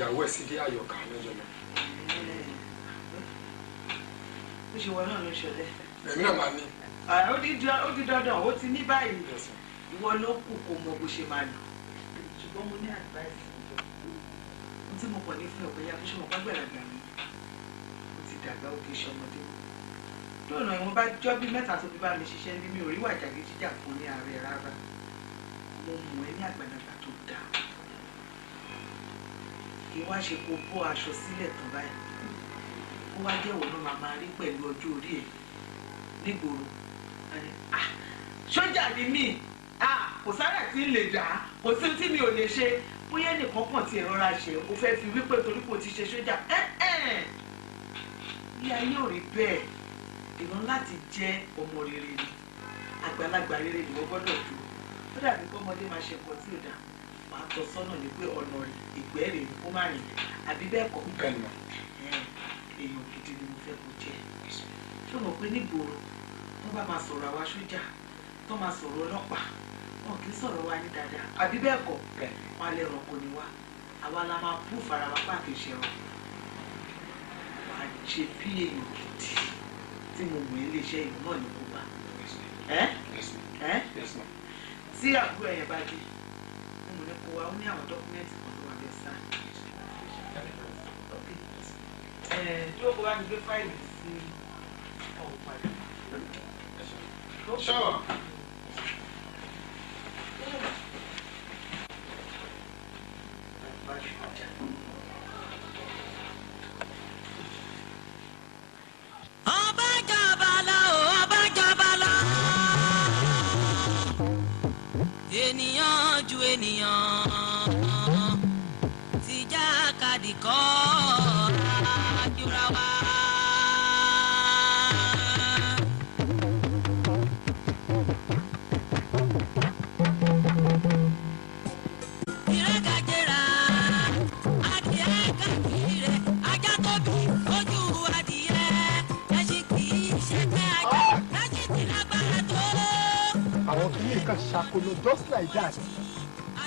ìyàwó ẹ̀ sí dé Àyọ̀ká lọ́jọ́ náà. Ó ṣe wọ náà ló ṣẹlẹ̀. Èmi náà máa ní. Ó di dandan, ó ti ní báyìí. Ìwọ ló kù kó mọ bó ṣe máa lò. Ṣùgbọ́n mo ní advice ìjọ. Mo tí mo pọ̀ ní fún ọ̀pẹ ya fún ṣọmọ gbàgbàlagbà mi. Ó ti dàgbà ó kì í ṣọmọdé. Lóòrùn ìwọ̀n bá jọ́ bí mẹ́ta tó fi bá mi ṣiṣẹ́ níbi mi ò rí wà jàgídíjà fún ní ààrẹ rárá. Mo mọ̀ ẹ́ ní àgbàlagbà tó dáa. Kì í wá ṣe kó bọ́ aṣọ sílẹ̀ tán báyìí. Ó wá jẹ́ òun náà máa rí pẹ̀lú ọjọ́ orí ẹ̀ nígboro. Sójà ni mí, kò sáré tí ń lè dà, kò sí tí mi ò lè ṣe. Bóyá nìkan kàn tí ẹ̀rọ ra ṣe, o fẹ́ fi wípé torí kò ti ṣe sójà. Ilé ayé ò rí bẹ́ẹ̀. Èèyàn láti jẹ́ ọmọ rere ni. Àgbàlagbà rere ni wọ́n gbọ́dọ̀ dúró. Ó dàbí pé ọmọdé máa ṣe nǹkan tí ò dáa. Wàá tọ́ sọ́nà ní pé ọ̀nà ìgbẹ́ rèé ni kó má rìn. Àbí bẹ́ẹ̀ kọ́. Èèyàn gidi ni mo fẹ́ kó jẹ́. Ṣé o mọ̀ pé nígboro wọ́n bá máa sọ̀rọ̀ àwa sójà tó máa sọ̀rọ̀ ọlọ́pàá wọn kì í sọ̀rọ̀ wa ní dáadáa àbí bẹ́ẹ̀ kọ́ wọn alẹ́ ẹranko ni wá àwa la máa bú fara wa páàkì ìṣẹ̀rọ wà á ṣe bí èèyàn gidi tí mo mọ̀ ilé iṣẹ́ ìlú náà ní kó bá tí àbúrò ẹ̀yẹ̀ bá dé mo mọ̀ ní kó wa ó ní àwọn dọ́kúmẹ́ǹtì kan tó wà bẹ́ẹ̀ sá tí ó kó wá ní gbé fáìlì sí ọ̀hún padà. Sure. Ènìyàn ju ènìyàn ti jàkadì kọ́ àjùra wa. Ṣàkóló just like that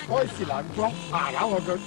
voice là ń gbọ́ àrà wọn gan.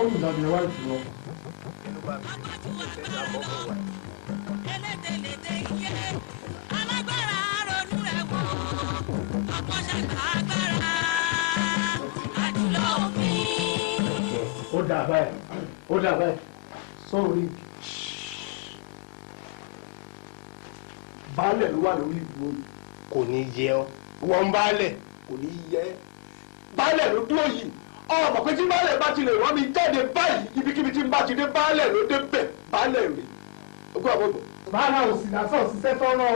Olùdarí ẹwà ìṣòro. Ó dà báyìí, sọ́ọ̀rì. Baálẹ̀ ló wà lórí ìdúró yìí. Kò ní yẹ ọ́. Wọ́n baálẹ̀ kò ní yẹ. Baálẹ̀ ló dúró yìí. Ọmọ pé tí baálẹ̀ bá ti lè rán mi jáde báyìí ibikíbi tí n bá ti dé baálẹ̀ ló dé bẹ̀ baálẹ̀ rè ogún àbọ̀gbọ̀. Baálẹ̀ òsì lásán òṣìṣẹ́ tọ́rọ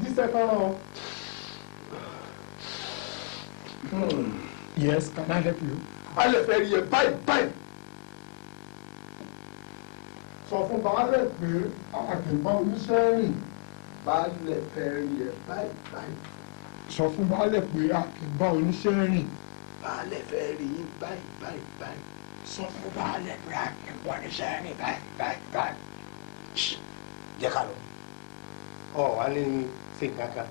díṣẹ́ tọ́rọ. Yes, can I help you? Baálẹ̀ fẹ́ rí ẹ báyìí. Sọ fún baálẹ̀ pé àkìnbá oníṣẹ́ rìn. Baálẹ̀ fẹ́ rí ẹ báyìí. sọ fún baálẹ̀ pé a kì í bá oníṣẹ́ rìn. baálẹ̀ fẹ́ rí yín báyìí. sọ fún baálẹ̀ pé a kì í bá oníṣẹ́ rìn báyìí. jẹ́ ká lọ. ọ wà ní ṣe nǹkan kan.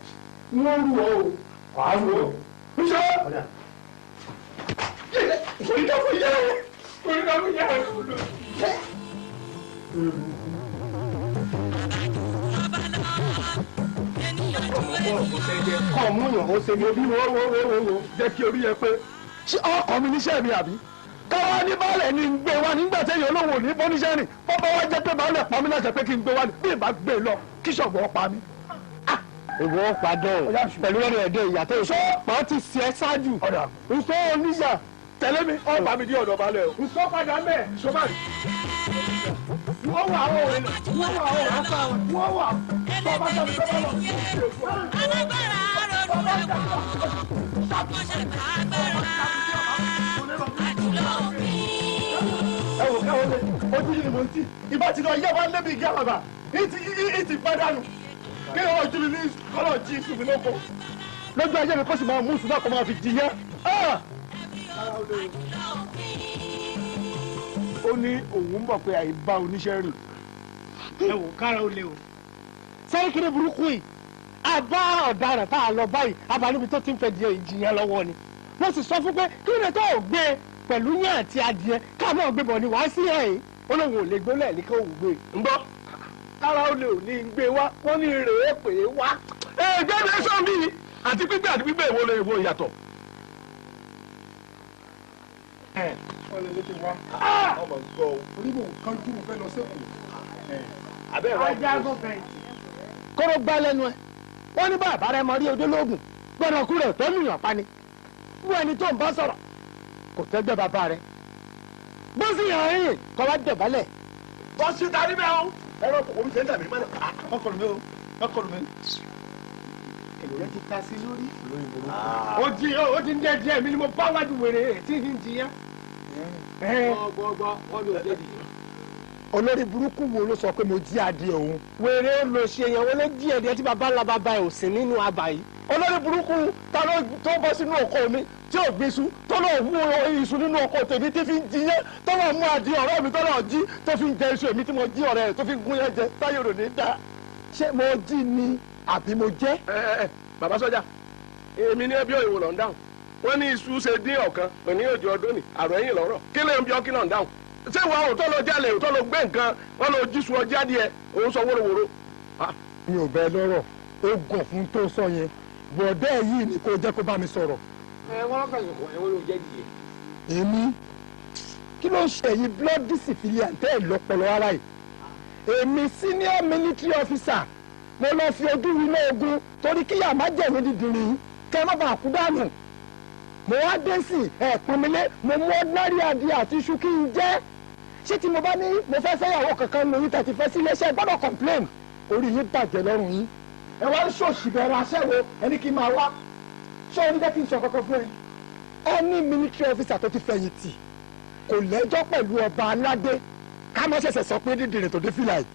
wọ́n rú ọ o. wàá rú ọ. níṣẹ́. oníkà fún yẹ o. oníkà fún yẹ o. kọ́ mú yàn ó ṣe ní orí wo jẹ́ kí orí yẹ pé ṣé ọkọ mi níṣẹ́ mi àbí káwá ní baálẹ̀ ní ń gbé wa nígbà tẹ́yìn olówó ní bọ́níṣẹ́ rìn bọ́bá wa jẹ́ pé baálẹ̀ pa mí láṣẹ pé kí n gbé wa ní bí ìbá gbé lọ kí ṣọ̀gbọ́n pa mí. ìwọ padà pẹ̀lú ọ̀rọ̀ ẹ̀dẹ̀ ìyàtọ̀ ìṣó pọ̀ ti ṣe é ṣáájú. nsọ oníṣà tẹ̀lé mi ọ̀ bá mi dí ọ̀dọ̀ baálẹ̀ o. nsọ padà mẹ́ nsọ báyìí. wọ́n wà ó wọ́n wà ó ọ̀fà wọ́n wà bàbá tàbí bàbá lọ. alágbára ronú lọ́wọ́ ṣàkóso agbára àdúrà òbí. ẹ wò káwọn lè ojú yìí ni mo ń tì ìbá ti lọ yẹ wá lébi ìgé àbàbà ìtì pàdánù kí ni wọn jú mi ní kọlọ jí sùn mí lóko lójú ayé mi kó sì máa mú sùn náà kó máa fi jìyẹ. ó ní òun ń bọ̀ pé àìbá oníṣẹ́ rìn. ẹ wò kára ó lé o. sẹ́yìn kiri burúkú yìí a bá ọ̀daràn tá a lọ báyìí a bá níbi tó ti ń fẹ́ di ìjìyàn lọ́wọ́ ni mo sì sọ fún pé kí ni tó ò gbé pẹ̀lú yẹn àti adìẹ ká náà gbé bọ̀ ni wàá sí ẹ̀yìn olóhùn ò lè gbé lẹ́ẹ̀ ní kí òun gbé. ń bọ́ kára ó lè ò ní gbé wá wọ́n ní rèé pè é wá. gbẹ́dẹ̀ sọ́ọ̀mì àti pípẹ́ àti pípẹ́ ìwo lè wo ìyàtọ̀. wọ́n lè létí wá. ọmọ gbọ́ o. oníbò kan jú mo fẹ́ lọ sẹ́kù. abẹ́ rẹ̀ ajagun fẹ̀yìntì. kóró gbá lẹ́nu ẹ̀ wọ́n ní bàbá rẹ̀ mọ rí odólógùn gbọ́dọ̀ kú rẹ̀ tó nìyàn pa ni fún ẹni tó ń bá sọ̀rọ̀ kò tẹ́gbẹ́ bàbá rẹ̀ bó sì yàn án yìn kọ́ wá dọ̀bálẹ̀. bọ́sì darí bẹ́ẹ̀ o. ẹ̀rọ omi tẹ̀ ń tà mí mọ́lẹ̀. ọkọlù mi o ọkọlù mi. ènìyàn ti ta sí lórí. ó ti ń dẹ́ díẹ̀ mi ni mo bá wájú wèrè tí ń jiyàn. gbọ́gbọ́ wọ́n ló dé di. olórí burúkú wo ló sọ pé mo jí adìẹ òun wèrè ló ṣe yẹn wọlé jí ẹdìẹ tí baba ńlá baba ẹ ò sí nínú abà yìí olórí burúkú ta ló tó bọ́ sínú oko mi tí ò gbé iṣu tó lọ wú iṣu nínú oko tèmi tí fi ń jiyẹn tó lọ mú adìẹ ọ̀rẹ́ mi tó lọ jí tó fi ń jẹ iṣu èmi tí mo jí ọ̀rẹ́ rẹ̀ tó fi ń gún yẹn jẹ táyé rò ní dá ṣé mo jí ni àbí mo jẹ. bàbá sọ́jà èmi ní ẹbí òyìnbó lọ ń dáhùn wọ́n ní iṣu ṣe dín ọ̀kan òní òjò ọdún ni àrò ẹ̀yìn lọ́rọ̀ kí lè ń bí ọkí náà ń dáhùn ṣé wàá òótọ́ lọ jalè òótọ́ lọ gbé nǹkan wọn lọ jí sun ọjà díẹ̀ òun sọ wóróworó. mi ò bẹ lọ́rọ̀ ó gàn fún tó sọ yẹn bọ̀dẹ́ yìí ni kò jẹ́ kó bá mi sọ̀rọ̀. wọ́n lọ́kàn ìkọ̀ ẹ̀ wọ́n ló jẹ́ dìé. èmi kí ló ń ṣe èyí bloody civilian tẹ́ ẹ̀ lọ́pọ̀lọ́ ara yìí èmi senior military officer mo lọ fi ojú winá ogun torí kíyà má jẹ̀mí dídìrín kẹ́ ẹ má bàa kú dànù mo wá dé sí ẹ̀pọ̀nmilé mo mú ordinary adìẹ àti iṣu kí n jẹ́ ṣé tí mo bá ní mo fẹ́ fẹ́yàwó kankan lórí tẹ̀tí fẹ́ sí iléeṣẹ́ gbọ́dọ̀ complain orí yín bàjẹ́ lọ́rùn yín ẹ wá ń ṣòṣì bẹ̀rẹ̀ aṣẹ́wó ẹni kí n máa wá ṣé oníjẹ́ kí n sọ kankan fún ẹ. ẹni military officer tó ti fẹ̀yìntì kò lẹ́jọ́ pẹ̀lú ọba aládé ká má ṣẹ̀ṣẹ̀ sọ pé dídìrín tó dé fìlà yìí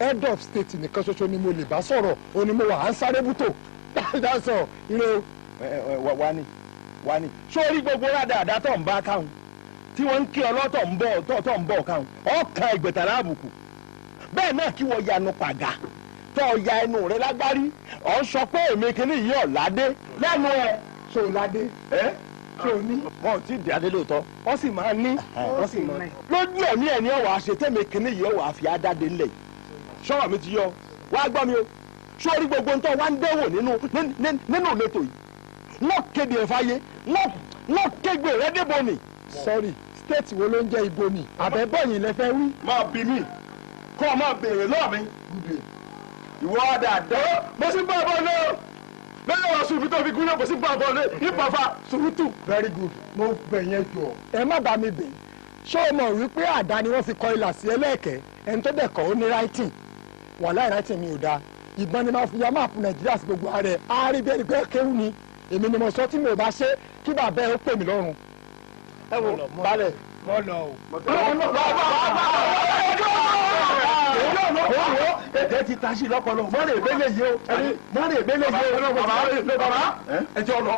head of state nìkan ṣoṣo ni mo lè bá sọ̀rọ̀ òní mo wà á ń sáré bútó dáadáa sọ ire. wani sórí gbogbo rádàdà tó ń bá káwọn tí wọ́n ń kí ọlọ́tọ̀ ń bọ̀ káwọn ọ̀ka ìgbẹ̀tàrà àbùkù bẹ́ẹ̀ náà kí wọ́n yanu pàgà tó ya ẹnu rẹ lágbárí ọ̀ ń sọ pé èmi kìíní yìí ọ̀ládé lẹ́nu ẹ̀ ṣò ládé ṣò ní. wọn ò tí ì dé adé lóòótọ́ wọ́n sì máa ní wọ́n sì máa. lójú ẹ̀mí ẹ̀ ní ọ̀wà àṣetẹ́mi kìíní yìí ọ̀wà àfi adáde ńlẹ̀ sọ̀rọ̀ mi ti yọ wá gbọ́ mi o sórí gbogbo ń tọ́ wá ń dẹ́wò nínú ìletò yìí wọ́n kéde ẹ̀fáyé wọ́n kégbe rẹ débò ni. sorry state wo ló ń jẹ́ ibo ni àbẹ̀bọ̀yìn lẹ fẹ́ wí. máa bí mi kọ́ ọ máa béèrè lọ́ọ̀ mi. ìwọ àdàdọ́ mo sì ń bá a bọ̀ lé o lẹ́yìn ọ̀rọ̀ sùn mi tó fi gúnlẹ̀ mo sì ń bá a bọ̀ lé ìbàfà sùúrùtù. very good mo bẹ̀ yẹn jọ. ẹ má bá mi bẹ̀ ṣé o mọ̀ wípé àdá ni wọ́n fi kọ ilà sí ẹlẹ́ẹ̀kẹ́ ẹni tó dẹ̀ kọ́ ó ní writing wàhálà writing mi ò dáa ìbọn ni máa fi ya máàpù nàìjíríà sí gbogbo ààrẹ àárí bẹ́ẹ̀ ni pé kéwù ni èmi ni mo sọ tí mi ò bá ṣe kí bàbá ẹ ó pè mí lọ́rùn. ẹ wo balẹ̀. wọ́n lọ o. owó ẹ̀jẹ̀ ti ta sí lọ́pọ̀lọ́ mọ́rẹ̀ ìbẹ́lẹ̀ yìí o mọ́rẹ̀ ìbẹ́lẹ̀ yìí o bàbá ẹjọ́ lọ.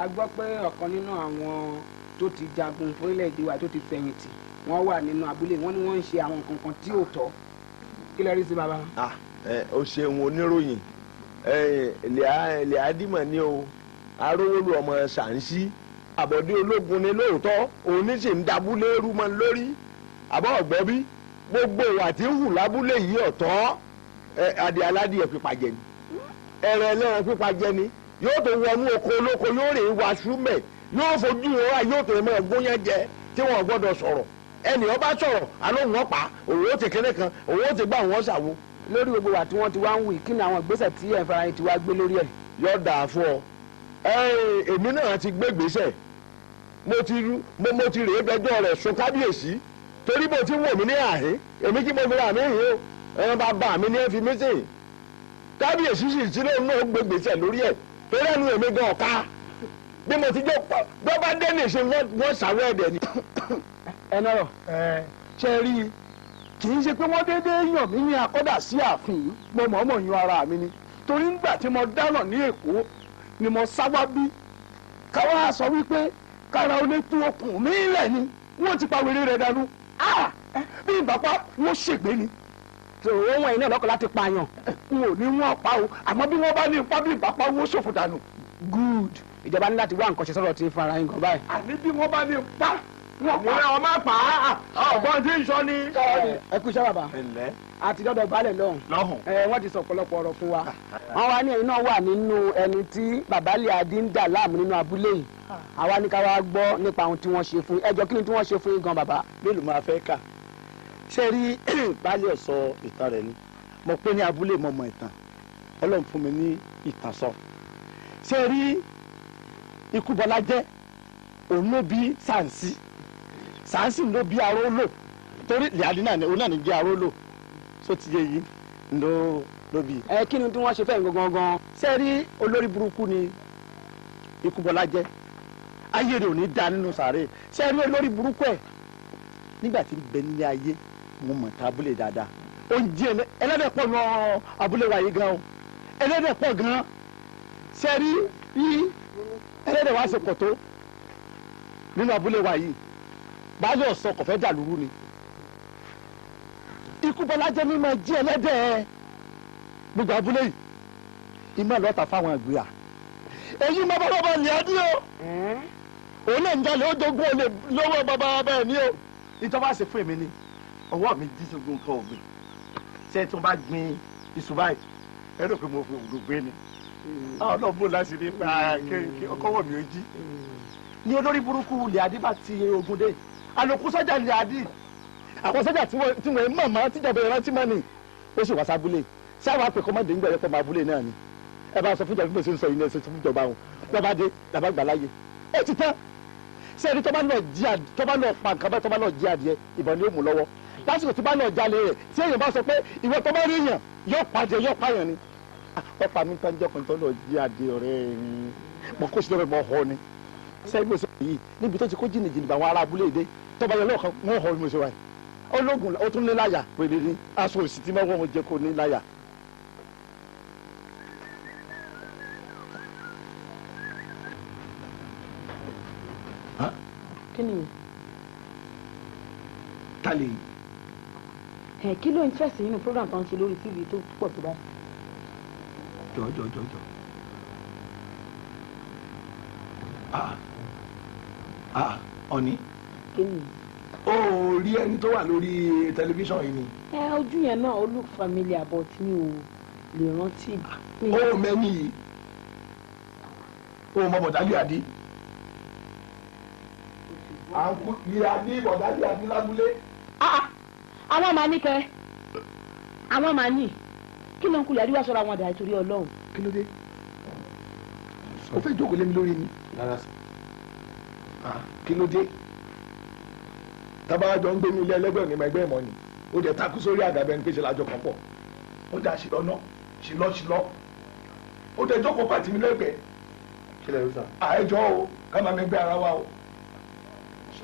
a gbọ́ pé ọ̀kan nínú àwọn tó ti jagun orílẹ̀-èdè wa tó ti fẹ̀yìntì wọ́n wà nínú abúlé wọ́n ní wọ́n ń ṣe àwọn nǹkan kan tí ò tọ́ kí lẹ rí sí bàbá. o ṣeun oníròyìn ilẹ̀ adímọ̀ ni o arówólú ọmọ ṣàǹṣí àbọ̀dé ológun ni lóòótọ́ òun ní sì ń dabúlé rúmọ lórí àbọ̀ ọ̀gbọ́ bí gbogbo ìwà tí ń hù lábúlé yìí ọ̀tọ̀ adìẹ aládìẹ pípa jẹ ni ẹ̀rẹ̀ ẹlẹ́rìn pípa jẹ ni yóò tó wọnú oko olóko yóò rè wá súnmẹ̀ yóò fojú wọn wá yóò tó mọ ẹgbóyán jẹ tí wọn gbọ́dọ̀ sọ̀rọ̀ ẹnì ọba sọ̀rọ̀ alóhùn ọ̀pá òun ó ti kéré kan òun ó ti gbà wọn ṣàwo. lórí gbogbo wa tí wọ́n ti wá ń wí kí ni àwọn ìgbésẹ̀ tí ẹ̀ ń fara yín ti wá gbé lórí ẹ̀. yóò dáa fún ọ èmi náà ti gbé gbèsè mo ti rèé bẹjọ́ rẹ̀ sùn kábíyèsí torí bó ti wò mí ní àhín èmi kí mo fi ra mi yìí o ẹran bàbá mi ní ẹ fi mí sìn kábíyèsí sì sí lóun náà gbé gbèsè lórí ẹ̀ torí ẹnu èmi gan ọ̀ka bí mo ti jẹ́ bọ́ bá dé nìṣe wọ́n ṣàwọ́ ẹ̀dẹ̀ ni. ẹ nọrọ ṣe rí i kì í ṣe pé wọ́n déédéé yàn mí ní akọ́dà sí ààfin mo mọ̀ọ́mọ̀ yan ara mi ni torí ńgbà tí mo dáná ní èkó ni mo sáwá bí káwá sọ wípé kára ó lè tú okùn mí rẹ̀ ni wọ́n ti pa wèrè rẹ̀ dànù bí ìbápá wọ́n ṣègbè ni. tòun wọn iná lọ́kọ̀ láti pààyàn. n ò ní wọn pa o àmọ́ bí wọ́n bá ní ipá bí ìbápá wọ́n ṣòfò dànù. good ìjọba ní láti wá nǹkan ṣe sọ̀rọ̀ tí ń fara yín gan báyìí. àní bí wọ́n bá ní ipá wọ́n pa ọmọ pa ọgbọ́n tí ń sọ ní. ẹ kú iṣẹ́ bàbá àti dọ́dọ̀ baálẹ̀ lọ́hùn wọ́n ti sọ ọ̀pọ̀lọpọ̀ ọ̀rọ̀ fún wa wọ́n wá ní ẹ̀yin náà wà nínú ẹni tí babalẹ̀ adé ń dà láàmú nínú abúlé yìí àwa ní ká wá gbọ́ nípa ohun tí wọ́n ṣe fún yín ẹjọ́ kí ni tí wọ́n ṣe fún yín gan bàbá. mélòó máa fẹ́ kà ṣe rí baálẹ̀ sọ ìtàn rẹ̀ ni mo pé ní abúlé mo mọ ìtàn ọlọ́run fún mi ní ìtàn sọ ṣe rí ikú bọ́lá jẹ́ òun ló bí Sàǹsì ló bí Arólò torí lẹ́yìn náà òun náà ní jẹ́ Arólò só ti yé yìí ló bí. kí ni tí wọ́n ṣe fẹ́yìn gangan. ṣe rí olórí burúkú ni ikú bọ́lá jẹ́ ayé rẹ̀ ò ní da nínú sàárè ṣe rí olórí burúkú ẹ̀ nígbà tí ń bẹ nílé ayé mo mọ̀ tá abúlé dáadáa oúnjẹ ẹlẹ́dẹ̀ pọ̀ nù abúlé wa yìí gan o ẹlẹ́dẹ̀ pọ̀ gan ṣe rí bí ẹlẹ́dẹ̀ wa ṣe pọ̀ tó nínú abúlé wa yìí baálé ọ̀sán kò fẹ́ dà lúrú ni ikú bọ́lá jẹ́ mímọ́ jí ẹlẹ́dẹ̀ gbogbo abúlé yìí ìmọ̀ lọ́ta fáwọn àgbéyà èyí mọ bàbá bá ní adé o òun náà ń jalè ó jogún olè lọ́wọ́ bàbá bẹ́ẹ̀ ni o ìjọba ṣe fún èmi ni ọwọ́ mi jí sógun nǹkan ọ̀gbìn ṣé tí wọ́n bá gbin iṣu báyìí ẹ rò pé mo fi òdò gbé ni àwọn náà bó láti rí pa ọkọ̀wọ́ mi ò jí ní olórí burúkú ilẹ̀ adé bá ti ogun dé àlòkù sọ́jà ilẹ̀ adé àwọn sọ́jà tí wọ́n mọ̀ mọ́ tíjọba ìrántí mọ́ ni ó sì wá sábúlé sáwọn àpè kọ́mọ́dé ń gbẹ̀rẹ̀ pọ̀ mọ́ abúlé náà ni ẹ bá sọ fún ìjọba bí mo ṣe ń sọ yìí ní ẹsẹ̀ fún ìjọba wọn lọ́ba dé làbá gbà láàyè ó ti tán ṣé ẹni tó bá lọ pa nǹkan bá tó bá lọ jí adìẹ ìbọn ni ó mú lọ́wọ́ lásìkò tó bá lọ jalè rẹ̀ tí èèyàn bá sọ pé ìwọ tó bá rí èèyàn yóò pàdé yóò pààyàn ni ọ̀pá mi tán jọkùn tó lọ jí adìẹ ọ̀rẹ́ mi mo kó sílẹ̀ mọ́ họ ni ṣé ẹni mo ṣe yìí níbi tó ti kó jìnnìjìnnì bá àwọn ará abúlé èdè tó bá yẹ lọ́ọ̀kan wọ́n họ mi ṣe wáyé ológun ó tún ní láyà pèlè ní aṣọ òsì tí wọ́n jẹ́ kó ní láyà. kí ni ta lè. kí ló interest nínú program tó ń ṣe lórí tv tó pọ̀ tó bá. jọ. ọ̀ní. kí ni. ó rí ẹni tó wà lórí tẹlifíṣàn yìí ni. ojú yẹn náà ó look familiar but mi ò lè rántí. ó mẹ́ni yìí ó mọ bọ̀dálì àdé. àǹkú ìyá ní bọ̀dálì àdé lábúlé. àwọn máa ní kẹ àwọn máa ní kí ló ń kulẹ̀ àdúrà sọ̀rọ̀ àwọn àdá ìtorí ọlọ́run. kí ló dé o fẹ́ jókòó lé mi lórí ni. kí ló dé tábàjọ ń gbé ní ilé ẹlẹ́gbẹ́ òní ẹgbẹ́ ìmọ̀ ni ó jẹ́ takú sórí àgàbẹ́ ní pé ṣe lájọ kan pọ̀ ó dá ṣìlọ́nà ṣìlọ́ ó jẹ́ jókòó pàtì mi lẹ́gbẹ̀ẹ́. kílẹ̀ ló sà. àìjọ o ká máa mẹgbẹ́ ara wa o.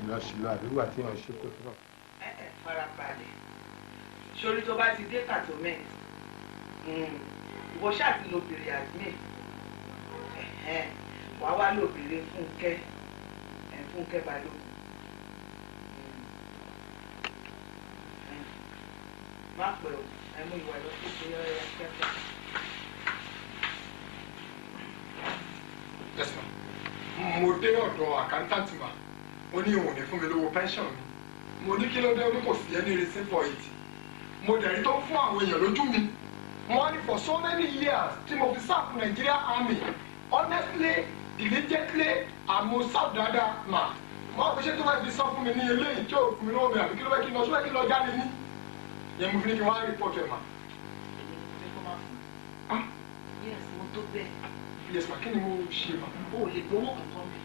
ṣìlọ àdúgbò àti ìyàn ṣe kó tó náà. farabalẹ̀ sórí tó bá ti dé kàtómẹ́ǹt ìwọ ṣáà ti lóbìnrin admin wàá wá lóbìnrin Fúnkẹ́ Balógun má pẹ́ o ẹ mú ìwà lọ sí ìpínlẹ̀ ọ̀yọ́ kẹ́kẹ́. Yes ma. Mo dé ọ̀dọ̀ àkántàntì ma ó ní òun ní fún mi lówó pension mi mo ní kí ló dé orí kò sí ẹni reason for it mo dẹ̀rí tó fún àwọn èèyàn lójú mi wọ́n ní for so many years tí mo fi serve Nigeria Army honestly diligently àmọ́ serve dáadáa ma mo á fi ṣe tó bá fi sọ fún mi ní eléyìí tí ò fún mi lówó mi àbí kí ló fẹ́ kí n lọ sórí kí n lọ jáde ní yẹn mo fi ní kí wọ́n á report ẹ̀ ma. Yes, mo tó bẹ́ẹ̀. Yes ma, kí ni mo ṣe ma. O ò lè gbowó kankan mi.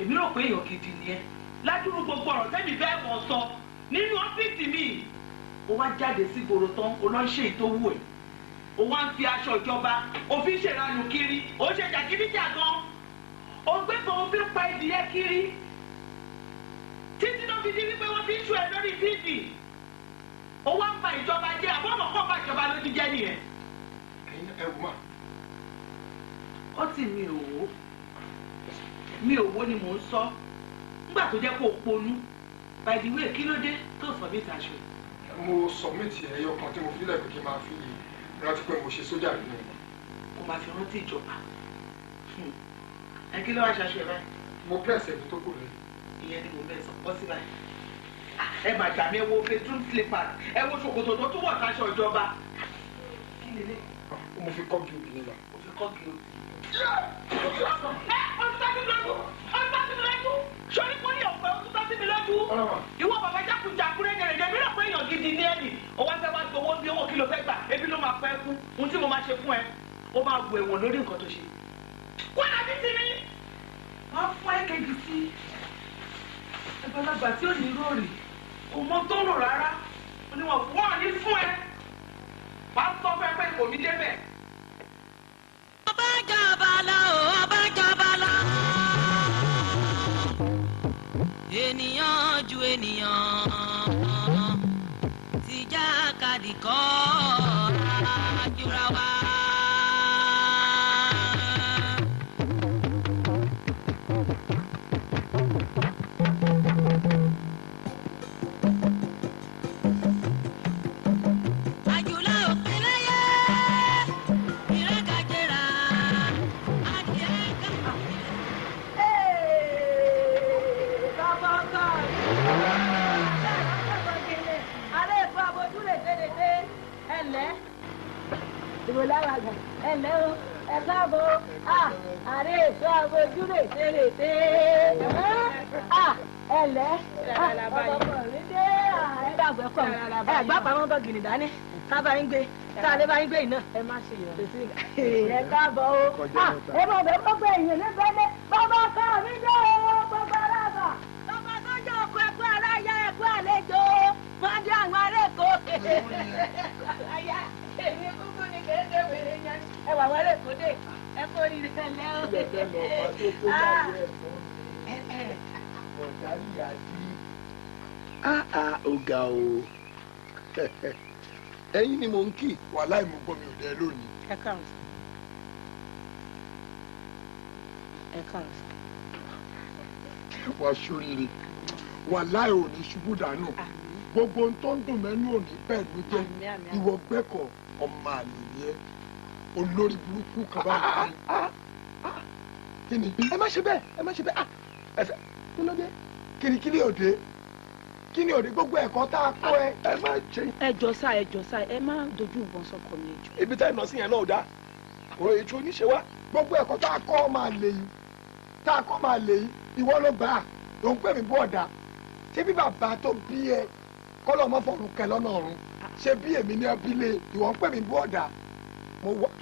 Èmi rò pé èèyàn gidi ni ẹ. Ládùúgbò gbogbo ọ̀rọ̀ tẹ́mi fẹ́ mọ̀ sọ nínú ọ́fíìsì mi. O wá jáde sí ìgboro tán, o lọ ń ṣe ìtòwú ẹ̀. O wá ń fi aṣọ ìjọba, o fi ń ṣèrànù kiri, o ṣe jàgídíjàgan. O gbé kan o fi ń pa ìdíyẹ kiri. Títí tó fi di wípé wọ́n fi ń ṣu ẹ lórí TV. O wá ń ba ìjọba jẹ́ àbọ̀mọ̀ kọ́ ba ìjọba lójú jẹ́ nìyẹn. Ẹ wù mà. Ó ti mi ò wó ni mò ń sọ nígbà tó jẹ́ kó o ponú by the way kí ló dé tó submit aṣọ. Mo submit ẹyọ kan tí mo fi lẹ́ẹ̀kọ́ kí n máa fi rántí pé mo ṣe sójà nínú ẹ̀. Kò máa fi rántí ìjọba ẹ kí ló wá ṣaṣọ ẹ báyìí. Mo press ẹ̀bùn tó kù rẹ̀. Ìyẹn ni mo bẹ́ẹ̀ sọ pọ́ sí báyìí. Ẹ mà gbà mí ẹ wo bedroom slippers ẹ wo ṣòkòtò tó túbọ̀ sáṣọ ìjọba. Kí ni lè. Mo fi kọ́ kí obìnrin wa. Mo fi kọ́ kí o. Sọ́ni kò ní ọ̀pẹ ọdún tó sí mi lójú. Ìwọ bàbá jákujàku rẹ̀ gẹ̀rẹ̀gẹ̀ mi rò pé èèyàn gidi ní ẹ̀nì. O wá fẹ́ wá gbowó bí owó kí ló fẹ́ gbà ebi ló máa pẹ́ kú. Ohun tí mo máa ṣe fún ẹ, ó máa wù ẹ̀wọ̀n lórí nǹkan tó ṣe. Wọ́n á bí ti rí. Wọ́n á fún ẹ̀kejì sí. Ẹgbẹ́lágbà tí ò ní rórì, kò mọ tó rò rárá. Oníwọ̀n fún ọ̀ ní fún ẹ. Wàá sọ fún ẹ pé kò ní débẹ̀. Ènìyàn ju ènìyàn ti jàkadì kọ́ àjùra wa. Ẹ̀lẹ́ o, ẹ káàbọ̀, àrẹ èso àbójúrè tèrètè. Ẹ̀lẹ́, ọ̀pọ̀pọ̀ rí dé ẹ̀dàgbẹ́ kọ̀ ẹ̀gbá pamọ́ bọ́ gìnì dání, kábà ń gbé, káàlé bá ń gbé iná. Ẹ má ṣe yọ̀ ẹ káàbọ̀ o. Ẹ bọ̀ bẹ́ẹ̀ gbogbo èèyàn ní bẹ́ẹ̀ bàbá ká mi dé owó gbogbo aláàbà. Bàbá sọ́jà ọkọ̀ ẹ̀kú aláya ẹ̀kú àlejò, wọ́n dé àwọn ará Èkó. Èmi kúkú ni kéde wèrè yẹn. Ẹ wà wọlé kóde. Ẹ kó rí rẹ lẹ́ o. Ọ̀gá o. Ẹ̀yin ni mò ń kì. Wàláì mo gbọ́ mi ò dẹ lónìí. Ẹ káàsì. Ẹ káàsì. Wàá ṣoríire. Wàláì ò ní ṣubú dànù. Gbogbo ohun tó ń dùn mẹ́nu òní bẹ́ẹ̀ ló jẹ́ ìwọ gbẹ́kọ̀ ọmọ àlè yẹn olórí burúkú kaba nìkan. Kí ni? Ẹ má ṣe bẹ́ẹ̀ ẹ má ṣe bẹ́ẹ̀ ẹsẹ̀ kí ló dé? Kirikiri òde kí ni òde gbogbo ẹ̀kọ́ tá a kọ́ ẹ má ṣe. Ẹ jọ̀ọ́ sá ẹ má dojú ìbọn sọ́kọ mi jù. Ibi tá ìnà sí yẹn náà ò dáa kò ètò oníṣe wá. Gbogbo ẹ̀kọ́ tá a kọ́ máa lè yìí ìwọ ló gbà á ló ń pè mí bọ́ọ̀dà ṣé bí bàbá tó bí ẹ kọ́lọ̀ ọmọ fọ̀rùn kẹ lọ́nà ọ̀run ṣé bí èmi ní abílé ìwọ ń pè mí bọ́ọ̀dà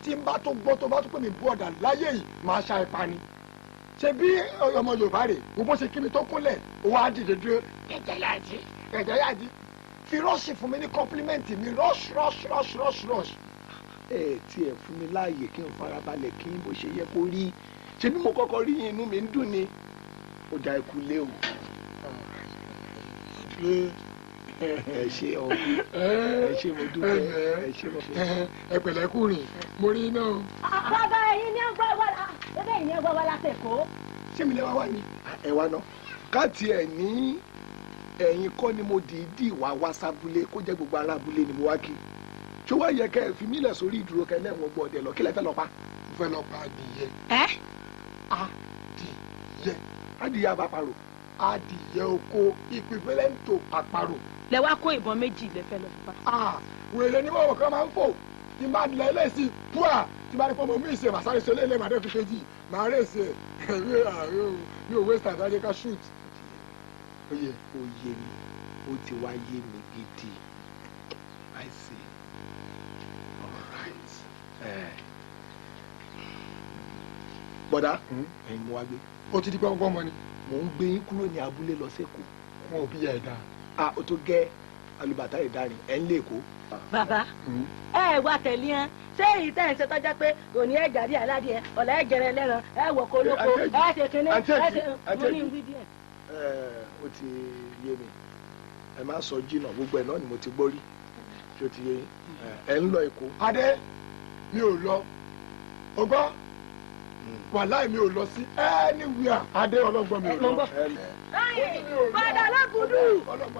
tí n bá tó gbọ́ tó bá tó pè mí bọ́ọ̀dà láyé yìí máa ṣa ipa ni ṣé bí ọmọ Yorùbá rè gbogbo ṣe kí mi tó kúnlẹ̀ owó á dìde dúró ẹ̀jẹ̀ yáàdí fi rọ́ọ̀ṣì fún mi ní kọ́pílímẹ́ǹtì mi rush. Ẹ tiẹ̀ fún mi láàyè kí n farabalẹ̀ kí n bó ṣe yẹ kó rí ṣé bí mo kọ́kọ́ rí inú mi ń dùn ni ó dá ikú lé o. ẹ ṣe ọ ẹ ṣe mo dúpẹ́ ẹ ṣe mo fẹ́. ẹ pẹ̀lẹ́kùnrin mo rí iná o. bàbá ẹ̀yin ní ọgbà wa ẹgbẹ́ yìí ní ọgbà wa látẹ̀kọ́. ṣé mi lè wá wá ni. ẹ wá ná káàtì ẹ ní ẹ̀yin kọ́ ni mo dìídì wá sábúlé kó jẹ́ gbogbo ará abúlé ni mo wá kí ṣó wá yẹ kẹ́ ẹ fi mílẹ̀ sórí ìdúró kẹ́ lẹ́wọ̀n gbọ́ ọdẹ lọ kí lẹ fẹ́ lọ pa. mo fẹ́ lọ pa adìyẹ. adìyẹ. adìyẹ àbàparò. adìyẹ oko ìpìpẹ́lẹ́ntò àparò. lẹ wá kó ìbọn méjì lẹ fẹ́ lọ fi pa. wèrè ni wọn kàn máa ń fò tí bá dilẹ̀ lẹ́sìn púà tí bá ní pọ́ mọ́ mí ìṣe màsáré ṣe lé màdé fi kejì màá rè ṣe mi ò waste time láti ká shoot. ó yé mi ó ti wá yé mi gidi I see all right. bọ́dà ẹ̀yin mo wá gbé. ó ti di pé ọgbọ́n mọ ni. mò ń gbé yín kúrò ní abúlé lọ sẹ́kọ̀ọ́. wọn ò bí ẹ̀ dáa. ó tó gẹ́ alùbàtà ìdarin ẹ̀ ń lé èkó. bàbá ẹ wá tẹ̀lé ẹ ṣé èyí tẹ̀ ń ṣe tọ́jà pé òní ẹ̀ gàdí aládìẹ ọ̀la ẹ̀ jẹrẹ lẹ́ran ẹ̀ wọ̀ kó lóko ẹ̀ ṣe kínní ẹ̀ ṣe mo ní ibi díẹ̀. ó ti yé mi ẹ má sọ jìnnà gbogbo ẹ̀ náà ni mo ti gbọ́ rí ṣé ó ti yé ẹ ń lọ èkó. adé mi ò lọ ọgbọ́n wàláì mi ò lọ sí anywhere adé ọlọ́gbọ́n mi ò lọ. bàbá alágùdù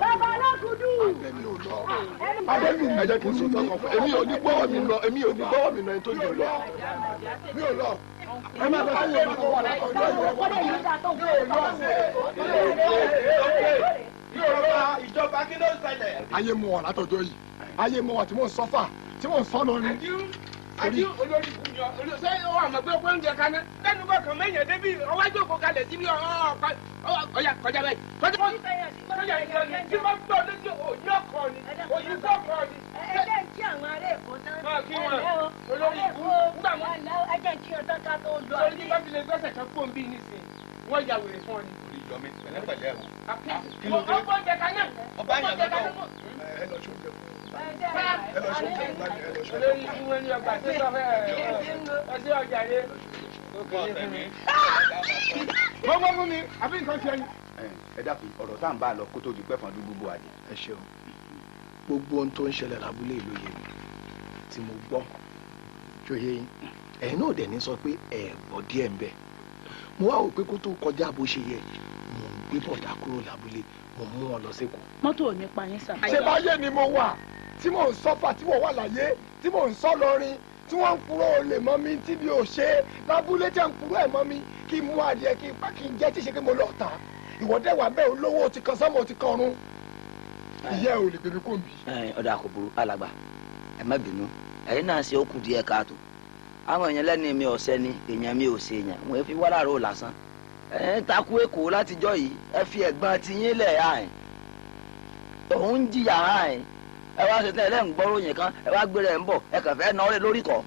bàbá alágùdù. adé mi ẹ jẹ́ kí n sọ tọkàn fún èmi ò ní gbọ́wọ́ mi lọ èmi ò ní gbọ́wọ́ mi lọ ẹni tó jù lọ. mi ò lọ. ẹ má lọ sí ìyẹn máa wà látọjọ́ yìí. mi ò lọ ìjọba kí ló ń ṣẹlẹ̀. ayé mo wà látọjọ́ yìí ayé mo wà tí mò ń sọ́fà tí mò ń sọ́ lọ ni. àti olórí ìkùnyọ olùsẹ ọ àmọ́ pé ọgbọ́n oúnjẹ kaná lẹ́nu bọ̀ kàn mẹ́yìn débi ọwọ́ jókòó kalẹ̀ síbi ọ̀ya kọjá báyìí kọjá báyìí tí wọ́n gbọ́ lójú òyìn ọkọ ni òyìn kọ̀ọ̀kọ ni. ẹgbẹ́ ń kí àwọn ará èkó tán. máa kí wọn olórí ìkú nígbà wọn. ẹgbẹ́ ń kí wọn tán ká tó lọ. olórí tí wọ́n fi lè gbẹ́sẹ̀ kan fóun bíi nísìnyí wọ́n ya wèrè fún ọ ni. orí ìjọ mi pẹ̀lẹ́pẹ̀lẹ́ o. ọgbọ́n oúnjẹ kaná. ọba yẹn lọ́dọ̀ ẹ lọ sóúnjẹ fún olórí ìkú wọn ní ọgbà tí sọ fẹ́ ọsẹ ọjà rẹ. gbogbo fún mi àbí nǹkan ti ẹyin. ẹ dákun ọ̀rọ̀ tá à ń bá a lọ kó tó di pẹ́ fún ọdún gbogbo àjẹ. ẹ ṣeun gbogbo ohun tó ń ṣẹlẹ̀ lábúlé ìlú yẹn tí mo gbọ́ ṣó yé yín ẹ̀yin náà dẹ̀ ní sọ pé ẹ̀ gbọ́ díẹ̀ ń bẹ̀ mo wá wò pé kó tó kọjá bó ṣe yẹ mo ń gbé bọ̀dá kúrò lábúlé mo mú wọn lọ sẹ́kọ̀ọ́. mọ́tò ò ní pa yín sà. ṣé báyé ni mo wà tí mò ń sọ́fà tí mo wà láyé tí mò ń sọ́ lọ́rin tí wọ́n ń kúrò olè mọ́ mi tí mi ò ṣe é lábúlé tí wọ́n ń kúrò ẹ̀ mọ́ mi kí n mú adìẹ kí n pa kí n jẹ́ tí ṣe pé mo lọ tà ìwọ́dẹ̀ wà bẹ́ẹ̀ olówó ti kan sọ́mọ́ ti kan ọ̀run ìyá ò lè gbèmí kò ń bì. ọ̀dà kò burú alàgbà ẹ má bínú ẹ̀yin náà ṣe ó kù díẹ̀ káàtó àwọn èèyàn lẹ́nu mi ò sẹ́ni èèyàn mi ò ṣe èèyàn wọ́n fi wá láàárọ̀ lásán ẹ̀ ń takú èkó látijọ́ yìí ẹ fi ẹ̀gbọ́n ti yín lẹ̀ àìn òun ń jìyà àìn ẹ wá ṣe tẹ́ ẹ lẹ́yìn gbọ́rọ̀ yẹn kan ẹ wá gbére ẹ̀ ń bọ̀ ẹ kàn fẹ́ náwó lórí kọ́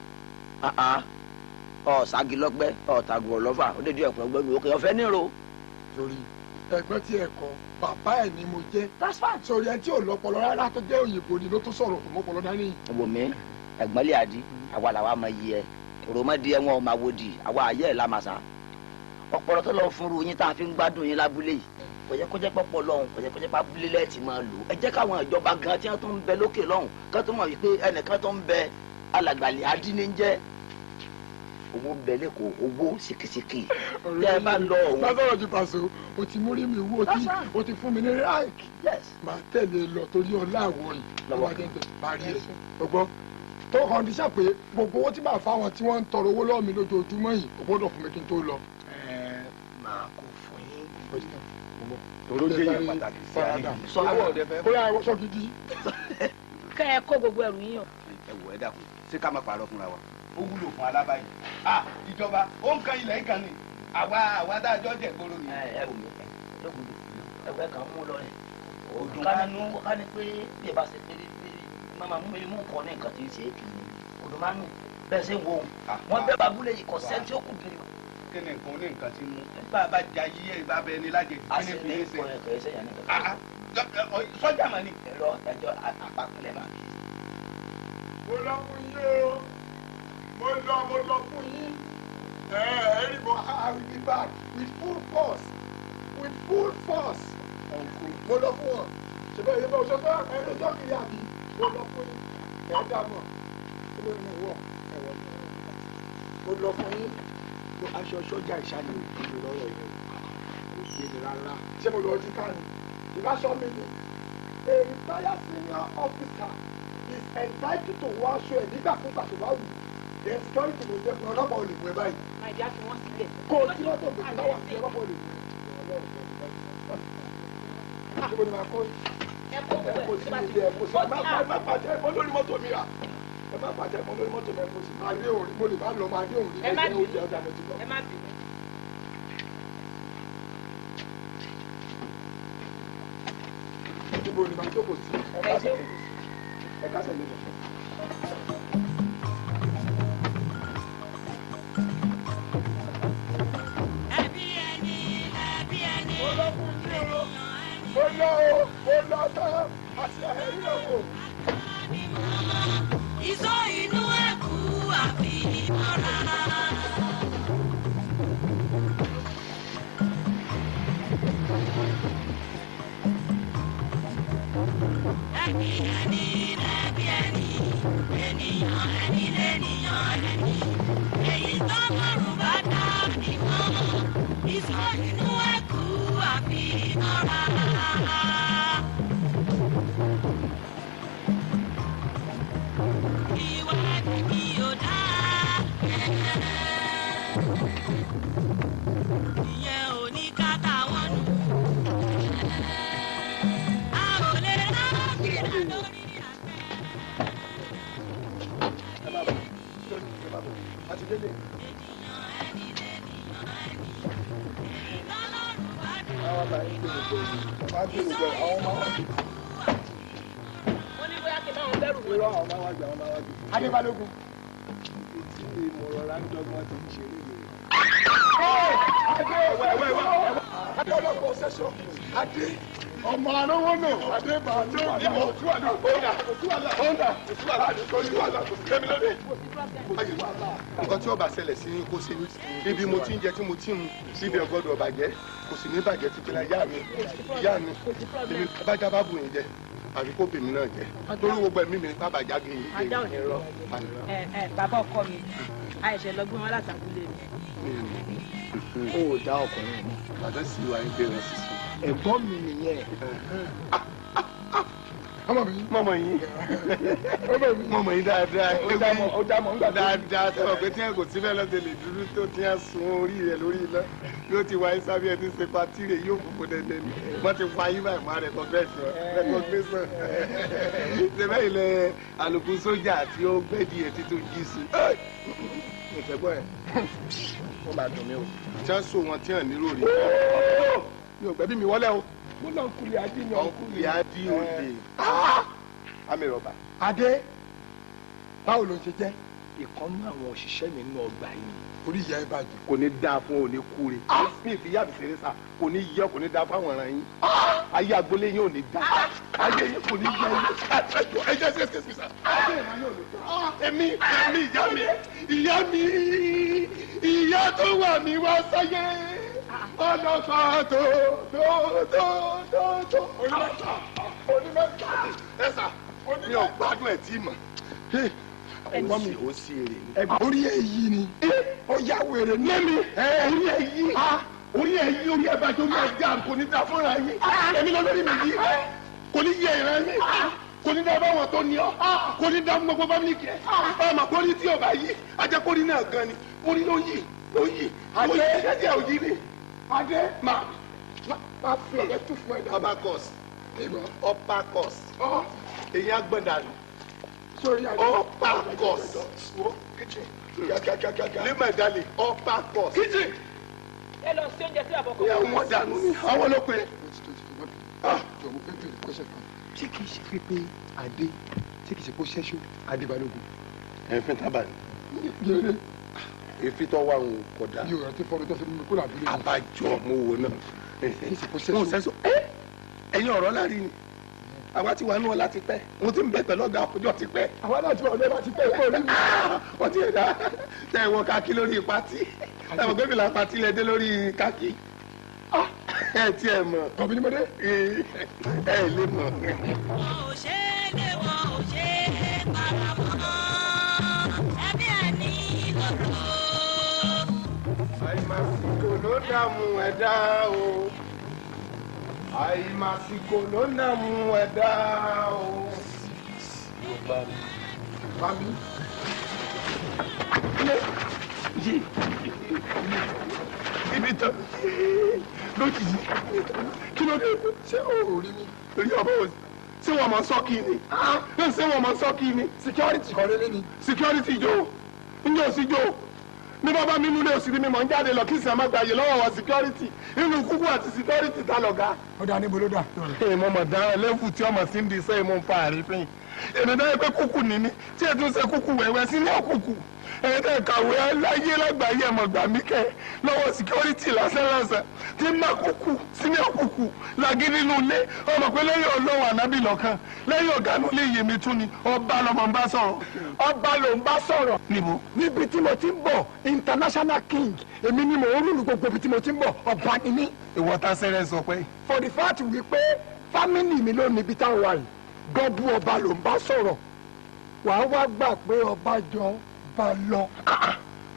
ṣáàgì lọ́gbẹ́ tàgùn ọ̀lọ́fà ó dédé ẹ̀pọ̀ ọgbẹ́ mi òkè ọ̀fẹ́ níro. sórí ẹgbẹ́ tí ẹ kọ bàbá ẹ̀ ni mo jẹ́ sórí ẹ tí ò lọ́pọlọ rárá tó jẹ́ òyìnbó ni ló tó sọ̀rọ̀ kò mọ́pọlọ dání. wò mí ẹ̀gbọ́n lè àdí àwa làwa máa yí ẹ òròmọdé ẹ wọn ò máa wo di àwa àyẹ ẹ lámàṣá ọpọlọ tó lọ fún ru yín tá a fi ń gbádùn yín lábúlé yìí kò yẹ kó jẹ́ pọ́pọ́ lọ́hùn kò yẹ kó jẹ́ pá abúlé lẹ́ẹ̀tì máa lò ẹ jẹ́ káwọn ìjọba gan tí wọ́n tó ń bẹ lókè lọ́hùn kán tó mọ̀ wípé ẹnìkan tó ń bẹ alàgbàlẹ̀ adínníjẹ́ owó ń bẹ lẹ́kọ̀ọ́ owó sìkìsìkì tẹ́ ẹ bá lọ òun. lọ́sọ̀rọ̀ ju pàṣẹ o ti múrí mi wú o ti fún mi ní ráìkì máa tẹ̀lé lọ torí ọlá àwọ̀ yìí lọ́wọ́ adẹ́tẹ̀ parí ẹ̀ ọgbọ́n tó kọ́ndíṣà pé gbogbo owó tí màá fáwọn tí wọ́n ń tọrọ owó lọ́wọ́ mi lójoojúmọ́ yìí o gbọ́dọ̀ fún mi kí n tó lọ. máa kó fún yín tòró jẹ́ yẹn pàtàkì sí àná sọ́wọ́ ọ̀dẹ fẹ́ bóyá ẹ wọ́sọ gidi. kẹ́ ẹ kó gbogbo ẹrù yín o. ẹ wò ẹ dákun ṣé ká má parọ́ fúnra wa ó wúlò fún alábàáyé ìjọba ó ń kan ilẹ̀ ìkan ni àwa dájọ́ jẹ̀ gbòòrò ni. ẹ wò mí ẹgbẹ́ kan mú lọ rẹ̀ òdùn ká ní pé bí ẹ bá ṣe pé máma mú nǹkan ní nǹkan tí ń ṣe é kì í òdùn máa ń nù bẹ́ẹ̀ ṣe ń wo wọn bẹ́ẹ̀ bá búlẹ̀ yìí kọ́ sẹ́ńtì ó kù kiri. kí ni nǹkan ní nǹkan ti mú bá a bá ja yíyẹ ìbá bẹ ní lájẹ kí ni fi ní ṣe. sọ́jà mà ní. ẹ̀rọ ẹjọ́ àpapọ̀lẹ̀ máa bí. mo lọ fún yín o mo lọ fún yín ẹ̀rí mo I will be back with full force mo lọ fún wọn. ṣùgbọ́n èyí bá ọjọ́ ẹni ọjọ́ kiri àbí mo lọ fún ẹ̀ dàmọ̀ olórí mi wọ̀ ẹ̀wọ̀ ni mo lọ fún yín aṣọ sọ́jà ìṣàlẹ̀ òkèèrè lọ́rọ̀ yẹn kò gbé mi rárá ṣé mo lọ ọtí ká ni ìbáṣọ mi ni a retired senior officer is entitled to wọ aṣọ ẹ̀ nígbàkúgbà tó bá wù then security ló jẹ́ fún ọlọ́pàá olè mú ẹ báyìí. nàìjíríà fi wọ́n sílẹ̀. kó o tí wọ́n tó gbèsè láwà sí ọlọ́pàá olè mú ẹ. ṣé mo ní máa kó ẹ kó sí ilé ẹ kó sí ẹ má pàtẹ ẹ mọ lórí mọ́tò mi rà ẹ má pàtẹ ẹ mọ lórí mọ́tò mi ẹ kó sí máa dé òun mo lè má lọ máa dé òun ní ẹgbẹ́ oúnjẹ ọjà mi ti lọ. ẹ má bínú. níbo ni màá jókòó sí ẹ kásẹ̀ lé lọ. ó lọ tán àti ẹ̀rí lọ́wọ́. ìsọ inú ẹ̀kú àfi ìmọ̀ra. ẹni ẹni lẹ́bi ẹni ènìyàn ẹni lẹ́nìyàn ẹni èyí tó mọ̀rùn bá dá nìkan ìsọ inú ẹ̀kú àfi ìmọ̀ra. Adébálógún. Tí mo rọra ń dọ́gbọ́n tó ń ṣeré mi. Adé ọlọ́pàá ṣẹ̀ṣọ́. Adé ọmọ arówó náà. Adé bàá tó ìmọ̀ òtúwàlà. Nǹkan tí ó bá ṣẹlẹ̀ sí kó ṣe níbi mo ti ń jẹ tí mo ti ń mu síbi ọgọ́dọ̀ bàjẹ́ kò sì ní bàjẹ́ títí la ìyá mi èmi bájá bá bù yín jẹ àbí kó bèmí náà jẹ torí gbogbo ẹ̀mí mi bá bàjá gé yín. ajá ò ní rọ bàbá ọkọ mi àìṣe lọgbọn wọn látàkùlé mi. ó dá ọkùnrin mi. bàbá sì wà ní bẹ̀rẹ̀ sísun. ẹ̀gbọ́n mi nìyẹn. mọ̀mọ́ yín dáadáa ó dámọ̀ ńgbà dáadáa sọ̀rọ̀ pé tí ẹ kò sí bẹ́ẹ̀ lọ́sẹ̀ lè dúdú tó tí a sun orí rẹ̀ lórí iná yóò ti wáyé sábẹ́ ẹni ṣe patí rẹ̀ yóò fòfò dẹ́dẹ́ ni wọ́n ti fa yín báyìí máa rẹ̀kọ̀gbẹ́sàn ṣẹbẹ́ ilẹ̀ àlòkù sójà tí ó gbẹ́dì ẹ̀ títún jí sí. ìfẹ́gbọ́n ẹ̀ ó máa dùn mí o. tí wọ́n so wọn tí wọ́n nílò rí. mi ò gbẹ́bí mi wọlé o mo lọ kúlẹ̀ adé yan ọkùnrin adé òde amírọ̀bà. Adé báwo ló ń ṣe jẹ́. ìkan nínú àwọn òṣìṣẹ́ mi nínú ọgbà yìí. orí ìyá ẹ bàjẹ́. kò ní dáa fún òní kúre. mi ì fi yá àbísẹ̀rẹ̀ sá kò ní yẹ kò ní dáa fáwọn ọ̀ràn yín. ayé agbolé yín ò ní dáa. ayé yín kò ní yẹ yín. ẹ jẹ́ ṣe sá. èmi ìyá tó wà ní wá sáyé. ọlọ́pàá tó onímọ̀ta ẹ̀sà mi ò gbádùn ẹ̀ tí mọ̀. ẹ̀gbọ́n mi ò sí èrè ni. orí ẹ̀ yí ni ó yá wèrè ní mi. orí ẹ̀ yí orí ẹ̀ bàjẹ́ orí ẹ̀ dá kò ní dá fúnra yín. èmi lọ lórí mi yí kò ní yẹ ìran yín kò ní dá báwọn tó ní ọ kò ní dá gbogbo bá mi kẹ ọmọ kórìí tí ò bá yí ajá kórìí náà gan ni orí ló yí ẹ̀jẹ̀ ò yí ni. Adé máa fi ọ̀rẹ́ tún fún ẹ̀dá. upper cost èyí agbọ̀dànù upper cost lẹ́mọ̀ ìdálẹ̀ upper cost. ẹ lọ sí oúnjẹ tí àbọ̀ kọ́. wọ́n dànù ní àwọn ló pe. ṣé kìí ṣe pé Adé ṣé kìí ṣe pé ó ṣẹ́ṣó Adébálógún. ẹ̀fín tábà ní. èéfín tó wà ń kọjá. yóò rántí fọlọ tó fi mú mi kó làbí lè. àbájọ mo wò náà. mo sẹ́sọ ẹ̀yin ọ̀rọ̀ láàrin ni àwa ti wà nù ọ láti pẹ́ mo ti ń bẹ pẹ̀lú ọ̀gá àkójọ ti pẹ́. àwa náà ti wà lẹ́ẹ̀ bá ti pẹ́ ìkó rí mi. wọ́n ti ẹ̀dá tẹ ẹ̀wọ̀n káàkiri lórí pátí ẹ̀wọ̀n gbẹ́bìlà pátí lẹ́dẹ́ lórí káàkiri. ẹ tiẹ̀ mọ̀ ọ̀bí ni mo dé. ẹ lè mọ̀. wọn ò ṣe é lé wọn ò ṣe é paramọ́ ẹbí ẹni lọ́rọ̀. àìmásìkò ló dààmú ẹ̀dá o àìmásìkò ló dààmú ẹ̀dá o. Bami. Ibi tán lójijì kí ló dé ṣé o rí mi. rí ọmọ òsì ṣé wọn mọ sọ́ọ̀kì ni ṣé wọn mọ sọ́ọ̀kì ni security kọ́ lélẹ́ ni. security jó njẹ́ òsì jó ní bàbá mi nílé òsì ni mi mọ̀ ń jáde lọ kí sì àmà gbàyè lọ́wọ́ wa security inú kúkú àti security ta lọ̀gá. ó dà níbo ló dà. mo mọ̀ dára lẹ́fù tí ọmọ sí ń di sẹ́yìn mo ń fa àrífín èmi dáyé pé kúkú nìní tí ètò ń ṣe kúkú wẹ̀wẹ̀ sí ní ọ̀kúkú ẹ̀yin tẹ̀ kàwé láyé lágbàáyé ẹ̀mọ̀ gbà mí kẹ́ lọ́wọ́ security lásánlásán tí ń bá kúkú sí ní ọ̀kúkú làgé nínú ilé ọmọ pé lẹ́yìn ọlọ́wọ́ ànábì lọ́kàn lẹ́yìn ọ̀gá nínú ilé yèmí tún ni ọba lọmọ ń bá sọ̀rọ̀. ọba ló ń bá sọ̀rọ̀. níbo. níbi tí mo ti ń bọ̀ international king èmi ni mo ń rúlu gbogbo ibi tí mo ti ń bọ̀ ọba ni mí. ìwọ ta sẹ́rẹ̀ sọ pé. for the fact wípé family mi ló níbi táwọn wà yìí dọ́bù ọba ló ń bá sọ̀rọ̀ wàá wá gbà pé ọba jọ bá lọ.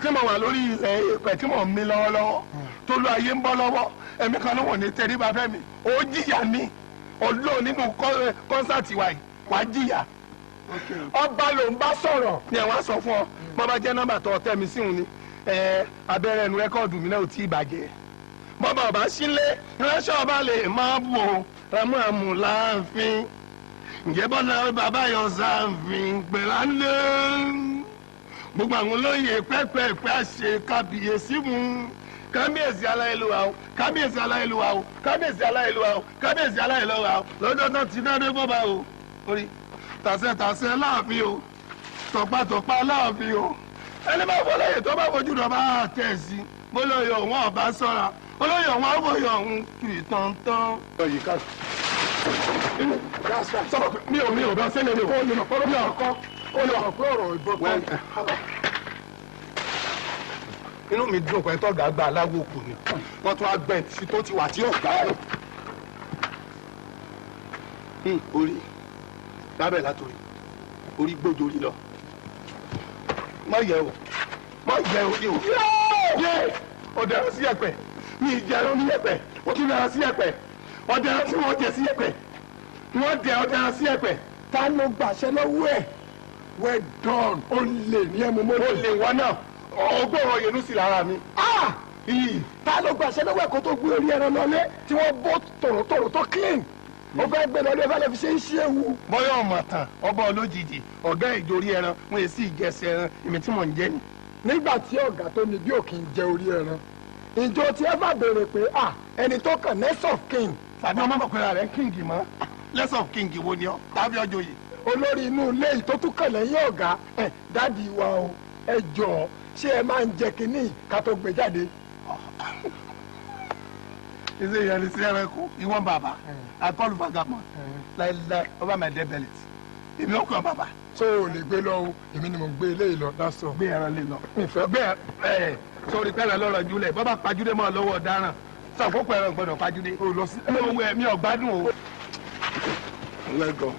tí mo wà lórí ilẹ̀ ìpẹ́ tí mo ń mí lọ́wọ́lọ́wọ́ tó lọ ayé ń bọ́ lọ́wọ́ ẹ̀mí kan ló wọ̀ ní tẹríba fẹ́ mi ó jìyà ní ọlọ́ nínú kọ́nsáàtì wa yìí wàá jìyà. ọba ló ń bá sọ̀rọ̀. ni àwọn sọ fún ọ bọ́bá jẹ́ nọ́mbà tó tẹ́ mi síhun ni abẹ́rẹ́ ẹnu rẹ́kọ́ọ̀dù mi náà ò tí ì bàjẹ́ bọ́bá ọba sílé ránṣẹ́ ọba lè máa bù ọ́ ramú àmú láàfin ǹjẹ́ bọ́lá bàbá yọ sáàfin gbẹ̀ránlé gbogbo àwọn olóyè pẹ́pẹ́pẹ́ àṣẹ kábíyèsí mu kábíyèsí aláìlúwa o kábíyèsí aláìlúwa o kábíyèsí aláìlúwa o kábíyèsí aláìlúwa o lọ́jọ́ tó ti dáadé bọ́ba o orí tàṣẹ láàfin o tọ̀pátọ̀pá láàfin o ẹni bá fọlọ́yè tó bá fojú lọ bá tẹ̀ sí bólóyè òun ọba sọ́ra olóyè òun àbòyè òun kì í tán tán. mi ò bá sẹ́lẹ̀ mi ò kọ́ mi ò kọ́ mi ò kọ́ ó lè wà pé ọ̀rọ̀ ìbọn kan. inú mi dùn pé tọ́gà gba aláwo kù ni wọ́n tún á gbẹ̀ tí tó ti wà tí ò gbà ẹ̀. orí lábẹ́ látòrí orí gbójú orí lọ. má yẹ o má yẹ o yẹ o. yé ọ̀dẹ̀rẹ̀ sí ẹ̀pẹ̀ mi ìjẹun ní ẹ̀pẹ̀ ó tún dára sí ẹ̀pẹ̀ ọ̀dẹ̀rẹ̀ tí wọ́n jẹ sí ẹ̀pẹ̀ wọ́n dẹ ọ̀dẹ̀rẹ̀ sí ẹ̀pẹ̀. ta ló gbàṣẹ lọ́wọ́ ẹ̀ well done ó lè ní ẹmu mọ́tò. ó lè wọ́n náà ọgbọ́n yẹnu sí lára mi. ta ló gbàṣẹ lọ́wọ́ ẹ̀ kó tó gbé orí ẹran lọlé tí wọ́n bó tòrótòró tó clean ó fẹ́ gbé lọlé fẹ́ lè fi ṣe ń ṣe ewu. bọ́yọ̀ ọmọ tán ọba olójijì ọ̀gá ìjòrí ẹran wọn èsì ìjẹsẹ̀ ẹran èmi tí mò ń jẹ ni. nígbà tí ọ̀gá tó ní bí òkè ń jẹ orí ẹran ìjọ tí ẹ bá béèrè pé ẹni tó kàn next of king. tàbí ọmọ bàbá rẹ king mọ next of king wo ni ọ tàbí ọjọ́ yìí. olórí inú ilé yìí tó tún kàn lẹ́yìn ọ̀gá dádì wa o ẹ jọ̀ọ́ ṣé ẹ máa ń jẹ kínní ká tó gbé jáde. ṣe ìyẹn sí ẹranko ìwọ̀n bàbá akọlù vagabond láìláì ọba my dead bellet èmi ò kàn bàbá. so o lè gbé lọ o èmi ni mo gbé eléyìí lọ dáṣọ. gbé ẹran lè lọ. gbé ẹ sọrí pẹ́ẹ́rẹ́ lọ́rọ̀ jùlẹ̀ bọ́bá pajúdé mọ́ lọ́wọ́ ọ̀daràn sàkókò ẹran gbọ́dọ̀ pajúdé. o lọ sí mi ò gbádùn o. lẹ́gọ̀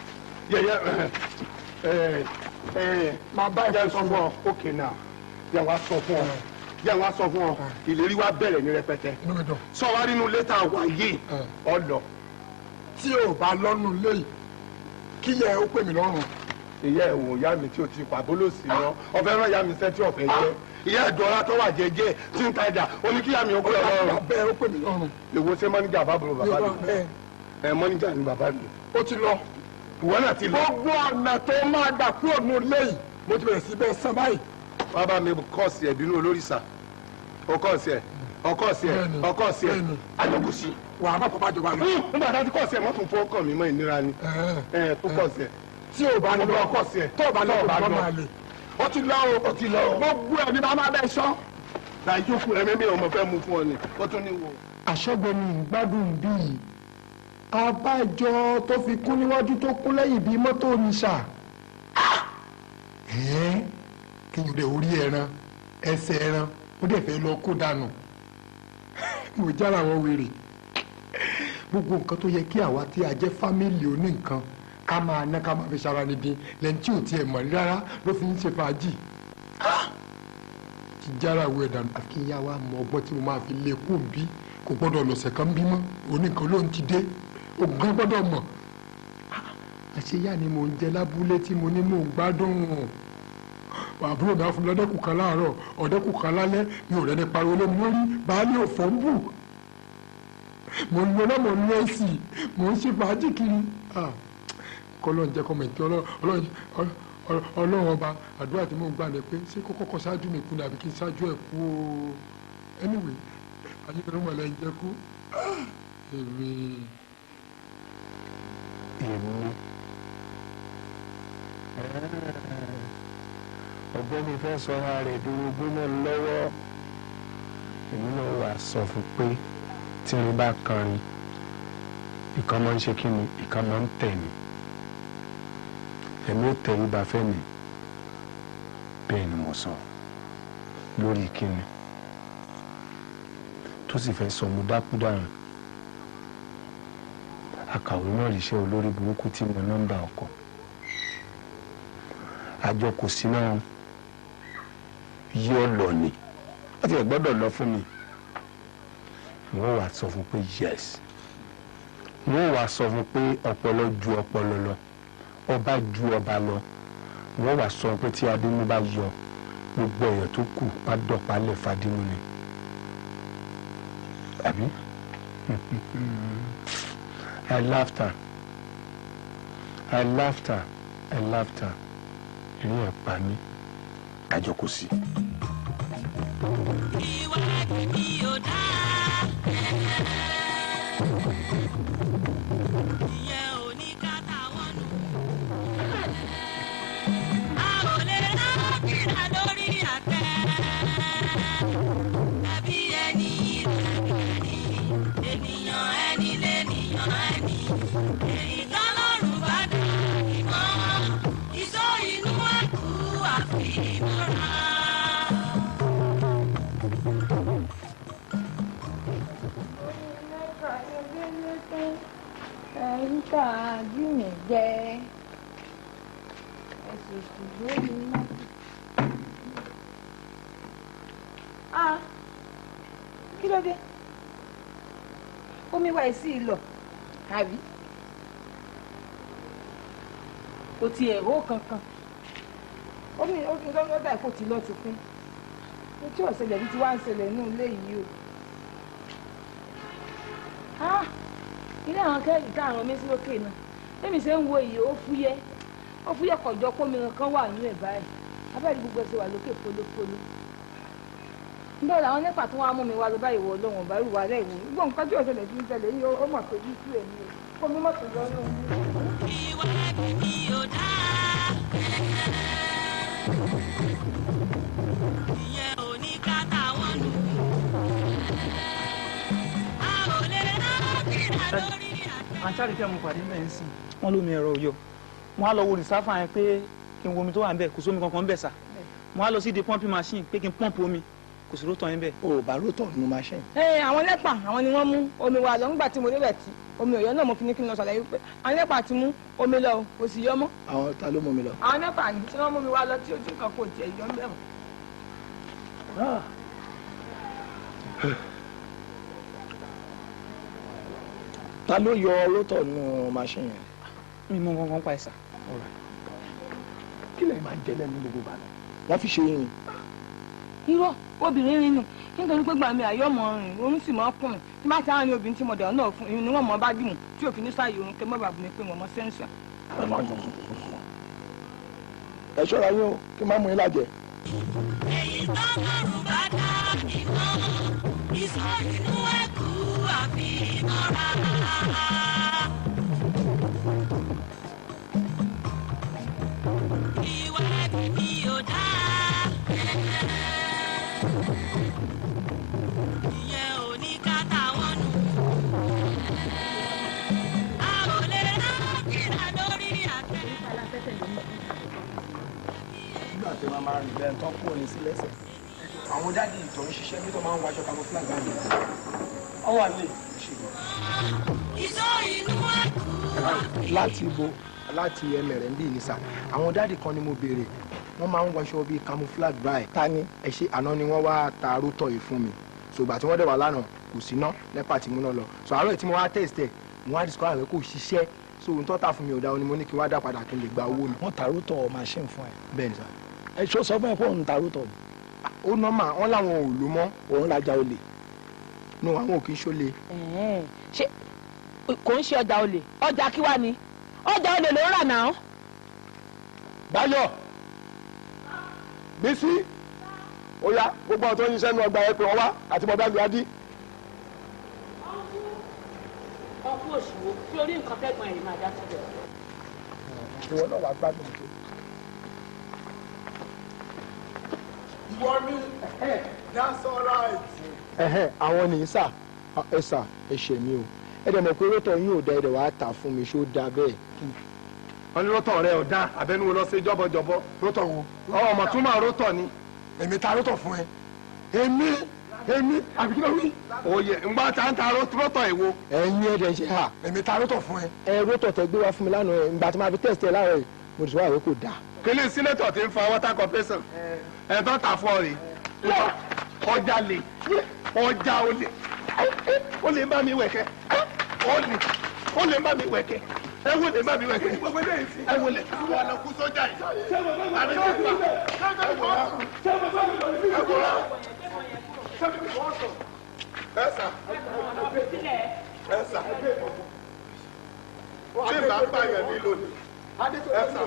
máa bá ẹ sọ fún ọ okay now yà wá sọ fún ọ yà wá sọ fún ọ ìlérí wa bẹ̀rẹ̀ ní rẹpẹtẹ. sọ wá nínú lẹ́tà wáyé ọlọ. tí o bá lọ́nu léyìí kí yẹ ó pè mí lọ́rùn. ìyá ẹ̀ wò ìyá mi tí o ti pàbólò sí wọn ọ̀fẹ́ rán ìyá mi sẹ́ tí ọ̀fẹ́ jẹ́ ìyá ìdọ́ra tó wà jẹ́jẹ́ tí ń tajà ó ní kí ìyá mi ó pè lọ́rùn. bẹ́ẹ̀ ó pè mí lọ́rùn. èwo ṣé mọ́níjà bàbúrò bàbá mi mọ́níjà ni bàbá mi. ó ti lọ. ìwọ náà ti lọ. gbogbo ọ̀nà tó máa gbà kúrò nù léyìí mo ti bẹ̀rẹ̀ sí bẹ́ẹ̀ sàn báyìí. bàbá mi kọ́ọ̀sì ẹ̀ bínú olórìṣà ọkọ̀ọ̀sì ẹ̀ àjọkùsí. wà á má fọwọ́ jọba lọ. nígbà tá a ti kọ́ọ̀sì ẹ̀ mọ́tò fún ọkàn mi mọ́ ìnira ni tó kọ́ọ̀sì ẹ̀. tí o bá lọ kọ́ọ̀sì ẹ̀ tó o bá lọ kó o máa lè. ó ti lọ o ó ti lọ o. gbogbo ẹ̀ ní bá máa bẹ́ẹ̀ sọ. láìjókù ẹ̀mí mi ò mọ̀ fẹ́ mu fún ọ ni ó tún ní wo. àṣọgbẹ́ni ìgbádùn bíi abájọ tó fi kún níwájú tó kún lẹ́yìn bíi mọ́tò oníṣà. kí n lè orí ẹran ẹsẹ̀ ẹran ó dẹ̀ fẹ́ lọ kó dànù mo jára àwọn wèrè gbogbo nǹkan tó yẹ kí àwa tí a jẹ́ fámìlì oní nǹkan ká máa ná ká máa fi ṣara níbi lẹ́yìn tí ò tiẹ̀ mọ̀ rárá ló fi ń ṣe fàájì. ti jára wo ẹ̀dà àkínyà wa mọ ọgbọ́n tí mo máa fi lé kú bí kò gbọ́dọ̀ lọ̀sẹ̀ kan bí mọ́ oní nǹkan ló ń ti dé ògùn gbọ́dọ̀ mọ̀. àṣeyá ni mò ń jẹ lábúlé tí mo ní mò ń gbádùn. àbúrò mi á fún mi lọ́dẹ́kù kan láàárọ̀ ọ̀dẹ́kù kan lálẹ́ mi ò rẹ́ni pariwo lé mi lórí baálé òfò ń bù. mo ń lọ náà mo ń lọ sí i mo ń ṣe fàájì kiri. kọ́lọ́ ń jẹ́ kọ́mọ ìtẹ́ ọlọ́run ọba àdúrà tí mò ń gbà ní pé ṣé kó kọ́kọ́ ṣáájú mi kú ni àbí kí n ṣáájú ẹ̀ kú o. anyway ayélujára mọ̀lẹ́ ń jẹ́ kú. ọ̀gbẹ́ni fẹ́ sọra rẹ̀ dúró gbóná lọ́wọ́ èmi náà wà sọ fún pé tí mo bá kọrin ìkan máa ń ṣe kí ni ìkan máa ń tẹ̀ mí ẹ̀mí ò tẹ̀rí ba fẹ́ mi bẹ́ẹ̀ ni mo sọ lórí kíni tó sì fẹ́ sọ mo dákú dànù akàwé náà ríṣẹ́ olórí burúkú tí mo nọ́mbà ọkọ̀ àjọ kò sí náà yóò lọ ni wọ́n ti gbọ́dọ̀ lọ fún mi wọ́n wá sọ fún pé yes wọ́n wá sọ fún pé ọpọlọ ju ọpọlọ lọ ọba ju ọba lọ wọ́n wá sọ pé tí adémú bá yọ gbogbo èèyàn tó kù bá dọ̀pálẹ̀ fadémú ni àbí I laughed her ní ẹ̀pá mi kájọ kò sí. ìwádìí mi ò dá ìyẹn ò ní ká táwọn nù. a ò lè rákìlá lórí àtẹ tàbí ẹni ìrẹ̀lẹ̀ ènìyàn ẹni lẹ́nìyàn ẹni èyí tọ́lọ́run bá dà ìmọ̀ ìsọ inú ẹ̀kú àfihàn. Ẹ̀ríkà jíìmì jẹ́ ẹ̀sùn ṣùgbọ́n mi náà. Kí ló dé? Omi wá sí ìlọ, àbí? Kò tiẹ̀ hó kankan. Omi lọ́dà kò tí lọ ti pín. Ní tí ọ̀sẹ̀lẹ̀ bí ti wá ń ṣẹlẹ̀ ní ilé yìí o. Ilé àwọn kẹ́rì tá àwọn méjì lókè náà lẹ́mi ṣe ń wo iye ó fúyẹ́ kọjọ pómi kan wà nínú ẹ̀ báyìí abẹ́rẹ́ gbogbo ẹsẹ̀ wà lókè polópoló nígbà làwọn nípa tí wọ́n á mú mi wá lọ báyìí wọ ọlọ́wọ̀n bá rúwa rẹ̀ wò gbọ́n nǹkan tí òṣèlè ti ń tẹ̀lé yìí ó mọ̀ pé bí tú ẹ̀mí o kó mi mọ̀ tó lọ ní òun. ìwádìí mi ò dá ìyẹn ò ní ká táwọn nù. a ò lè rákìlá lórí àtẹ. àǹtí tẹ́ mo pàdé mẹ́rin sí wọ́n lómi ẹ̀rọ òyò mo á lọ wo rìsáfà yẹn pé kí n wo omi tó wà ń bẹ̀ kò sómi kankan ń bẹ̀ sà mo á lọ sí di pumping machine pé kí n pump omi kò sí rótọ̀ yẹn bẹ̀. o bá rótọ̀ nínú machine. Àwọn nẹ́pà àwọn ni wọ́n mú omi wa lọ nígbà tí mo débẹ̀ tí omi òyọ́ náà mo fi ní kí n lọ ṣàlàyé pé àwọn nẹ́pà ti mú omi lọ kò sì yọ mọ́. àwọn ta ló mú mi lọ. àwọn nẹ́pà ni tí wọ́n mú mi wá lọ tí ojú kan kò tiẹ̀ yọ ń bẹ̀ mọ́. ta ló yọ rótọ̀ nínú machine yẹn. mi mọ nǹkan pa ẹ̀ sà. kí lè máa jẹ lẹ́nu gbogbo bàbá wọ́n fi ṣe yín. irọ́ obìnrin rin nù nítorí pé gbàmí àyọ̀mọ̀ rìn òun sì máa kùn tí bá ti àwọn obìnrin tí mo dẹ̀ náà fún ìrìn ni wọ́n mọ̀ bá dìmú tí òfin ní sáàyè òun kẹ́ mọ́ bàbá mi pé wọ́n mọ sẹ́ńsà. ẹ ṣọ́ra yín o kí n má mú yín lájẹ. èyí tọ́lọ́run bá dá ìmọ̀ ìsọ inú ẹ̀kú àfihàn. ìwádìí mi ò dá ìyẹn ò ní ká táwọn nù. a ò lè rákìlá lórí àtẹ. nígbà tí wọ́n máa rìn bẹ́ẹ̀ tán kú òní sí lẹ́sẹ̀. àwọn dáàdi ìtọ̀ ń ṣiṣẹ́ bí tó máa ń wọ aṣọ camouflage àgbẹ̀. ọwọ́ àlè ṣe. ìsọ inú ẹ̀kú. láti ibo láti ẹmẹrẹ ń bí ní sà àwọn dáàdì kan ni mo béèrè wọ́n máa ń wọṣọ bíi camouflage báyìí. ta ni ẹ ṣe àná ni wọ́n wá ta rótọ̀ yìí fún mi ṣùgbọ́n tí wọ́n dẹ̀ wá lánàá kò sí ná nípa tí mo náà lọ sọ àárọ̀ tí mo wá tẹ̀sítẹ̀ mo wá discover rẹ kò ṣiṣẹ́ so ohun tó tà fún mi ò dáa ni mo ní kí n wá dá padà kí n lè gba owó mi. wọ́n ta rótọ̀ machine fún ẹ. bẹ́ẹ̀ ni sà. ẹ ṣó sọ fún ẹ pé òun ta rótọ̀ ni. ó nọ́mà wọ́n láwọn ò lò mọ́. òun rajà olè. no àwọn ò kì í ṣólè. ṣe kò ń ṣe ọjà olè ọjà kí wá ni ọjà olè ló ń rà náà. Báyọ̀ Bísí ó yá gbogbo àwọn tó ń ṣiṣẹ́ nu ọgbà ẹ pé wọ́n wá àti bọ́dá lu adí. ọkú òṣùwò tí orí nǹkan fẹ́gbọ́n ẹ̀rí máa dá síbẹ̀. ìwọ náà wàá gbádùn tó. ìwọ ní that's all right. àwọn ní sà ẹ sà ẹ ṣe mí o ẹ dẹ̀ mọ̀ pé rótọ̀ yín ò da ẹ dẹ̀ wàá tà fún mi ṣó da bẹ́ẹ̀. wọ́n ní rótọ̀ rẹ ọ̀dà abẹ́nuwo lọ sí jọ́bọ̀jọ́bọ̀. rótọ̀ wo. ọmọ tún máa rótọ̀ ni. èmi ta rótọ̀ fún ẹ. èmi àbí kí ló wí. oyè ńgbà tá ń ta rótọ̀ èwo. ẹ̀yin ẹ̀ dẹ̀ ṣe hà. èmi ta rótọ̀ fún ẹ. ẹ rótọ̀ tẹ gbé wá fún mi lánàá ìgbà tí màá fi tẹ̀sítẹ̀ ẹ láàárọ̀ yìí mo ti sọ àwọn kò dáa. kílí sínétọ̀ ti ń fa water corporation ẹ̀ tó tà fún ọ rè ọjà lè ọjà olè ó lè bá mi wẹ̀kẹ́ ó lè bá mi wẹ̀kẹ́ ẹ wo lè bá mi wẹ̀kẹ́ ẹ wo lè wọ́n lọ kú sójà yìí àbí kò fà ẹ wò ó ẹ wò ó ẹ sà ẹ sà tí n bá báyọ̀ ní lónìí ẹ sà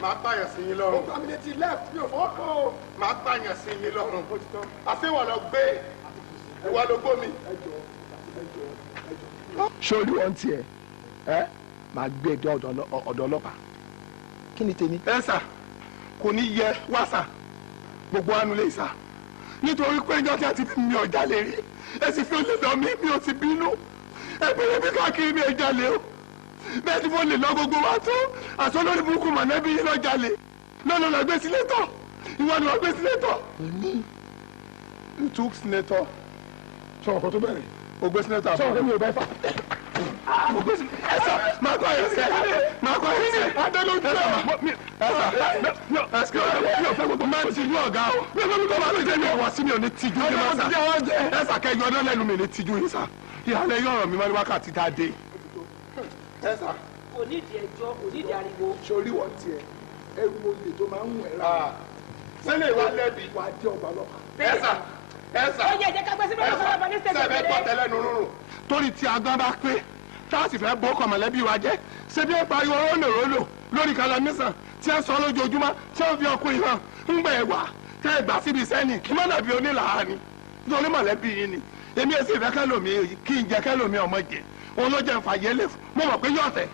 máa báyọ̀ sí yín lọ́rùn. ó community left mi ò fọ́ kàn ó. máa báyọ̀ sí yín lọ́rùn. àṣewọ̀ lọ gbé ìwà ló gbó mi. sórí wọn tiẹ̀ ẹ máa gbé ẹjọ́ ọ̀dọ̀ ọlọ́pàá kí ni tèmi. ẹ sà kò ní yẹ wá sà gbogbo àánú lè sà nítorí pé ẹjọ́ tí a ti fi mi ọ̀já lè rí ẹ sì fi olè lọ mi ò sì bínú ẹ bèrè bí káàkiri mi ẹja lè o bẹ́ẹ̀ tí mo lè lọ gbogbo wa tó àṣọ lórí burúkú mọ̀nẹ́bí yín lọ́jà lè lọ́nà lọ gbé sílé tọ̀ ìwọ ni wọ́n gbé sílé tọ̀. èmi you took senator sọ ọkọ tó bẹ̀rẹ̀. o gbé senator sọ ọkọ mi ò bá fà. o gbé senator ẹ sà máa kọ́ ẹ sẹ́ máa kọ́ ẹ sẹ́ adélójú ẹ sà mi ò fẹ́ gbogbo máa ti ní ọ̀gá o mi ò fẹ́ gbogbo máa ti ní ọ̀wọ́ sí mi ò ní tijú ní ma sà ẹ sà kẹjọ ọdún lẹ́nu mi ní tijú yín sà ìhàlẹ̀ yọ̀rọ̀ mi máa ní wákàtí tá a dé. ẹ sà. kò nídìí ẹjọ́ kò nídìí ariwo. sórí wọn tiẹ̀ ẹrù olè tó máa ń wẹ̀ rà. sílẹ̀ ìwà lẹ́bi. wà á jẹ́ ọba lọ́pàá. ẹ sà ẹ sà ó yẹ ẹ̀jẹ̀ ká gbé síbẹ̀ lọ́kọ̀ ọba ní sẹ́gbẹ̀ẹ́ sẹ́gbẹ̀ẹ́ gbọ́ tẹ́lẹ̀ nùrùrù. torí tí agbọ́n bá pé tá a sì fẹ́ bọ́ ọkọ̀ mọ̀lẹ́bí wa jẹ́ ṣé bí ẹ pariwo rólò lórí kalamísàn tí ẹ sọ lójoojúmọ́ tí ó fi ọkùnrin hàn ń gbẹ̀ wá tẹ́ ẹ gbà síbi sẹ́ni kí má dàbí onílàá ni nítorí mọ̀lẹ́bí yín ni èmi èsì ìfẹ́ kẹ́lòmí kí n jẹ kẹ́lòmí ọmọ jẹ òun ló jẹ́ nfàyẹ́lẹ̀ mo mọ̀ pé yọ̀ọ̀tẹ̀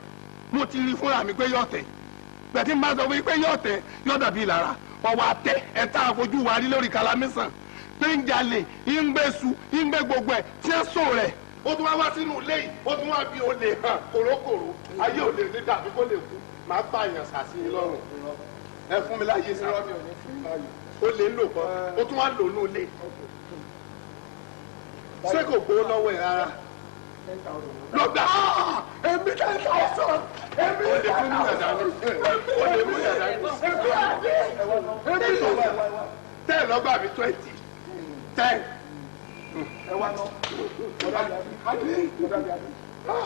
mo ti rí fúnra mi pé yọ̀ọ̀tẹ̀ gbẹ̀tí n bá sọ wípé yọ̀ọ̀tẹ̀ yọ̀ dàbí ìlara ọwọ́ àtẹ ẹ̀ta àfojú wa rí lórí kalamísàn pé ń jalè ń gbé su ń gbé gbogbo ẹ̀ tí ẹ sọ rẹ̀ ó tún wá wá sínú ilé yìí ó tún wá bí olè hàn kòrókòró ayé olè ní dàbí kó lè kú máa bá àyàn sàṣì lọ́rùn ẹ fún mi láyé sí ó lè lò kọ́ ó tún wá lò ní ilé ṣé kò gbowó lọ́wọ́ ẹ̀ rárá lọ́gbà èmi 10,000 èmi ó lè fún yàrá ní ó lè mú yàrá ní tẹ́ ẹ̀ lọ́gbà mi 20 10. ẹ wá ná ọ̀dà àdé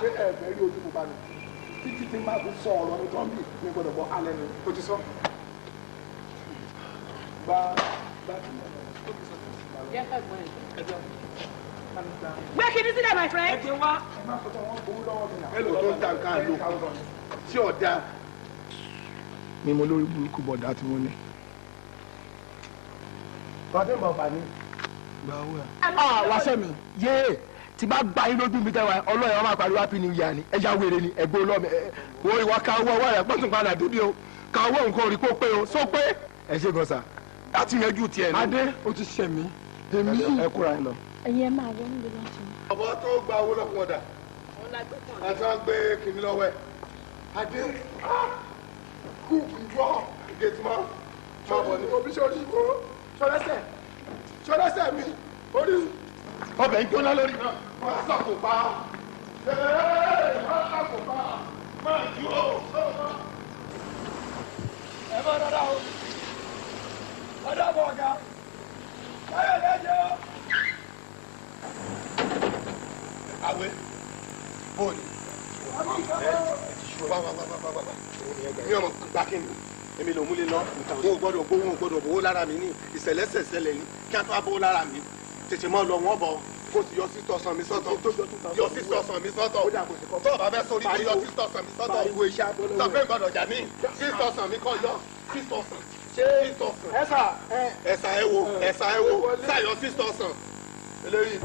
ṣé ẹ fẹ́ rí ojú mo bá mi títí tí máa fi sọ ọ̀rọ̀ mi tán bì ní gbọ́dọ̀ bọ́ alẹ́ mi o ti sọ. gbé kiri sílẹ̀ my friend. ẹ má sọ pé wọ́n gbowó lọ́wọ́ mi náà. mélòó tó ń ta nǹkan àlò tí ọ̀dà. ni mo lórí burúkú bọ̀dá tí mo ní. tọ́jú ìmọ̀ fà ní. wáṣẹ́ mi yéé tí bá gba yín lójú mi tẹ́wàá ọlọ́yìn wọn máa pariwo happy new year ni ẹja wèrè ni ẹgbẹ́ olómi wo ìwà ká owó ọwọ́ rẹ̀ pọ́sùn padà débi o ká owó nǹkan orí kó pé o sọ pé ẹ ṣe gan sa láti yanjú tiẹ̀ ní. adé o ti ṣẹ̀ mí èmi ẹ kúra yín lọ. ẹ̀yin ẹ máa wọ níbi láti. ọ̀bọ tó gba owó lọ́kùn ọ̀dà ẹ tí wọ́n gbé kìnìún lọ́wọ́ ẹ̀. adé kú ìjọ gẹ̀tìmọ́ máa bọ̀ ní. òbí sọ orí ìbò sọlẹ́sẹ̀ mi orí. ọbẹ̀ ń jóná lórí náà wọ́n á sọ̀kò pa máa ju o. ẹ bá dada o ọdọ bọ ọgá báyọ̀ lẹ́jọ́. àwẹ̀ bóòlù mi ò mọ̀ gbà kí ni èmi ló múlẹ̀ lọ wọn ò gbọ́dọ̀ gbó wọn ò gbọ́dọ̀ bówó lára mi ní ìṣẹ̀lẹ̀ṣẹ̀ṣẹlẹ̀ ní kí a tó bá bówó lára mi tètè mọ́ lọ wọ́n bọ̀ kó sì yọ 6,000 mi sọ́tọ̀ yọ 6,000 mi sọ́tọ̀ tó o bá fẹ́ sórí tó yọ 6,000 mi sọ́tọ̀ sọ pé gbọ́dọ̀ jà ní 6,000 mi kọ́ yọ 6,000 ẹ̀sà ẹ̀ wo sáyọ 6,000 eléyìí.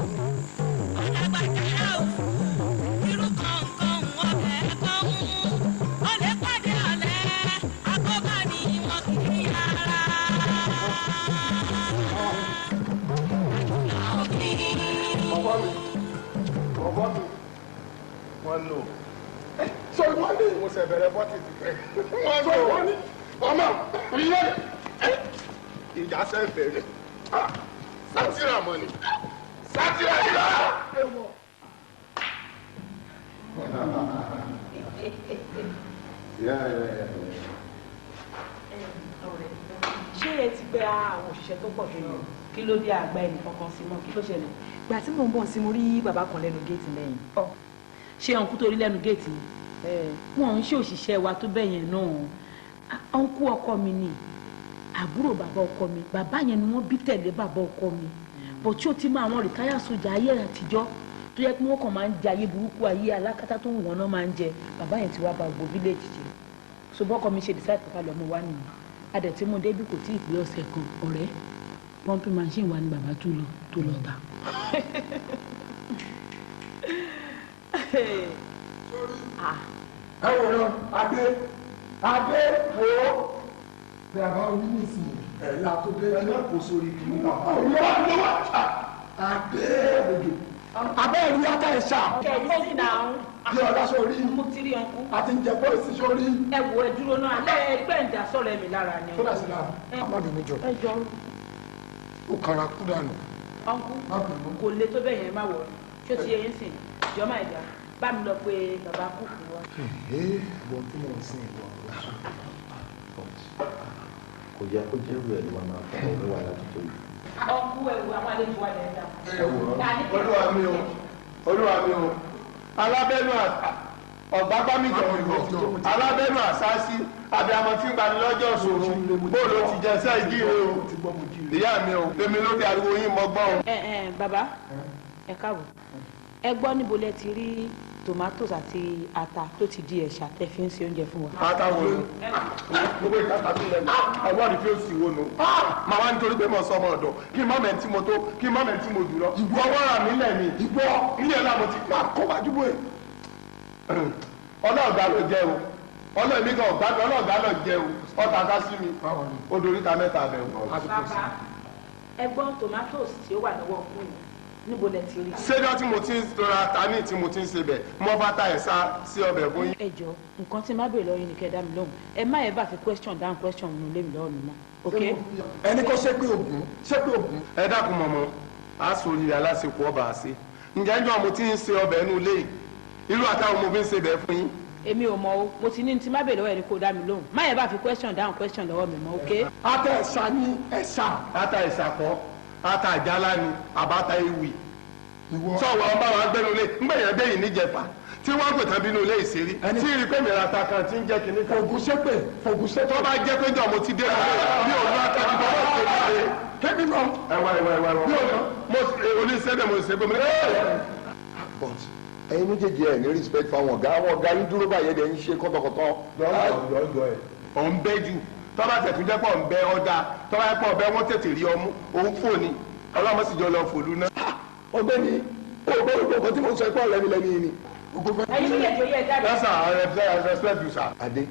wọ́n lò. sọ wọ́n ní mo ṣe bẹ̀rẹ̀ bọ́tì ti fẹ́. wọ́n ní ọmọ ilé ìjà ṣe bẹ̀rẹ̀. sátìrà mọ́ ni sátìrà yá. ṣé ẹ ti gba àwọn òṣìṣẹ́ tó pọ̀ tó yẹ kí ló dé àgbà ẹnì kankan sí mọ́ kí ló ṣẹlẹ̀? gbà tí mò ń bọ̀ sí mo rí bàbá kan lẹ́nu géètì lẹ́yìn. ṣé ọ̀nkú tó rí lẹ́nu géètì wọn ń ṣe òṣìṣẹ́ wa tó bẹ́ẹ̀ yẹn náà ọ̀nkú ọkọ mi ni àbúrò bàbá ọkọ mi bàbá yẹn ni wọ́n bí tẹ̀lé bàbá ọkọ mi bọ̀ tí ó ti máa àwọn rìtáyà sójà ayé àtijọ́ tó yẹ kí wọ́n kàn máa ń jẹ ayé burúkú ayé alákatá tó ń wọ́n náà máa ń jẹ bàbá yẹn ti wá ba gbogbo fíléèjì jẹ so bọ́kọ mi ṣe decide pé ká lọ mú wá nìyẹn adẹ̀ tí mo débi kò tí ì pé ọ̀sẹ̀ kan ọ̀rẹ́ pọ́ńpì machine wa ni bàbá tó lọ ta. ẹ wò lọ adé wo bí a bá wí nísìnyí ẹ la tó dé ẹ náà kó sórí kí ní bàbá adé abẹ́ ìlú yàtọ̀ ẹ̀ ṣá. kẹ̀lí sí náà. bí ọ̀dà sórí mo ti rí ọkú. àti ń jẹ bọ́ọ̀sì sórí. ẹ wo ẹ dúró náà alẹ́ ẹgbẹ́ ń dà sọ̀rọ̀ ẹ̀mí lára ni. sódà sí lára amadu mi jọ. ẹ jọ. ó kara kú dànù. ọkú kò lè tó bẹ́ẹ̀ yẹn má wọ̀ ṣó ti yẹ yín sìn jọ máa jà bá mi lọ pé bàbá kú fún wa. ìwọ tí mo ń sìn ìwọ. kò yẹ kó jẹ́ ìwé ẹ̀rọ máa fọ ọ̀rọ̀ wa láti tó yìí. ọkú ẹ̀wù àwọn àlejò wa lẹ̀ ń dà. olúwa mi o alábẹ́nu ọ̀gbágbámìjọ ìlú alábẹ́nu àṣáṣí abiyamọ tí ń gbani lọ́jọ́ ìṣòro bóòlù ti jẹ sẹ́ ìdí rẹ o ìyá mi o èmi ló dé ariwo yín mọ gbọ́n o. bàbá ẹ káàbọ̀ ẹ gbọ́ níbo lẹ ti rí tomatoes àti ata tó ti di ẹ̀ṣà tẹ́ fi ń ṣe oúnjẹ fún wa. ata wo ni gbogbo ìtàkà tó lẹ́nu àwọn àdìfẹ́ òsì wo nu màá wá nítorí pé mo sọ ọmọ ọ̀dọ̀ kí n má mẹ́ tí mo tó kí n má mẹ́ tí mo jù lọ. ìwọ wọ́n rà mí lẹ́mí ìwọ ilé ẹ̀ náà mo ti pa kó wájú bóyè. ọlọ́ọ̀gá ló jẹ́ o ọlọ́ọ̀mí kan ọlọ́ọ̀gá ló jẹ́ o ọ̀tá ká sí mi odò oríta mẹ́ta bẹ̀ o. bàbá ẹ gbọ́ tomatoes tí ó wà lọ́wọ́ fún mi níbo lẹ ti rí. ṣéjọ́ tí mo ti ń ra tani tí mo ti ń ṣe bẹ̀ mo bá ta ẹ̀ sá sí ọbẹ̀ fún yín. ẹ jọ nǹkan tí má bèrè lọ́yìn ni kẹ́ dá mi lóhùn ẹ má ẹ bá fi question down question nù lé mi lọ́wọ́ mi mọ́ ok. ẹni kò ṣe pé ògùn ṣe pé ògùn. ẹ dákun mọ̀mọ́ a sòrí aláṣepọ̀ ọba àṣẹ ǹjẹ́ ǹjọ́ mo ti ń ṣe ọbẹ̀ inú ilé irú àtàwọn mo fi ń ṣe bẹ̀ fún yín. èmi ò mọ o mo ti ní tí má bèrè lọ́wọ́ ẹ ní kó dá mi lóhùn má ẹ bá fi question down question lọ́wọ́ mi mọ́ ok. ata ẹ̀sà ni ẹ̀sà. ata ẹ̀sà kọ́ ata àjálá ni àbáta ewì sọ̀wọ́ ọba wa gbẹ́nu lé ńgbẹ̀yàn dé yìí níjẹ̀fà tí wọ́n pè tán bínú ilé ìṣeré tí rí pé mìíràn ta kan tí ń jẹ́ kínní kan. fògùn ṣépè tó bá jẹ́ pé jọ mo ti dé mi ò lọ akẹ́kọ̀ọ́ tó bá ṣe mí lé. kébì náà. ẹwà mo oníṣẹ́ bẹ̀ mo ṣe pé mo lé. but ẹ̀yin méjèèjì ẹ ní respect fáwọn ọ̀gá yín dúró báyẹn dẹ̀ ń ṣe kọ́tọ̀kọ́tọ̀. ọ̀ ń bẹ́ jù tọ́ba tẹ̀tún jẹ́ pọ̀ ń bẹ́ ọ̀dà tọ́ba yẹ pọ̀ bẹ́ wọ́n tètè rí ọmú òun fòní ọlọ́mọ sì jọ lọ fòlú náà. ọ̀gbẹ́ni ògbó tí mo sọ pé ọ̀lẹ́milẹ́mi ni. Yes, sir. I respect you, sir. Adé,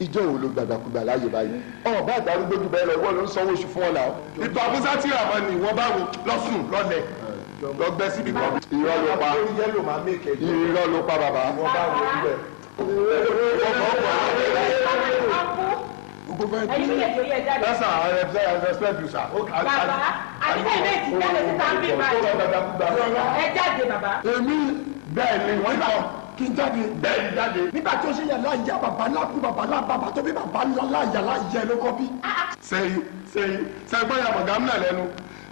ìjọ wo ló gbàgbàkúgbà láàyè báyìí? Ọba àgbàrúgbó jù bẹ́ẹ̀ lọ, ìwọ ló ń sanwó oṣù fún ọ̀la. Ìtọ́ àbúsá tí àmọ́ ni ìwọ bá wo lọ́sùn lọ́lẹ̀ lọ́gbẹ́ síbi kan. Irọ́ ló pa. Irọ́ ló pa bàbá. Ìwọ bá wo níbẹ̀. Yes, sir. I respect you, sir. Bàbá, àbíkẹ́ ilé ìtì jáde síta ń bí báyìí. Ẹ jáde bàbá. Èmi bẹ́ẹ̀ ni wọ́n yà kí n jáde. Bẹ́ẹ̀ ni jáde. Nígbà tí ó ṣe yàrá ìyá bàbá lákú bàbá lábàbà tó bí bàbá láyà láyà ló kọ́ bí. sẹ́yìn gbọ́dọ̀ màgàm náà lẹ́nu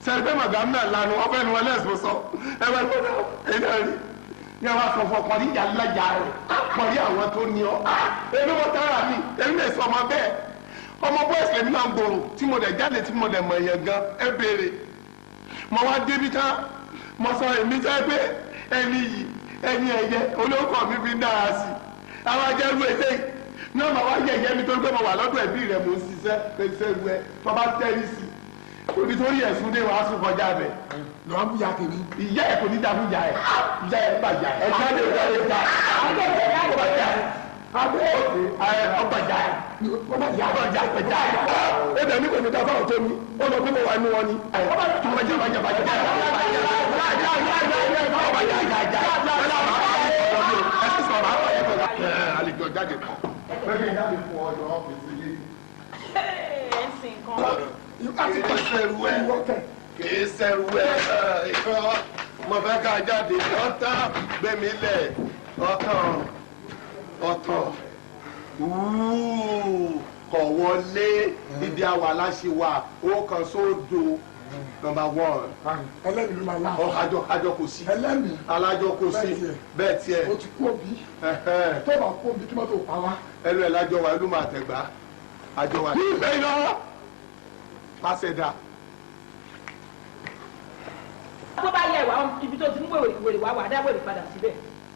sẹ́yìn pé màgàm náà lanu ọbẹ̀ ni wọ́n lẹ́sùn sọ ẹ wá lọ́dọ̀ ẹ̀yìn náà rí ní àwọn afọ̀fọ̀ kọ̀rí ìyá láyà rẹ̀ kọ̀rí àwọn tó ní ọ. èmi wọ́n tẹ́ra mi èmi lè sọ ọmọ bẹ́ẹ̀ ọmọ bọ́ọ̀sì lèmi náà gbòòrò tí mo dẹ̀ jáde tí mo dẹ̀ mọ̀ èèyàn gan ẹ béèrè mo wá débi tán mo sọ èmi jẹ́ pé ẹni yìí ẹni ẹ̀yẹ olóńkọ mi fi ń dára sí i àwọn ajẹ́rú eléyìí ní ọmọ wa yẹ̀yẹ́ mi torí pé mo wà lọ́dọ̀ ẹbí rẹ̀ mo ń ṣiṣẹ́ pèsè ru ẹ tó bá tẹ́rí sí i òbí tó rí ẹ̀sùn dé wàá sùn kọjá bẹ̀. lọ́wọ́ bí ya kiri. ìyá ẹ̀ kò ní dàbí ìyá ẹ̀ ìyá ẹ̀ gbàjà ẹ̀ jáde jáde já ọgbàjà ọgbàjà ọgbàjà ẹ̀ bẹ̀ mí kò ní dáfà ọ̀tọ́ mi ó lọ pé mo wà nínú wọn ni. àlejò jáde kan bẹ́ẹ̀ jáde fún ọjọ́ ọ́fíìsì yìí. kìí sẹ́rù ẹ̀ kìí sẹ́rù ẹ̀ ikọ́ mo fẹ́ ká jáde ọ̀tán gbẹ̀mí lẹ̀ ọ̀tán kọ̀ wọlé ibi àwà láṣẹ wà ó kan sódò number one. ẹlẹ́mi ló máa lá. àjọ kò sí. ẹlẹ́mi. alájọ kò sí. bẹ́ẹ̀ tiẹ̀. o ti kú òbí. tó bá kú òbí kí mọ́tò pa wá. ẹnu ẹ̀ lájọ wa ẹnu máa tẹ̀gbá. àjọ wa. bí ìgbẹ́ iná. pàṣẹ dà. tó bá yẹ wá ibi tó ti ń wèrè wá wà dá wèrè padà síbẹ̀.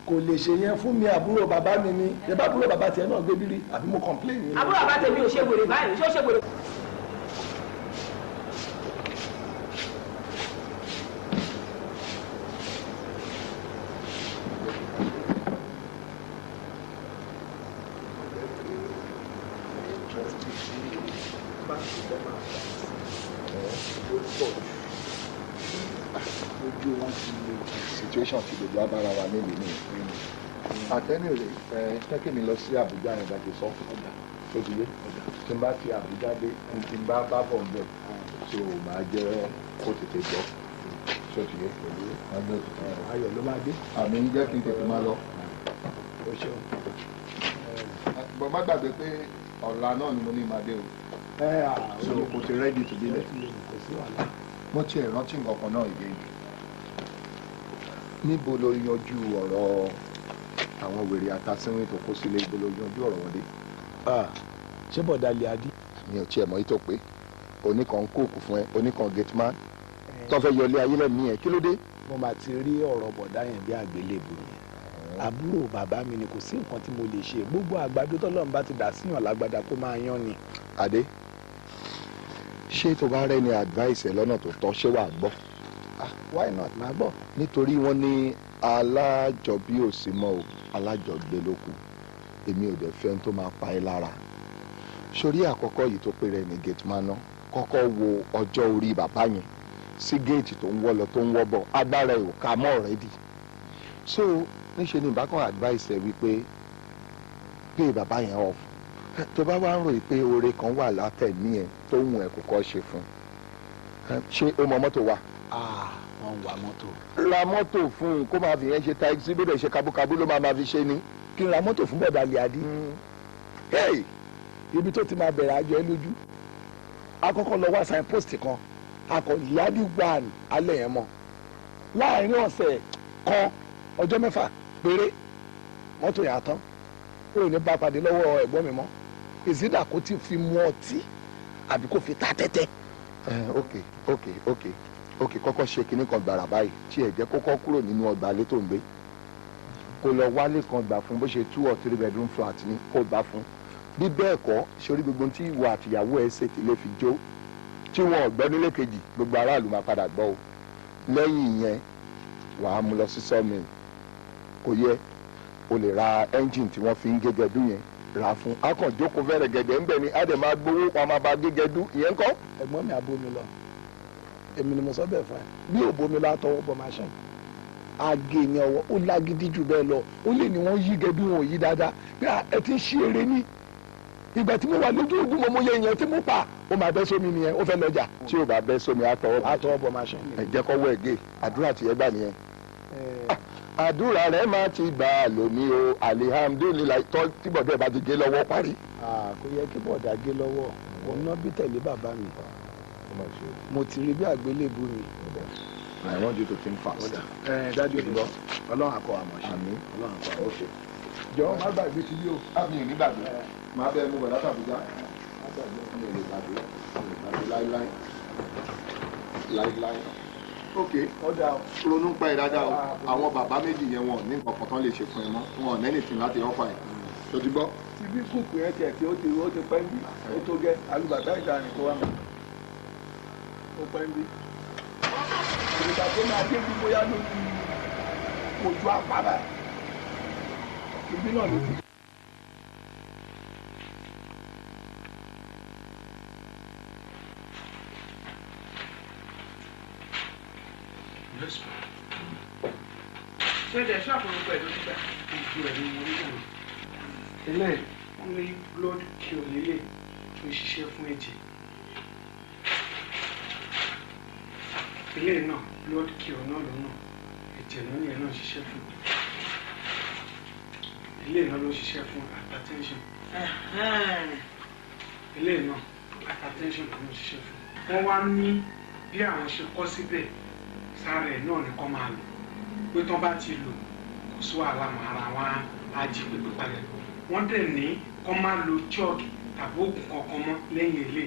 kò lè ṣe yẹn fún mi àbúrò bàbá mi ni ẹ bá àbúrò bàbá tiẹ̀ náà gbé bírí àbí mo complain ni. àbúrò bàbá tèmi ò ṣe wèrè báyìí ṣó ṣe wèrè. situation ti gbogbo abára wa nílùú ní ìpínlẹ̀ àtẹ́ni rẹ̀ tẹ́kì mi lọ sí Àbújá yẹn bá ti sọ ọjà tó ti yé tí n bá ti Àbújá dé tí n bá bọ̀ ń bẹ̀ so màá jẹ́ kó tètè gbọ́ tó ti yé pẹ̀lú ayọ̀ ló máa dé àmì ń jẹ́ kí n tètè máa lọ. bọ̀ má gbàgbé pé ọ̀la náà ni mo ní máa dé o so kò ti rẹ́dí tó délẹ̀ mo ti ẹ̀ rántí nǹkan kan náà ìgbéyìí níbo ló yanjú ọ̀rọ̀ àwọn wèrè àtàsínwìn tó kó sílé ibo ló yanjú ọ̀rọ̀ wọn dé. ṣé bọ̀dà lè adí. mi ò tiẹ̀ mọ̀ yìí tó pé oníkan kóòkù fún ẹ oníkan gateman tó fẹ́ yọlé ayé lẹ́mìí ẹ̀ kí ló dé. mo máa ti rí ọ̀rọ̀ bọ̀dá yẹn bí àgbélébù ni àbúrò bàbá mi ni kò sí nǹkan tí mo lè ṣe gbogbo àgbàdo tọ́lọ́run bá ti dà síyàn lágbàdá kó máa yán ni. Adé ṣé tó bá rẹ́ni advice ẹ̀ lọ́nà tó tọ́ ṣé wàá gbọ́. Why not máa gbọ́. nítorí wọ́n ní alájọbí ò sí mọ́ o alájọgbé ló kù èmi ò dẹ̀ fẹ́ tó máa pa ẹ́ lára sórí àkọ́kọ́ yìí tó péré ní gateman náà kọ́kọ́ wo ọjọ́ orí bàbá yẹn sí géètì tó ń wọ́ lọ tó ń wọ́ bọ̀ agbára ẹ̀ ò ká mọ́ already so níṣẹ́ ni ìbákan advice ẹ̀ wípé pay bàbá yẹn off tó bá wá ń ròyìn pé oore kan wà látẹ̀mí ẹ̀ tó ń ẹ̀ kò kọ́ ṣe fún ṣé ó mọ mọ́tò wa. wọ́n ń wa mọ́tò. ra mọ́tò fún un kó máa fi yẹn ṣe taxi bó dẹ̀ ṣe kabúkabú ló máa fi ṣe ni. kí n ra mọ́tò fún bọ̀dà lè adí. ibi tó ti máa bẹ̀rẹ̀ àjọ ẹ lójú akọ́kọ́ lọ wá sign post kan akọ̀lì adí wà alẹ́ yẹn mọ́ láàrin ọ̀sẹ̀ kan ọjọ́ 6 péré mọ́tò yà tán ó ní bá pàdé lọ́wọ́ ẹ̀gbọ́n mi mọ́ ìsídà kó ti fi mu ọtí àbí kó fi ta tẹ́tẹ́. ok kọ́kọ́ ṣe kinní kan gbàrà báyìí tí ẹ̀ jẹ́ kókó kúrò nínú ọgbà ilé tó ń gbé kó lọ wálé kan gbà fún bó ṣe 2 or 3 bedroom flat ní kó gbà fún bí bẹ́ẹ̀ kọ́ sórí gbogbo tí ìwọ àtìyàwó ẹ̀ ṣètì lè fi jó tí wọn ò gbọ́ nílé kejì gbogbo aráàlú máa padà gbọ́ o lẹ́yìn yẹn wàá mú lọ sí sawmill kò yẹ o lè ra engine tí wọ́n fi ń gégẹdú yẹn rà fún akàn jókòó fẹ́rẹ̀ gẹ̀gẹ̀ ńbẹ ni á dẹ̀ máa gbowó wọn máa bá gégẹdú ìyẹn kọ́. ẹ̀gbọ́n mi àbomi lọ èmi ni mo sọ bẹ́ẹ̀ fún ẹ bí òbomi lọ àtọwọ́ bọ machine àgè ní ọwọ́ ó lágídí jù bẹ́ẹ̀ lọ ó lè ní wọ́n yí gẹdú wọn ò yí dáadáa bí ẹ ti ń ṣí eré ní ìgbà tí mo wà lójú ogun mo mọyé èèyàn tí mo pa ó máa bẹ́ sómi nìyẹn ó fẹ́ lọ́jà tí ò bá bẹ́ sómi àtọwọ́ bọ̀ máa ṣe ẹ jẹ́ kọ́wọ́ ẹ̀ gé àdúrà tiẹ̀ gbà nìyẹn. àdúrà rẹ̀ máa ti gbà lómi o alihamdulilayi tọ́ tí bọ̀dẹ̀ bá ti gé lọ́wọ́ parí. kò yẹ kí bọ̀dà gé lọ́wọ́ òun náà bí tẹ̀lé bàbá mi mo ti rí bí àgbélébù mi. I want you to think fast. dájú ìdúró ọlọ́run àkọ́ àmọ̀ ṣe ọlọ́run àkọ́ àmọ̀ ṣe. jọ má gbàgbé ti bí o. mi ò ní gbàgbé máa bẹ́ẹ̀ mú bọ̀dá tàbújá mi ò lè gbàgbé láíláí láíláí. ok ọ̀dà ronú pa ẹ̀ dáadáa o àwọn bàbá méjì yẹn wọn ní nǹkan kan tán lè ṣe fún ẹ mọ́ wọn ò nẹ́nìtì láti ọ́fà ẹ̀ tó ti gbọ́. ti bí kùkù yẹn tiẹ̀ tí ó ti pẹ́ ń bí ó tó gẹ́ alùbàtà ìta ni kó wá mọ́ ó pẹ́ ń bí. ìgbà tó máa dé bí bóyá lójú ojú apára ìbí náà ló ti. ṣé ẹ̀jẹ̀ ṣọ́ọ̀bù orúkọ ẹ̀ ló ti gbà? ojú ẹ̀ ní orí náà tẹ́lẹ̀ wọ́n ní blood cure lélẹ̀ tó ń ṣiṣẹ́ fún ẹ̀jẹ̀ ilé náà blood cure náà lọ́nà ẹ̀jẹ̀ lónìí ẹ̀ náà ṣiṣẹ́ fún ilé náà ló ṣiṣẹ́ fún hypertension ilé náà hypertension ló ń ṣiṣẹ́ fún wọ́n wá ní bí àwọn ṣe kọ́ síbẹ̀ sára ẹ̀ náà nìkan máa lò pé tán bá ti lò kò sí wàhálà mọ́ ara wọn á jí pépé padà wọ́n dẹ̀ ní kán má lo drug tàbí oògùn kankan mọ́ lẹ́yìn ilé.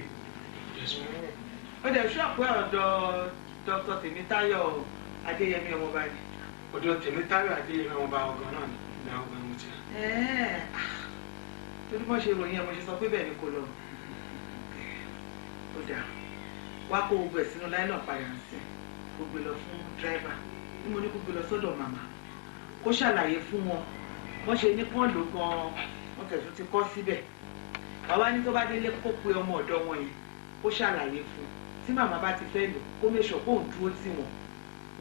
ó dẹ̀ ṣọ́ọ̀pù ọ̀dọ̀ Dr. Tèmítáyọ̀ Adéyẹmí ọmọba ni. ọ̀dọ̀ Tèmítáyọ̀ Adéyẹmí ọmọba ọ̀gán náà ni ìgbà ọ̀gán mo ti. torí wọ́n ṣe ròyìn ẹ̀ mo ṣe sọ pé bẹ́ẹ̀ ni kò lọ. ó dà wá kó gbogbo ẹ̀ sínú láì náà padà sí gbogbo lọ fún dírẹ́fà tí mo ní kó gbé lọ sọ́dọ̀ màmá kó ṣàlàyé fún wọn wọ́n ṣe ní kán lò gan-an wọ́n tẹ̀sùn ti kọ́ síbẹ̀ bàbá ní tó bá délé kó pe ọmọ ọ̀dọ́ wọn yẹn kó ṣàlàyé fún un tí màmá bá ti fẹ́ lò kó mẹ́sọ̀ kó ń dúró tì wọ́n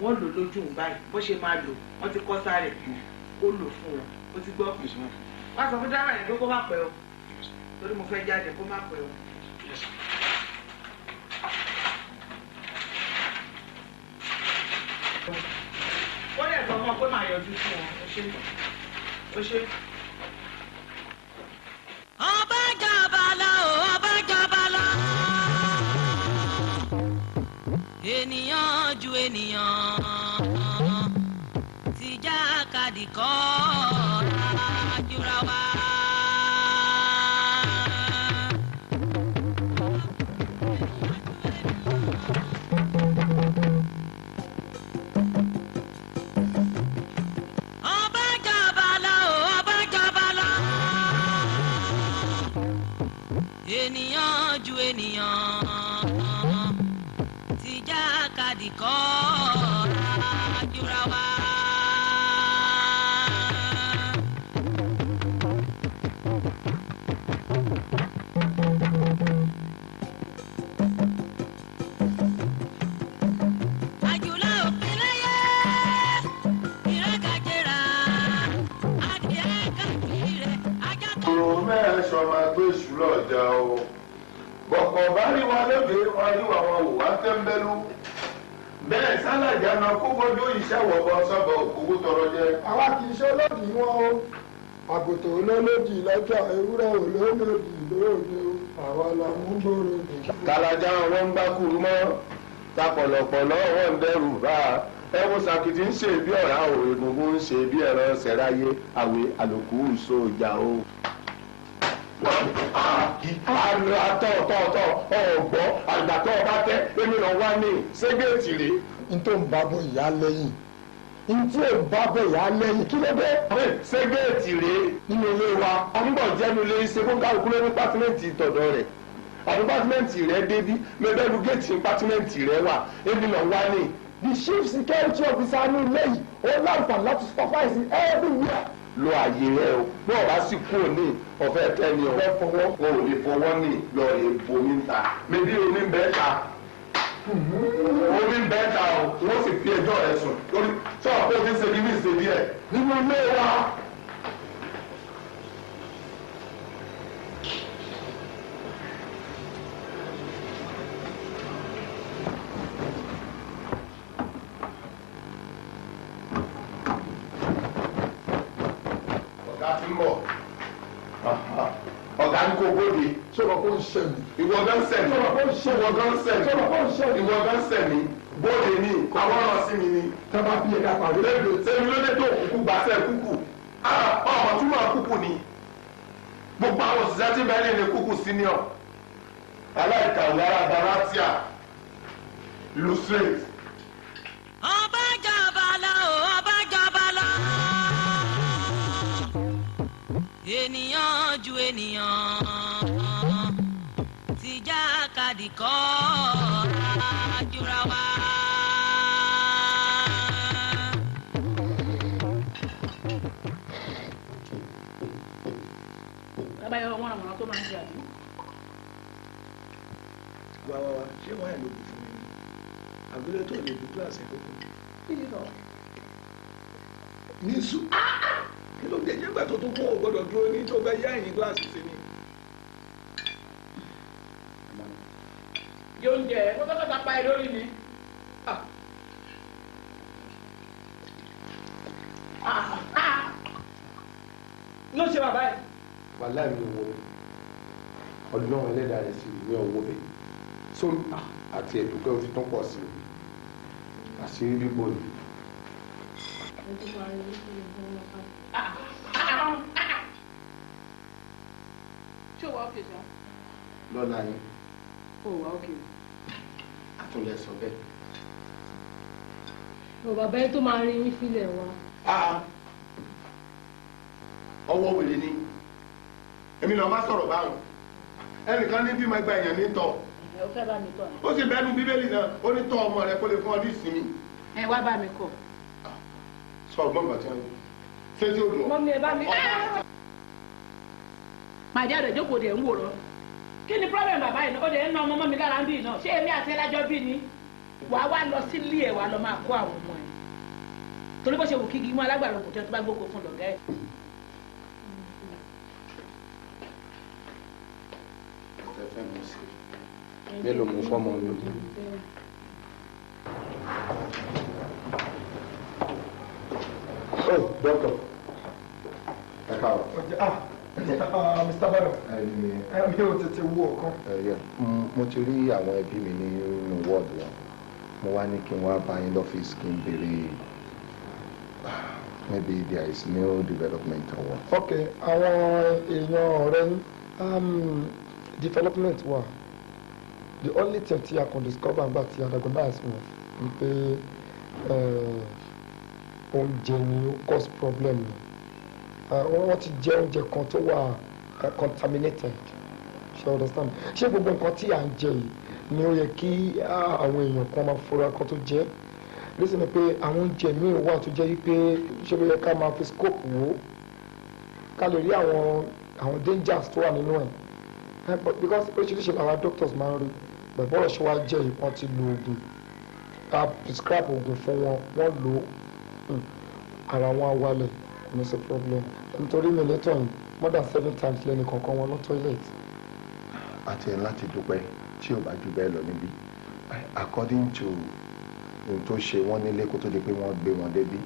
wọ́n lò lójú òun báyìí bó ṣe máa lò wọ́n ti kọ́ sáré kó lò fún wọn ó ti gbọ́ wá sọ fún dáhà yẹn pé kó má pẹ́ o torí mo fẹ́ jáde kó má pẹ́ o. ó lè sọ fún ọ pé màá yọjú sí wọn ó ṣe. ọba jọba lọ ọba jọba lọ ènìyàn ju ènìyàn tìjà kadì kọ́ jura wa. ènìyàn ju ènìyàn tìjà kadì kọ́ jura wa. àjùlọ òpinlẹ̀yẹ ìrẹ́gàjẹrà adìẹ kàkiri rẹ̀ ajá tó. ọ̀rọ̀ mẹ́ẹ̀ẹ́sọ̀ máa gbé sùúrọ̀ jà o bọ̀kọ̀ bá rí wa lóde wọn rí wa wọn wò wá tẹ́ńbẹ́lú bẹ́ẹ̀ sálàjà náà kó gbọ́dọ̀ ìṣàwọ̀ bọ́ sọ́bọ̀ owó tọrọ jẹ. àwa kì í ṣe olódì wọn o àgùntàn olólòdì lọ́jọ́ ewúrẹ́ olólòdì lóde o àwa la mú gbòòrò dì. kàlàjà wọn ń gbá kúrú mọ́ tapọ̀lọpọ̀lọ́ wọn ń dẹrù bá a ẹwọ sàkìtì ń ṣe bí ọ̀rá o egungun ń ṣe bí ẹ̀rọ ṣẹ̀ráyé àwẹ̀ àlòkù sójà o. àtọ̀tọ̀tọ̀ ọ̀gbọ́ àgbàtọ̀ ọba tẹ́ èmi lọ wá ní ségéètì rè. n tó ń bá bọ ìyá lẹ́yìn n tí ò ń bá bọ ìyá lẹ́yìn kí ló dé. ségéètì rè nínú ilé wa ọmọbọ̀ jẹ́nu ilé iṣẹ́ fún kálukú lórí pátímẹ́ǹtì tọ̀dọ̀ rẹ̀ àdúpátímẹ́ǹtì rẹ̀ débí mẹ́bẹ́nu géètì pátímẹ́ǹtì rẹ̀ wà èmi lọ wá ní. the chief security officer ní ilé yìí ó láǹfààní láti supervise everywhere. lo àyè rẹ o bí ọba sì kú òní ọfẹ tẹni o wọn ò lè fọwọ́ ní lọ èèpo mi ta mẹbí omi ń bẹ ta omi ń bẹ ta o wọn sì fi ẹjọ́ rẹ̀ sùn lórí tí wọn kó o ti ṣe bí mi ṣe díẹ̀ nínú ilé wa. bọ̀ ọ̀gá ní kò bóde. sọ̀rọ̀ kó ń ṣe mi. ìwọ gan sẹ̀ mí. sọ̀rọ̀ kó ń ṣe mi. ìwọ gan sẹ̀ mí. sọ̀rọ̀ kó ń ṣe mi. ìwọ gan sẹ̀ mí. bóde ní àwọn ọ̀rọ̀ sí mi ni. tábà bí ẹ̀ka pàdé. tẹ́mi ló dé tó kúkú gbàṣẹ́ kúkú. ọmọ túmọ̀ kúkú ni. gbogbo àwọn òṣìṣẹ́ tí bẹ́ẹ̀ ní kúkú senior. aláìkàwé ara daratia lustrate. ọba jọba lọ ọba jọba lọ ènìyàn ju ènìyàn tìjà kadì kọ́ àjùra wa. bàbá yọ wọn àwọn tó máa ń ṣe àbí. wá ṣé wọ́n ẹ̀ ló kù fún mi ni àgbélé tó lè bu kíláàsì kókó. ní sùn kí ló dé nígbà tó tún kún ò gbọ́dọ̀ dúró ní tó fẹ́ yá ẹ̀yìn kíláàsì sí ni. yóò ń jẹ kótókótó pa ẹ lórí ni. ló ṣe bàbá ẹ. wàhálà mi ò wọ ọdún ẹlẹ́dàá rẹ̀ sí mi ò wọ bẹ́ẹ̀ sórí àti ẹ̀dùnkẹ́ ó ti tún pọ̀ sí i àṣírí bíbò ni. ṣé o wà ókè sọ. lọ́la yín o wà ókè. àtúnlẹ̀ sọ bẹ́ẹ̀. bàbá yẹn tó máa rí yín sílẹ̀ wa. ọwọ́ wèrè ni èmi lọ má sọ̀rọ̀ báwọn ẹnìkan ní bímọ ẹgbẹ́ èèyàn ní tọ̀ ó fẹ́ bá mi kọ́. ó sì bẹ́nu bíbélì náà ó ní tọ́ ọmọ rẹ kó lè fún ọdún ìsinmi. ẹ wá bá mi kọ́. sọ ọgbọ́n bàtí wọn ṣé tí ó dùn ọ́. mọ́mí ẹ bá mi. màdí àdó jókòó dẹ̀ ń wòrán kí ni problem bàbá yìí ó dẹ̀ ń ná ọmọ mọ́ mi lára ń bì náà ṣé èmi àti ẹlájọ́ bí ni wàá wá lọ sílé ẹ̀ wàá lọ máa kó àwọn ọmọ ẹ̀ torí bó ṣe wù kígi mú alágbàro kò tẹ́ tó bá gbóko fún lọ́gá ẹ̀. mélòó mú fọ́mọ mi. oh doctor ẹ káàárọ̀. Mr. Baro mi ò tètè wo ọ̀kan. mo ti rí àwọn ẹbí mi nínú wọ́ọ̀dù wọn mo wá ní kí n wá bá yín lọ́fíìsì kí n béèrè maybe there is new development or what. ok àwọn èèyàn ọ̀rẹ́ development wà the only thing tí a can discover nígbà tí a diagnose wọn ni pé oúnjẹ ni ó cause problem ni wọ́n ti jẹ oúnjẹ kan tó wà contaminated ṣe understand ṣé gbogbo nǹkan tí à ń jẹ yìí ni ó yẹ kí àwọn èèyàn kan máa fura kan tó jẹ lẹ́sìn ni pé àwọn oúnjẹ míì wà tó jẹ́ wípé ṣé ló yẹ ká máa fi scope wò ó ká lè rí àwọn dangers tó wà nínú ẹ̀ because oríṣiríṣi làwọn doctors máa ń rí bẹ̀bọ́rọ̀ ṣe wá jẹ́ ìpọ́n ti lo oògùn a prescribe oògùn fún wọn wọ́n lò ó ara wọn á wálẹ̀ kò ní sí problem nítorí mi létọ̀ yìí more than 7 times lẹ́nu kọ̀ọ̀kan wọn lọ toilet. àti ẹ̀ láti dúpẹ́ tí ò bá jù bẹ́ẹ̀ lọ níbí according to ohun tó ṣe wọ́n nílé kó tó di pé wọ́n gbé wọn débí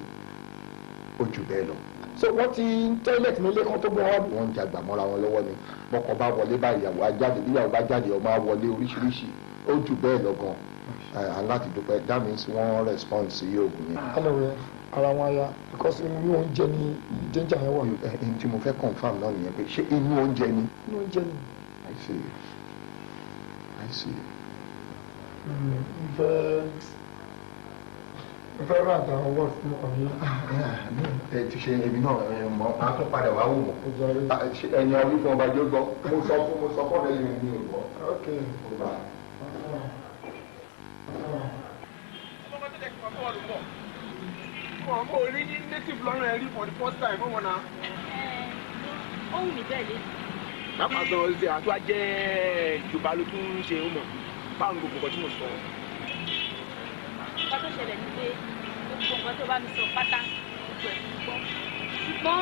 ó jù bẹ́ẹ̀ lọ. so wọ́n ti toilet nílé kan tó gbé wọn. wọ́n ń jagbà mọ́ra wọn lọ́wọ́ ni bọ́kọ bá wọlé bá ìyàwó á jáde bí ìyàwó bá jáde ọmọ á wọlé oríṣiríṣi ó jù bẹ́ẹ̀ lọ gan aláti dúpẹ́ that means wọ́n respond sí oògùn yẹn. anyway ara wọn ya because inú oúnjẹ ni danger yẹn wà. ẹni tí mo fẹ́ confam náà nìyẹn pé ṣé inú oúnjẹ ni. inú oúnjẹ ni. I see. Ìfẹ́ rà dá ọwọ́ fún ọ̀yìn. Ẹ ti ṣe ebi náà mọ a tún padà wá wò mọ. Ẹni ọdún fún ọba jó gbọ́. Mo sọ fún ọ̀rẹ́ yìí ní ìgbọ́. Ọmọ orí native lọ́rùn ẹ̀rí for the first time fún wọn náà. Ó wù mí bẹ́ẹ̀ lé. Pápá gan ṣe àtúwá jẹ́ ìjọba ló tún ń ṣe ó mọ̀. Báwo ni gbogbo nǹkan tí mo sọ? Nǹkan tó ṣẹlẹ̀ ni pé gbogbo nǹkan tó bá mi sọ pátá gbogbo ẹ̀ ti gbọ́. Ṣùgbọ́n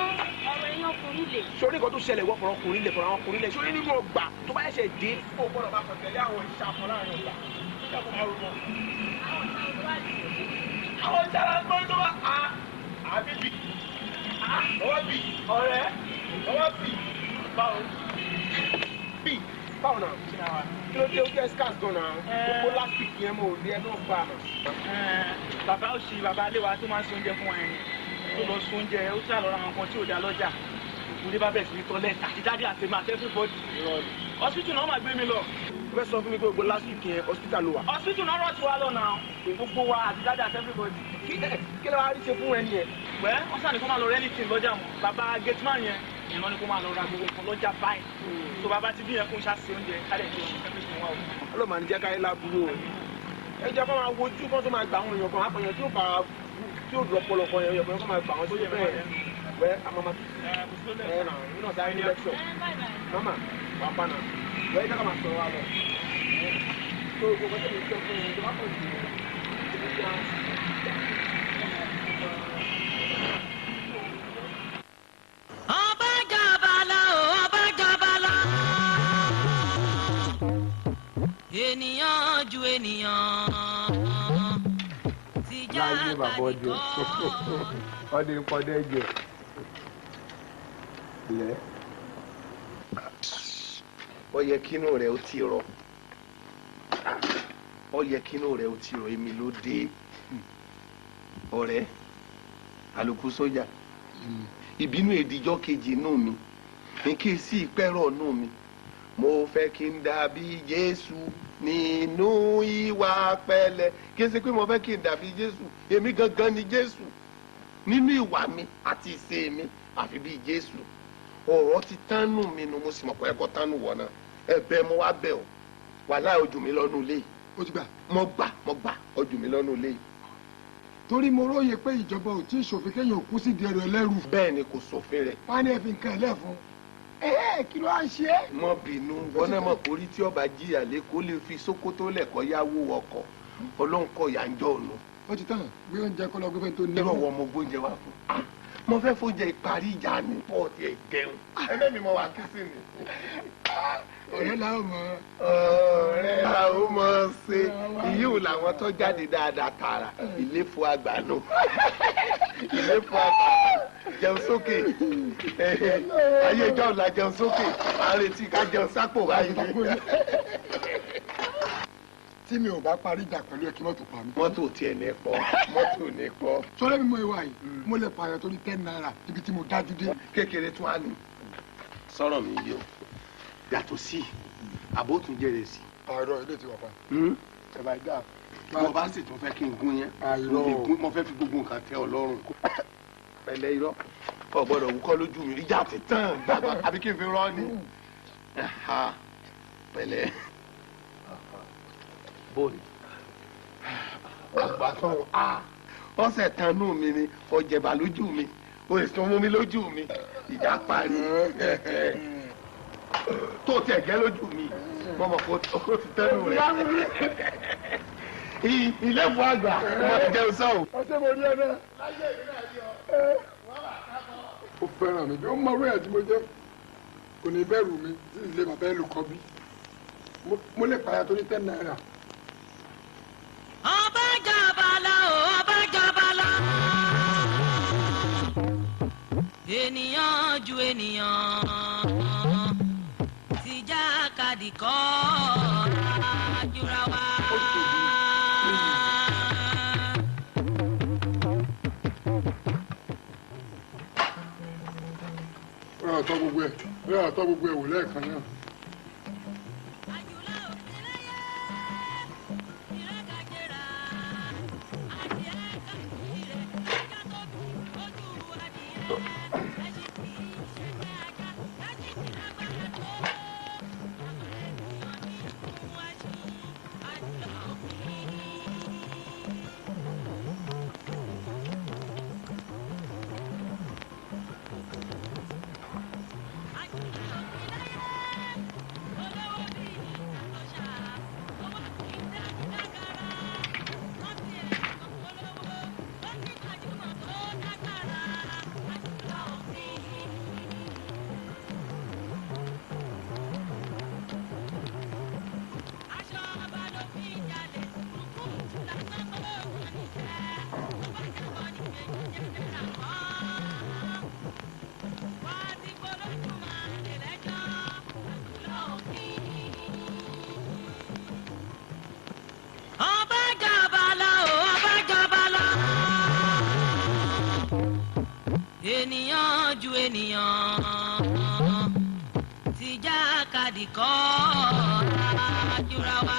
ọ̀rọ̀ ẹ̀yàn ọkùnrin lè. Sórí nǹkan tó ṣẹlẹ̀ wọ́ fọ̀rọ̀ ọkùnrin lẹ̀ fọ̀rọ̀ àwọn ọkùnrin lẹ̀ sórí nínú ọgbà tó bá ṣẹ̀ dé. Ó gbọ́dọ̀ bá pẹ̀lẹ́ àwọn ìṣàkọ láàrin ọgbà. Àwọn ìṣàlá gbọ́dọ̀ wá àbíbí. Ọwọ́ bí ọ̀rẹ́. ọwọ́ bì báwo bì báwo náà kí ló dé ojú ẹ scars gan náà gbogbo last week yẹn mo ò lé ẹ náà gbà náà. bàbá òsì bàbá alẹ́ wa tó máa ń ṣe oúnjẹ fún wa yẹn tó lọ sun oúnjẹ ó tí àlọ́ ra àwọn kan tí ò dá lọ́jà ìkúlé bá bẹ̀ sí ní tọ́lẹ̀ àti dáadé àti èmi àti everybody hospital náà máa gbé mi lọ. o fẹ́ sọ fún mi pé gbogbo last week yẹn hospital ló wà. hospital náà rọ̀ tí wàá lọ náà gbogbo wa àti dáadé àti everybody. kí ló wá rí ṣe fún ẹni yẹn. wẹ́ wọ́n sàn ní kó máa lọ rẹ́lìtì lọ́jà mọ́ bàbá gateman yẹn ìyẹn náà ni kó máa lọ ra gbogbo nǹkan lọ́jà báyìí tó bàbá ti bí yẹn kó ń ṣàṣe oúnjẹ kálẹ̀ tó ń kẹ́kẹ́ fún wa o. ọlọ́mọ àníjẹ́ káyé lábúrò o ẹ jẹ́ kó máa wojú kó tó máa gbà àwọn èèyàn kan àpọ̀yàn tí ó bá tí ó lọ́pọ̀lọpọ̀ yẹn yọ̀pọ̀ kó máa gbà wọ́n tó yẹ bẹ́ẹ̀ wẹ́ àmọ́mọ́ ẹ nà nínú ọ̀sán ayé ní lẹ́kṣọ̀ mama wà pa nà wẹ́ jẹ́ ká máa sọ̀rọ̀ wa lọ. tó o gbogbo tẹ̀lé ìjọ fún yẹn tó bá pọ̀ jù ọba jàbálà o ọba jàbálà ènìyàn ju ènìyàn ti já àgbàdìkọ́. ọdẹ ń pọdẹ jẹ lẹ. ó yẹ kínú rẹ ó ti rọ ó yẹ kínú rẹ ó ti rọ èmi ló dé ọ̀rẹ́ àlùkù sójà ìbínú èdìjọ́ kejì inú mi ní kí n sí ìpẹ́rọ̀ inú mi mo fẹ́ kí n dàbí Jésù nínú ìwà pẹ̀lẹ́ kí n ṣe pé mo fẹ́ kí n dàbí Jésù èmi gangan ni Jésù nínú ìwà mi àti ìṣe mi àfi bí Jésù ọ̀rọ̀ ti tánú mi nu mo sì mọ̀ pé ẹ̀kọ́ tánú wọ̀ náà ẹ̀bẹ̀ mo wá bẹ̀ ọ́ wàhálà ojú mi lọ́nu ilé yìí. ó ti gbà. mo gbà ojú mi lọ́nu ilé yìí. torí mo róye pé ìjọba ò tí ì ṣòfin kéèyàn kú sí di ẹrù ẹlẹ́rù. bẹ́ẹ̀ ni kò ṣòfin rẹ̀. wọ́n á ní ẹ fi nǹkan ẹlẹ́ fún kí ló á ń ṣe é. mo bínú wọn náà mọ̀ kórí tí ọba jìyà lé kó lè fi Sókótó lẹ̀kọ́ yáwó ọkọ̀ ọlọ́run kọ̀ yà ń jọ ọ̀nà. ó ti tán gbé oúnjẹ kọ́ lọ gbé fẹ́ tó ní. irọ́ wọ mo gbóúnjẹ wá fún mo fẹ́ fóúnjẹ ìparí ìjà ní pọ́ọ̀tì ẹ̀gẹ́rùn ẹgbẹ́ mi mo wà kí sí ni. ọ̀rẹ́ la ó mọ̀. ọ̀rẹ́ la ó mọ̀ ṣe ìyíwò làwọn tó jáde dáadáa tààrà ìléfò àgbà náà ìléfò àgbà jẹun sókè ayé ìjọ ọ̀la jẹun sókè à ń retí ká jẹun sápò báyìí. tí mi ò bá parí ìjà pẹ̀lú ẹ kí mọ́tò pa mí. mọ́tò tiẹ̀ ní pọ̀ mọ́tò ní pọ̀. sọ́lá mi mọ ìwà yìí mo lè pààyàn torí 10 naira ibi tí mo dájú dé. kékeré tún á ní sọ̀rọ̀ mi yìí o yàtọ̀ sí àbótún jẹ́rẹ̀ sí. àìrọ̀ ilé ti wà pa. ẹ̀bà ìdá mo bá sì tún fẹ́ kí n gún yẹn mo fẹ́ fi gbogbo nǹkan tẹ́ ọ lọ́rùn. pẹ̀lẹ́ irọ́ kò gbọ́dọ̀ wúkọ́ lójú mi ìjà ti tán gbàgbà àbí kí n fi rọ́ ni. pẹ̀lẹ́ bóyá àgbàtàn ọ̀sẹ̀ tanú mi ni ọ̀jẹ̀bà lójú mi o sì tún mú mi lójú mi ìjà parí tó tẹ̀ gẹ́ lójú mi mo mọ̀ kó ti tẹ́nu rẹ̀ ilé fún àgbà mo ti jẹun sọ́ọ̀. ọ̀sẹ̀ mo rí ẹ náà láyé ìlú náà yọ. ó fẹ́ràn mi bí ó mọ wíyà tí mo jẹ́ kò ní bẹ̀rù mi tí ilé bàbá ẹ̀ lù kọ́ bí mo lè pààyà torí 10 naira. ọba jàbálà o ọba jàbálà ènìyàn ju ènìyàn ti já kadìkọ́ àjùra wa. àtọ́ gbogbo ẹ̀ wò lẹ́ẹ̀kan náà. ènìyàn tìjà kadì kọ́ àjùra wa.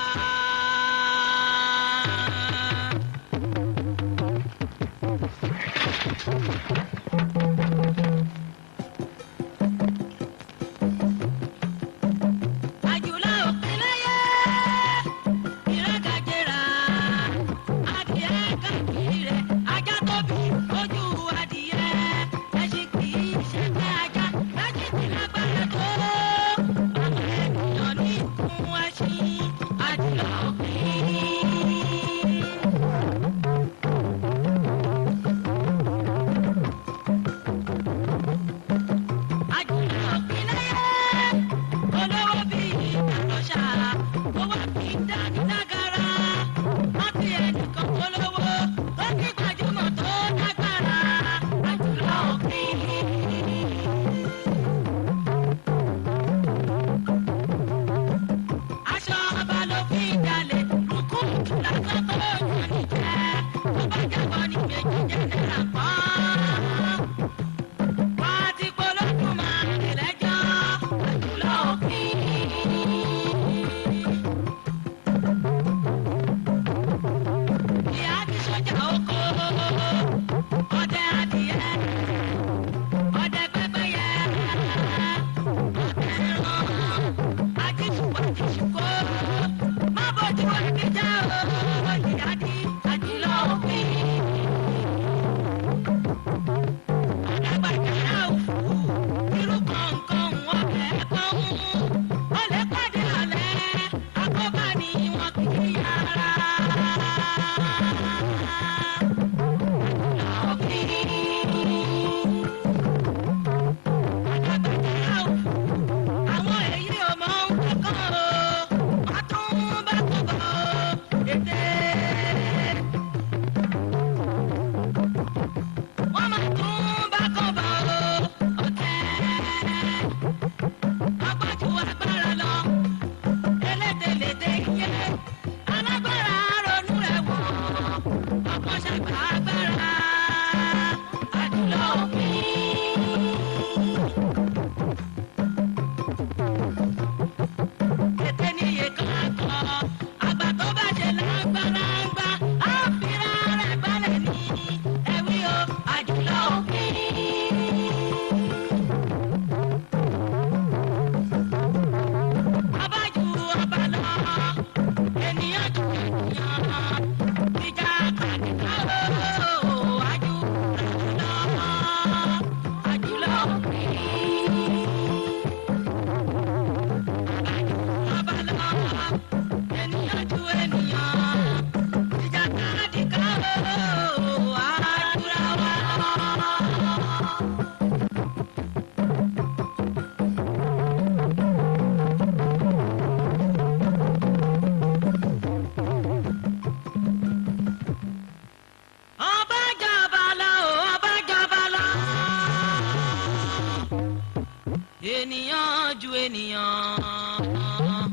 ènìyàn ju ènìyàn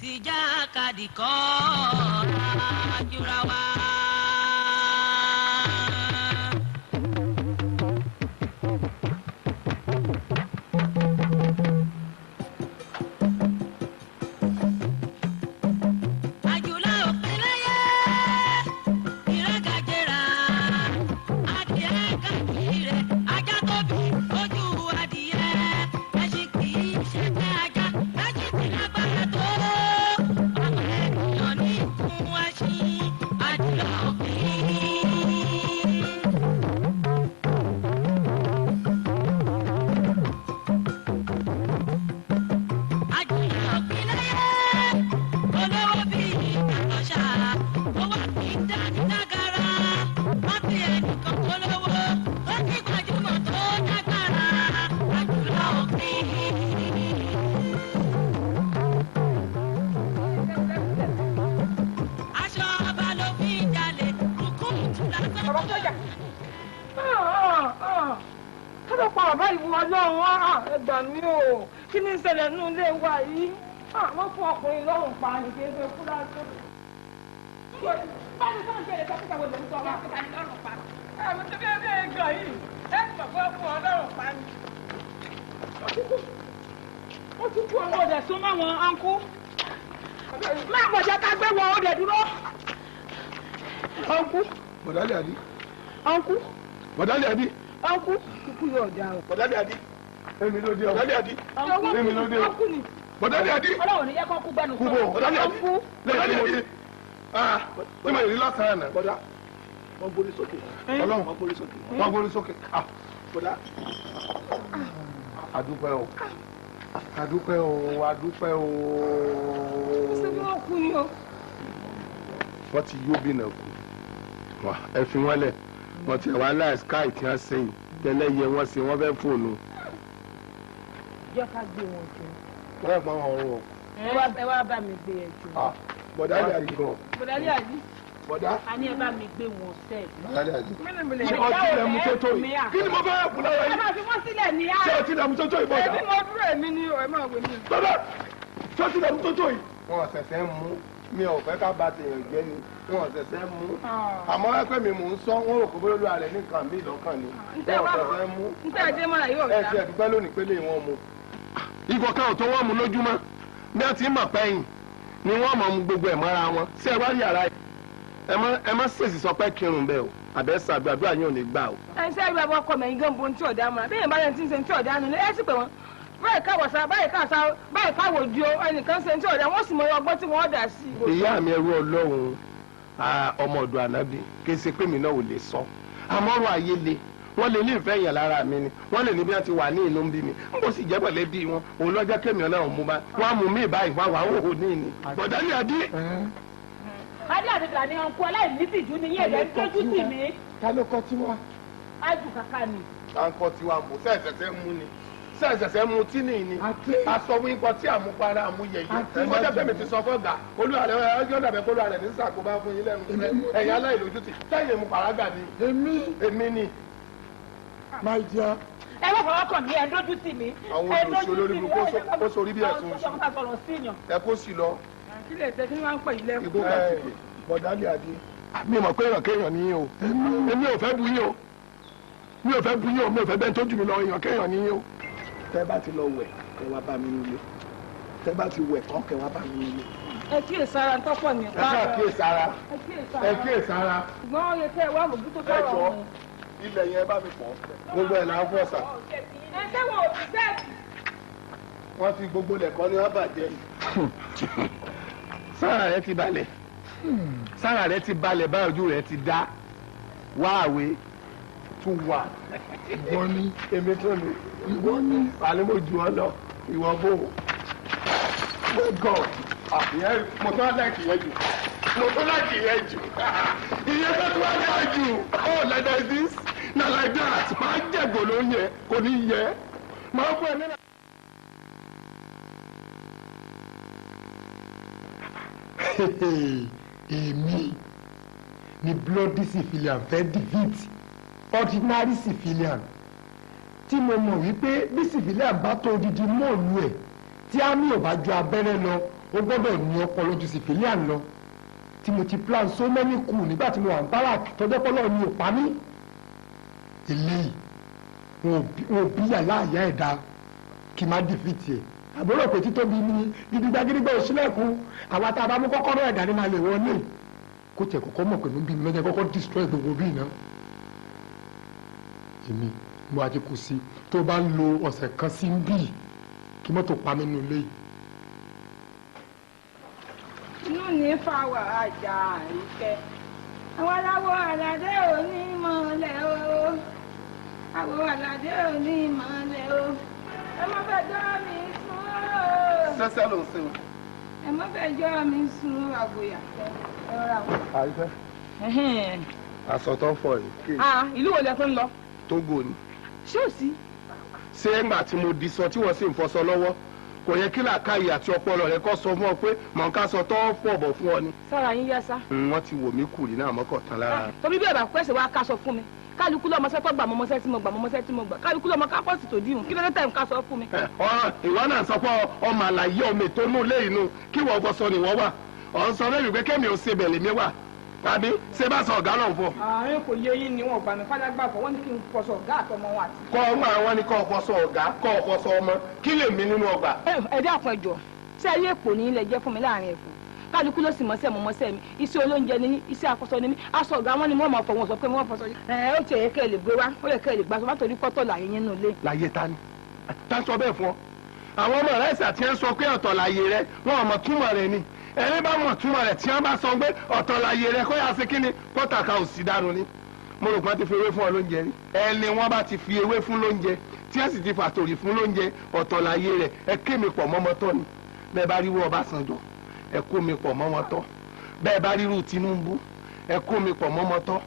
tìjà kadì kọ́ àjùra wa. Ẹgbà mi o, kí ni ìṣẹ̀lẹ̀ nínú ilé wa yìí? Wọ́n fún ọkùnrin lọ́rùn pa ní kí n ṣe kú lásán. Báyìí sọ́n ṣe lè sọ fún ìṣàwọ̀ lòún sọ wá. Mo ti bí ẹgbẹ́ ẹgbẹ́ yìí, ẹ ti mọ̀ pé ó fún ọ lọ́rùn pa ni. ó ti kú ọmọ ọdẹ sún mọ́ wọn ọ̀nkú máa bọ̀ jẹ́ ká gbé wọn ọdẹ dúró ọ̀nkú. bọ̀dálẹ̀ àdí. ọ̀nkú. bọ̀dálẹ̀ àdí. ọ̀nkú kíkú yóò dá o. bọ̀dálẹ̀ àdí. èmi ló dé o. bọ̀dálẹ̀ àdí. èmi ló dé o. ọ̀nkú ni. bọ̀dálẹ̀ àdí. ọlọ́run ní yẹ kó kú gbẹnu kúbò bọ̀dálẹ̀ àdí. bọ̀dálẹ̀ àdí. tí mo rí lọ́sàn-án náà. bọ̀dá wọ́n gbórí sókè. ọlọ́run wọ́n gbórí sókè. wọ́n gbórí sókè. bọ̀dá adúpẹ́ o adúpẹ́ o adúpẹ́ o. ṣé bí wọ́n kú ni o. wọ́n ti yó bí náà kú ẹ fi wọ́n lẹ̀ wọ́n ti wá láì sky tí wọ́n sẹ́yìn tẹ́lẹ̀ yẹ wọ́n sí wọ́n fẹ́ fóònù. jẹ́ ká gbé wọn jù. wọ́n gbọ́n ọ̀run o. ẹ wá bá mi gbé ẹ jù. bọ̀dá lè àdí gan. bọ̀dá lè àdí. bọ̀dá. a ní ẹ bá mi gbé wọn sẹ́ẹ̀. bọ̀dá lè àdí. ṣé ọtí ilẹ̀ mu tó tó yìí kí ni mo fẹ́ kú lára yìí. ẹ máa fi wọ́n sílẹ̀ ní á. ṣé ọtí ilẹ̀ mu tó tó yìí bọ̀dá. èmi mo dúró èmi ni ẹ máa wé mi. bọ̀dá ṣé ọtí ilẹ̀ mu tó tó yìí. wọn ṣẹ̀ṣẹ̀ mú mi ò fẹ́ ká ba tèèyàn jẹ́ ni wọn ṣẹ̀ṣẹ̀ mú àmọ́ ẹgbẹ́ mi mò ń sọ wọn rò kó bóyá olúwa rẹ̀ ní nǹkan mi lọ́kàn ni wọn ṣẹ̀ṣẹ̀ mú. ntẹ́ ẹ̀jẹ̀ mọ́ra yóò dá. ẹ ti ẹ̀dúpẹ́ lónìí pélé wọn mu. ìgò kan ò tó wọ́n mu lójúmọ́ bí wọ́n ti ń mọ̀ pẹ́yìn ni wọ́n mọ̀ mu gbogbo ẹ̀ mọ́ra wọn sí ẹ wá rí yàrá yìí ẹ má ṣèṣì sọ pé kírun bẹ́ẹ̀ o àbẹ́ sàgbàdúrà yín ò ní gbà o. ẹ ṣe àgbà bọ́ ọkọ mẹ́yìn gan bo ní tí ọ̀dà mọ́ra bẹ́ẹ̀ bá yẹn ti ń ṣe ní tí ọ̀dà nù ẹ sì pé wọn báyìí káwọ̀ sá báyìí káàsá báyìí káwọ̀ di o ẹnìkan ṣe ní tí ọ̀dà wọ́n sì mọ ọgbọ́n tí wọ́n dà sí. ìyá mi ẹrú ọlọ́run ọmọ ọ̀dọ̀ ànábì kì í ṣe pé mi náà ò lè sọ àmọ́rọ̀ ayé le wọ́n lè ní ìfẹ́ yẹn lára mi ni wọ́n lè ní bí wọ́n ti wà ní inú ń bí mi n kò sì jẹ́ mọ̀lẹ́bí wọn òun lọ́jọ́ kémi náà mú bá wọ́n á mú mi báyìí wá wàá wò ní ìní. bọ̀dá ní adé. adé àdìgbà ni ọkọ aláìní tìjú ni yẹn lẹ́nu tó tún tì mí. ta ló kọ́ tiwa. ájú kàkà ni. ta ń kọ́ tiwa mọ̀ sẹ́ẹ̀sẹ̀sẹ̀ mú ni sẹ́ẹ̀sẹ̀sẹ̀ mu tí ní ìní aṣọ wíńkọ tí àmupara àmúyẹyẹ ọjọ́ fẹ́mi ti sọ fọ́gà olúwarẹ̀ ọjọ́ dàbẹ̀ kó olúwarẹ̀ ní sàkóbá fún yín lẹ́nu ẹ̀yà aláìlójútì lẹ́yìn mu pàrágà ni èmi ni. my dear. ẹ wọ́n fọwọ́ kàn mí ẹ dójú tì mí. àwọn olùsọ olórí mi kó sórí bí ẹ̀sùn oṣù ẹ kó sì lọ. kí lè tẹ́ kí ni wọ́n ń pè ilé ìbò kàkiri bọ̀dálì àdé. mi mọ̀ pé èèyàn kéèyàn ní yín o èmi ò fẹ́ bu yín o mi ò fẹ́ bu yín o mi ò fẹ́ bẹ́ẹ̀ tó jù mí lọ èèyàn kéèyàn ní yín o. tẹ́ bá ti lọ wẹ̀ kẹ́ wá bá mi nílé tẹ́ bá ti wẹ̀ tán kẹ́ wá bá mi nílé. ẹ kíyèsára tọ́pọ̀ ní ẹ kíyèsára ẹ kíyèsára. ṣùgbọ́n ó yẹ kẹ́ ẹ wá mọ̀jú tó tọrọ ọ̀hún. ilẹ̀ yẹn bá mi pọ̀ gbogbo ẹ̀ là ń fọ̀ sà. ẹ sẹ́wọ̀n òbí sẹ́ẹ̀kì. wọ́n fi gbogbo lẹ̀kọ́ ní wọ́n bàjẹ́ yìí. sára rẹ ti balẹ̀ sára rẹ ti balẹ̀ báyọ̀ ojú rẹ ti dá wá àwé tún wà. ìwọ ni. èmi tó ni. ìwọ ni. àní mo jù ọ lọ ìwọ bò ó. oh god àyẹ mo tó láìkì yẹn jù mo tó láìkì yẹn jù ìyẹn tó tó láìkì jù oh like this na like that máa jẹ̀gò ló ń yẹ kò ní yẹ máa fún ẹ nínú. èmi ni bloody civilian fẹ́ defeat ordinary civilian tí mo mọ̀ wípé bí civilian bá tó odidi mọ́ọ̀lù ẹ̀ tí àmì ò bá ju abẹ́rẹ́ lọ ó gbọ́dọ̀ ní ọpọlọ ju civilian lọ tí mo ti plan so many coup nígbà tí mo wà ní barak tọ́jọ́ pọ́lọ́ mi ò pa mí eléyìí wọn ò bí yàrá àyà ẹ̀dá kí n má defeat ẹ̀ àbúrò pé títóbi ní gidigbagidigba òṣìlẹ̀kùn àwa tá a bá mú kọ́kọ́rọ́ ẹ̀dá ní máa lè wọlé kó tiẹ̀ kọ́kọ́ mọ̀ pẹ̀lú bí mi lọ́jọ́ kọ́kọ́ destroy gbogbo bí iná èmi mo àti kù sí tó bá ń lo ọ̀sẹ̀ kan sí ń bì kí mọ́tò pa mí nínú ilé yìí. inú ní fáwọn àjà àríkẹ́ àwọn aláwọ̀ àlàdé òní mọ̀ọ́lẹ̀ o àwọn àlàdé òní mọ̀ọ́lẹ̀ o ẹ má fẹ́ jọ́ mi sùn o. sẹ́sẹ́ ló ń sìn. ẹ má fẹ́ jọ́ mi sùn àgòyà ẹ rọra o. àrífẹ́. aṣọ tó ń fọ yìí. ìlú wo lẹ tó ń lọ. Tógò ni. ṣé ò sí. ṣé ẹgbà tí mo di sọ tí wọ́n sì ń fọṣọ lọ́wọ́ kò yẹ kí làákàyè àti ọpọlọ rẹ kọ́ sọ fún ọ pé mọ̀ọ́ká sọ tó fọ̀ bọ̀ fún ọ ni. sára yín yá sá. wọ́n ti wò mí kù rí náà mọ́kàn tán lára. torí bí ẹ̀bà pẹ́sẹ̀ wá káṣọ fún mi kálukú lọ́mọ sẹ́tọ́ gbà mọ́mọ́sẹ́ tí mo gbà mọ́mọ́sẹ́ tí mo gbà kálukú lọ́mọ kápọ́sì tó dìhùn kí ló dé tẹ̀ ń káṣọ fún mi. ìwọ náà sọ pé ọmọ àlàyé ọmọ ètò inú ilé inú kí wọ́n gbọ́ sọ ni wọ́n wà ọ̀ ń sọ lẹ́yìn pé kẹ́mi ò ṣe bẹ̀lẹ̀ mi wà àbí ṣé bá sọ ọ̀gá náà fọ. àárín kò yé yín ni wọn gbà mí fájá gbà fọ wọn ní kí n fọṣọ ọ̀gá àtọmọ wọn àti. kọ́ ọmọ àwọn ni kọ́ ọ̀fọ̀sọ ọ̀gá kọ́ ọ̀fọ̀sọ ọmọ kí lè mí nínú ọgbà. ẹ dákun ẹjọ ṣé ẹ rí èpò ní ilẹ̀ jẹ́ fún mi láàrin ẹ̀kọ́ kálukú ló sì mọ́sẹ̀ mọ́sẹ̀ mi iṣẹ́ olóúnjẹ ni iṣẹ́ àkọsọ ni mí aṣọ ọ̀gá wọn ni wọ́n máa fọ wọn sọ pé wọ́n fọṣọ. ó ti ẹ̀yẹ kẹ́ ẹ lè gbé wá ó yẹ kẹ́ ẹ lè gbà sọ látòrí pọ́tọ̀ láyé yín nù lé. láyé ta ni tá sọ bẹ́ẹ̀ fún ọ àwọn ọmọ rẹ ṣàtì ẹ sọ pé ọ̀tọ̀ láyé rẹ wọn ò mọ̀ túmọ̀ rẹ ni ẹni bá mọ̀ túmọ̀ rẹ tí wọ́n bá sọ pé ọ̀tọ̀ láyé rẹ kó yà sí kí ni pọ́tàkà ò sí dànù ni mo rò pé wọ́n ti fi ewé fún ọ lóúnjẹ rí ẹni wọ́n bá ti fi ewé fún lóúnjẹ tí wọ́n sì ti fàtòrì fún lóúnjẹ ọ̀tọ̀ láyé rẹ ẹ ké mi pọ̀ mọ́mọ́ tọ́ ni bẹ́ẹ̀ bá ríru Ọbásanjọ́ ẹ kó mi pọ̀ mọ́mọ́ tọ́ bẹ́ẹ̀ bá ríru Tinubu ẹ kó mi pọ̀ mọ́mọ́ tọ́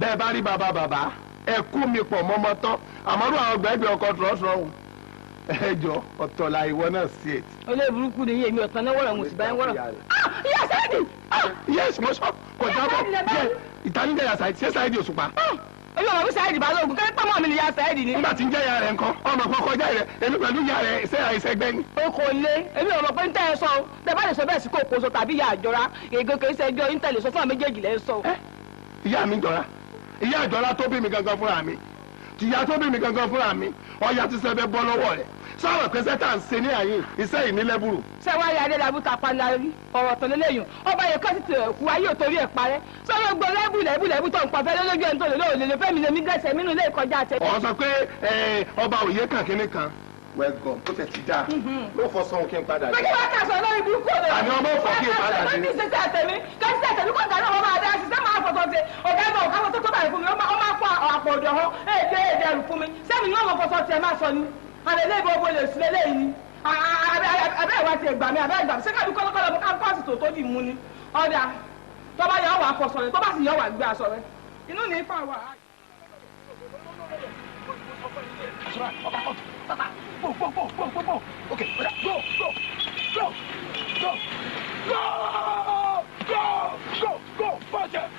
bẹ́ẹ̀ bá rí bàbá ẹ kó mi pọ̀ mọ́mọ́ tọ́ àmọ́rú àwọn gbẹ́gbẹ́ ọkọ̀ tọ̀ọ̀tọ̀ ẹjọ ọ̀tọ̀la ìwọ náà sí ẹ. olóyè burúkú ni yéèmí ọ̀tọ̀ náà wọ̀rọ̀ mùsùlùmí báyìí wọ̀rọ̀. ìyá sáyidì. yes mo sọ kò jábọ̀ jẹ ìtàníjẹ ya sáyidì ṣé sáyidì Òṣùpá. olú ọmọ bí sáyidì Balógun kẹ́lẹ́ pọ́nmọ́ mi ni ìyá sáyidì ni. nígbà tí ń jẹ́ ìyá rẹ̀ ńkọ́ ọmọ kọ́kọ́ jẹ́ rẹ̀ èmi pẹ̀lú ìyá rẹ̀ ṣé àìsẹ́gbẹ́ ni. o kò lé èmi ò mọ̀ pé ń tẹ́ ẹ sọ o tẹ bá lè sọ bẹ́ẹ̀ sí kò kó so tàbí ìyá àjọra ègé kò ṣe ẹjọ́ ń tẹ̀lé sọ fún àwọn méjèèjì lẹ́ sọ. ìyá mi jọra ìyá àjọra tó bí mi gangan fúnra mi tìyá tó bí mi gangan fúnra mi ọya ti sẹ́fẹ́ bọ́ lọ́wọ́ rẹ̀ sọ̀rọ̀ pé sẹ́tà ń ṣe ní àyè iṣẹ́ yìí ní lẹ́bùrù. ṣé wàá yà adé labu ta panari ọ̀rọ̀ tán lélẹ́yìn ọba yẹn kọ́ títí ẹ̀kú ayé òtórí ẹ̀ parẹ́ sọ́yọ́ gbọ́ lẹ́bù tó ń pa fẹ́lẹ́ lójú ẹni tó lè lóòlè lè fẹ́mi lèmi gẹ̀ẹ́sẹ̀ mínú ilé ìkọjá àtẹ. ọ̀ sọ pé ọba òye kan kínní kan wẹ̀gàn tó tẹ̀ ti dáa ló fọ sọ́hun kí n padà dé. pé kí wọ́n kà sọ lórí burúkú ọ̀dọ̀. àní ọmọ òfò kí n padà dé. ní sísẹ́ àtẹ̀mí kẹ́sísẹ́ àtẹ̀mí kọ́ gàdá wọn máa dá sísẹ́ máa fọ̀tọ̀ ṣe ọ̀gá ẹ̀fọ́ ọ̀gá wọn tó tó báyìí fún mi ó máa fọ àpò ọ̀dọ̀ hàn èdè ẹ̀rù fún mi sẹ́mi yóò mọ fọ̀tọ̀ tiẹ̀ máa sọ ni àlẹ́ ilé ìbò owó lè sí lélẹ́yìn ni abẹ́ ìwà ti ẹ̀gbà mi abẹ́ ìgbà mi ṣé kábí kọ́lọ́kọ́lọ́ mo ká kọ́ọ̀sì tó tó dì mú ni ọ̀dà tó bá yọ wà fọ̀sọ̀ rẹ̀ tó bá sì yọ wà gbé aṣọ rẹ̀ inú ní fà wà. Go. Okay, go.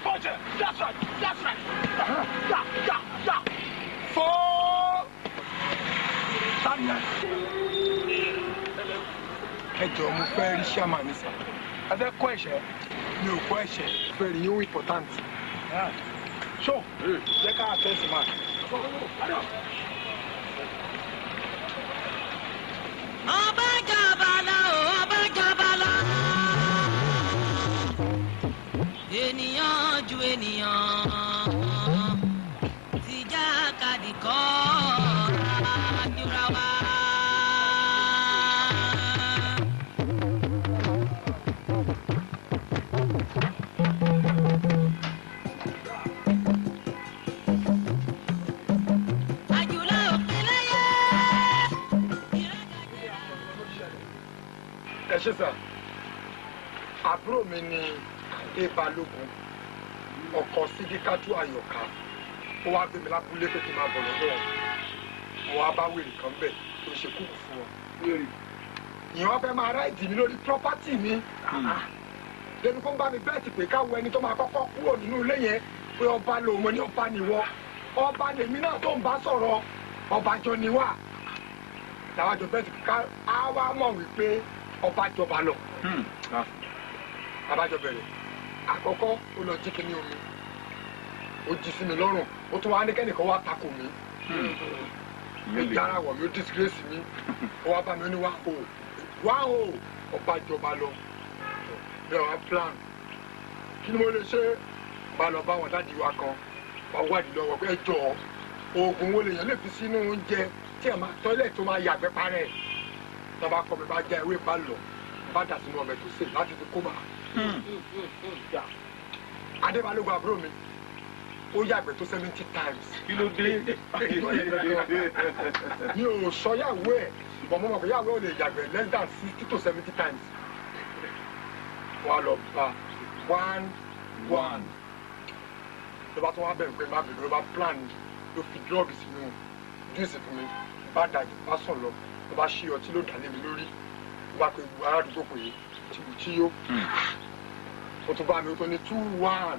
Punch it. That's right. Yeah. 4. ẹ jọ̀ọ́ mo fẹ́ rí ṣáàmà ní sà. ẹ fẹ́ kọ́ ẹ̀ṣẹ̀ mi ò kọ́ ẹ̀ṣẹ̀ fẹ́ rí yóò important. ṣó jẹ́ ká àtẹ́sí máa. ọba jàbálà ọba jàbálà ènìyàn ju ènìyàn tìjà kadì kọ́ àjùra wa. ẹ ṣe sà àbúrò mi ni Balógun ọkọ Sídíkátù Àyọ̀ká ó wá gbé mi lábúlé pé kí n máa bọ̀ lọ́dọ̀ wọn mo wá bá wèrè kan bẹ̀ tó ṣe kúkú fún wọn ìyẹn wọn fẹ́ máa ráìdì mi lórí pírọ́pátì mi lẹ́nu kó ń bá mi bẹ́ẹ̀tì pé káwọ ẹni tó máa kọ́kọ́ kúrò nínú ilé yẹn pé ọba lòun mo ní ọba nìwọ ọba lèmi náà tó ń bá sọ̀rọ̀ ọba jọ níwà làwọn àjọ bẹ́ẹ̀tì pé ká wá mọ̀ wípé ọba jọba lọ abájọ bẹ̀rẹ̀ àkọ́kọ́ ó lọ jí kíní omi ó jí sí mi lọ́rùn ó tún wá ní kẹ́nìkan wá takò mí ó dára wọ̀ mí ó disgrace mi ó wá bá mi ó ní wá o ọba jọba lọ bẹ́ẹ̀ wá plan kí ni mo lè ṣe bá lọ bá wọn dájú wa kan wá wádìí lọ́wọ́ pé jọ oògùn wo lèèyàn lè fi sínú oúnjẹ tí ẹ̀ máa tọ́lẹ̀ tó máa yàgbẹ́ parẹ́ tọ́ba kọ́ mi bá já ewé bá lọ bá dà sínú ọbẹ̀ tó sè láti fi kó bá. Adébálógun àbúrò mi ó yàgbẹ́ tó 70 times. kí ló dé. mi ò sọ yàwó ẹ̀ ìbọn mọ́mọ́ pé yàwó ẹ̀ lè yàgbẹ́ less than 60 to 70 times. wọ́n á lọ bá 1 ló bá tún wá bẹ̀rù pé má bẹ̀rù ló bá plan ló fi drug sínú juice fún mi bá dàjú bá sùn lọ ló bá ṣí ọtí ló dà lé mi lórí ló bá pe aládùúgbò pé tí yó ó tún bá mi ó tó ní 2-1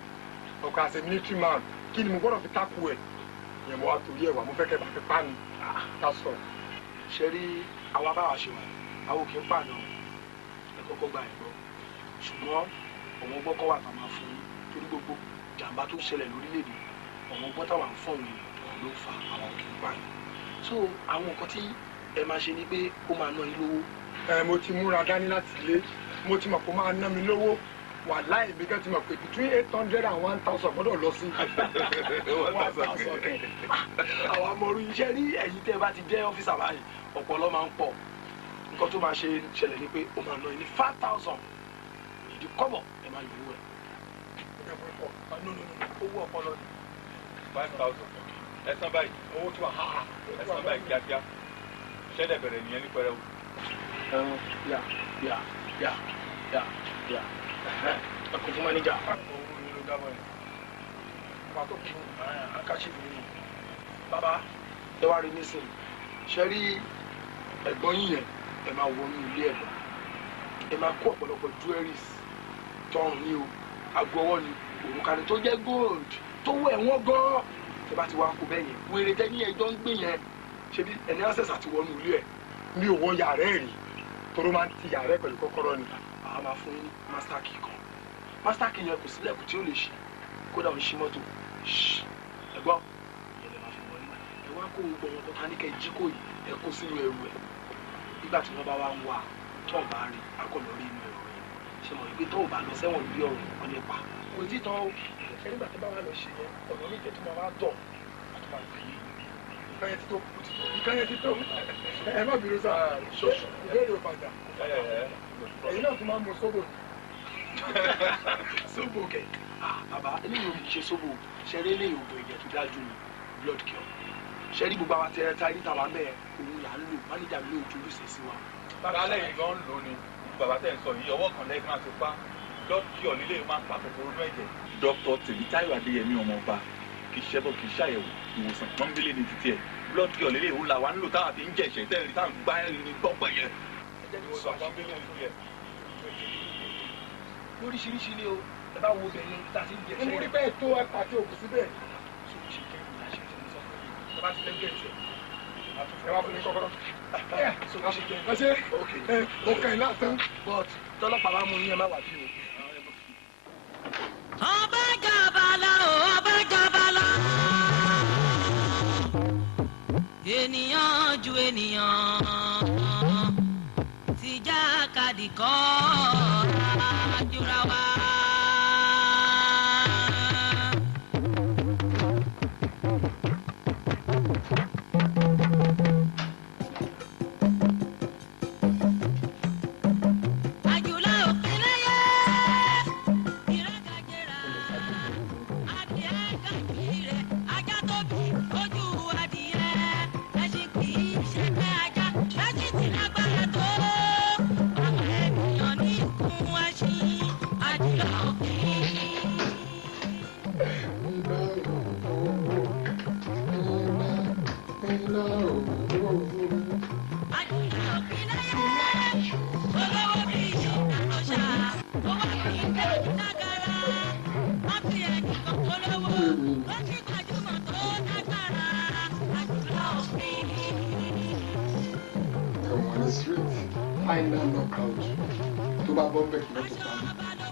ọkọ̀ àṣẹ military man kí ni mo gbọ́dọ̀ fi tákù ẹ̀ ìyẹn mo wá torí ẹ̀wà mo fẹ́ kẹ́ bá fi pa mi ká sọ. ṣe rí àwa báwa ṣe wà àwọn òkè ń pàdán ẹ kọ́kọ́ gba ẹ̀gbọ́ ṣùgbọ́n òun gbọ́kọ́ wà tá a máa fún yín tó torí gbogbo jàǹbá tó ń ṣẹlẹ̀ lórílẹ̀‐èdè ọ̀wọ́n gbọ́tà wà ń fọ̀ mí ló fa àwọn kì í báyìí so àwọn nǹkan tí ẹ máa ṣe ni pé ó máa ná yín lówó. mo ti múra dání láti ilé mo ti mọ̀ pé ó máa ná mi lówó wàláì mi kẹ́ ti mọ̀ pé between 800 and 1000 gbọ́dọ̀ lọ sí. àwọn amọ̀rú iṣẹ́ rí ẹ̀yìn tẹ́ ẹ bá ti jẹ́ ọ́fíìsà báyìí ọ̀pọ̀lọ́ máa ń pọ̀ nǹkan tó máa ṣe ṣẹlẹ̀ ni pé ó máa ná yín ní 5000 ìdí kọ́bọ̀ ẹ máa yòówó ẹ̀. owó ọpọlọ ni. 5000 ẹ̀sán báyìí owó tí wà á ẹ̀sán báyìí kíákíá ṣẹlẹ̀ bẹ̀rẹ̀ nìyẹn ní pẹrẹwu. yà ẹkùn fún mánìjà. bàbá ẹ wá rí nísìn ṣe rí ẹ̀gbọ́n yín yẹn ẹ máa wọnú ilé ẹ̀gbọ́n ẹ máa kó ọ̀pọ̀lọpọ̀ jewelries tọrùn ní o aago ọwọ́ ni òrùka ni tó jẹ́ gold tó wọ ẹ̀wọ̀n gan-an tẹ bá ti wá kó bẹ́ẹ̀ yẹn wèrè tẹ́ ní ẹjọ́ ń gbé yẹn ṣe bí ẹni access àti wọnú ilé ẹ̀. mi ò wọ yàrá ẹ̀ rí toró máa ń ti yàrá ẹ̀ pẹ̀lú kọ́kọ́rọ́ ni. a máa fún yín ní master key kan master key yẹn kò sí lẹ́kùn tí ó lè ṣe kódà ń ṣí mọ́tò ẹ̀gbọ́n ìyẹn lè máa fi wọlé ẹ wá kó gbogbo ọmọ tó ní kẹ́ jí kò yìí ẹ kó sínú ẹrù ẹ̀ nígbà tí wọ́n bá wá ń wà tó bá rí akọ̀lọ́ rí inú ẹrù yẹn ṣe mọ̀ wípé tó bá lọ sẹ́wọ̀n lórí ọ̀rọ̀ wọn nípa kò tí tán o ṣe nígbà tó bá wà lọ ṣe yẹn ọ̀nà oníjẹ tó máa wá tọ̀ àti máa gbé ìkànnì ti tó ẹ má bínú sá ìbéèrè òbàdà èyí náà tún máa ń mu sóbò. sóbò kẹ bàbá eléyìí ò ní ṣe sóbò ṣẹlẹ̀ eléyìí ògùn ẹ̀jẹ̀ tó dájú ni blood cure ṣẹlẹ̀ gbogbo àwọn tẹ̀rẹ̀ tá ní tàwa mẹ́ẹ̀ òun là ń lò mánéjà mi ò jólú sí sí wa. bàbá lẹ́yìn gan ń lò ní bàbá tẹ̀ ń sọ yìí ọwọ́ kan lẹ́yìn máa ti pa blood cure nílé máa ń pa kòkòrò inú ẹ̀jẹ̀. dr tèmítáyọ̀ adéyẹmí ọmọọba kì í ṣẹ́bọ̀ kì í ṣàyẹ̀wò ìwòsàn pọ́nbélé ní títí ẹ̀ blood cure lélẹ̀ òun làwa nílò táwa fi ń jẹ ìṣẹ̀ tẹ́rì táwọn gbá ẹ̀rín ní gbọ́pẹ̀ yẹn. ìwòsàn pọ́nbélé ní títí ẹ̀. lóríṣiríṣi ni o ẹ bá wo bẹ̀yẹn tá a ti ń jẹ mo rí bẹ́ẹ̀ tó ẹ̀pà tí òkú síbẹ̀. ẹ bá ti fẹ́ gẹ̀ tiẹ̀ ẹ wá fún mi kọ́kọ́rọ́. ẹ ṣe mo kàn yín látàn. but tọ́lọ́pàá bá mú yín ẹ má wà bí o. ọba jàbálà ọba jàbálà ènìyàn ju ènìyàn tìjà kadìkọ́ àjùra wa. final knockout tó bá bọ́ bẹ́ẹ̀ kí ló tó parí.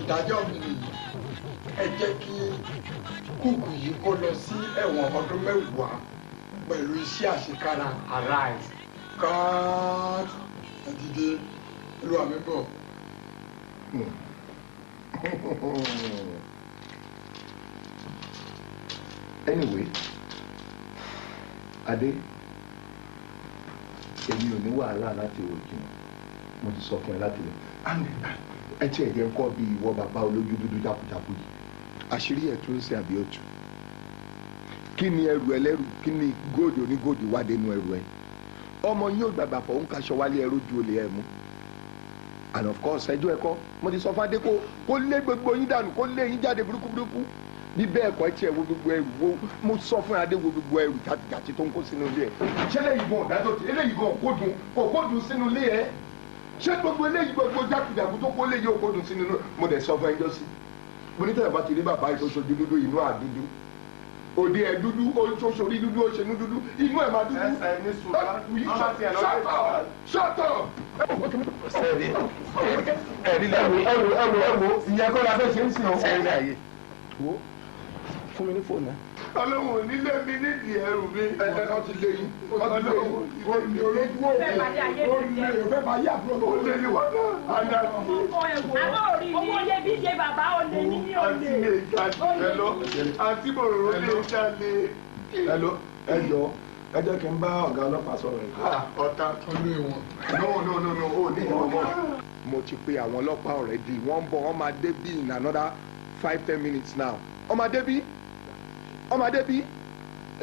ìdájọ́ mi nìyí ẹ jẹ́ kí kúùkù yìí kó lọ sí ẹ̀wọ̀n ọdún mẹ́wàá pẹ̀lú iṣẹ́ àṣekára arise cut ẹ̀dìdẹ olúwa mi bọ̀. Anyway, Adé èmi ò ní wàhálà láti òjìnà mo ti sọ fún ẹ láti lọ ẹ tí ẹ jẹ ń kọ bí ìwọ bàbá olójú dúdú jákujáku yìí àṣírí ẹ tún ṣe àbí òtún kí ni ẹrù ẹlẹ́rù kí ni góòdì onígóòdì wá dénú ẹrù ẹ ọmọ yín ò gbàgbà fọ ń kaṣọ wálé ẹrú ju olè ẹ mú and of course ẹjọ́ ẹ̀kọ́ mo ti sọ fún Adé kó lé gbogbo yín dànù kó lé yín jáde burúkú burúkú bí bẹ́ẹ̀ kọ́ tiẹ̀ wo gbogbo ẹrù wo mo sọ fún Adé wo gbogbo ẹrù jàtijàti tó ń kó sínú ilé ẹ̀ ṣé eléyìí gan ọ̀dájọ́ tí eléyìí gan kò kódùn sínú ilé ẹ̀ ṣé gbogbo eléyìí gbogbo jàtijàti tó kó léyìí ò kódùn sínú ilé mo dẹ̀ sọ fún ẹjọ́ sí mo ní tẹ̀lé bá ti rí bàbá ìtòṣojú dúdú inú àdúdú òde ẹ̀ dúdú oṣooṣorí dúdú oṣèlú dúdú inú ẹ̀ máa dúdú. ẹsẹ̀ ní sùúrù ṣọ́tọ̀. ẹ̀rí ẹ̀wò ìyẹn kọ́ la fẹ́ ṣe ń sìn ọ́. ẹ̀rí ayé wo fún mi ní fóònù náà. ọlọ́run ò ní lé mi nídìí ẹrù mi. ọ ti lé yín ọlọ́run ò ní lé yín. o fẹ́ máa yá àbúrò ó lé ní wọ́n náà. owó yẹ bí ṣe bàbá olè ní ní olè. àǹtí mi ìjà lọ àǹtí bòròrò lè jalè. hello ẹ jọ ẹ jẹ́ kí n bá ọ̀gá ọlọ́pàá sọ̀rọ̀ yìí. ọ̀tá olú wọn. no ó ní ìwọ̀n mọ́. mo ti pe àwọn ọlọ́pàá already wọ́n ń bọ̀ wọ́n máa dé bí in another 5-10 minutes now. ọmọdé bí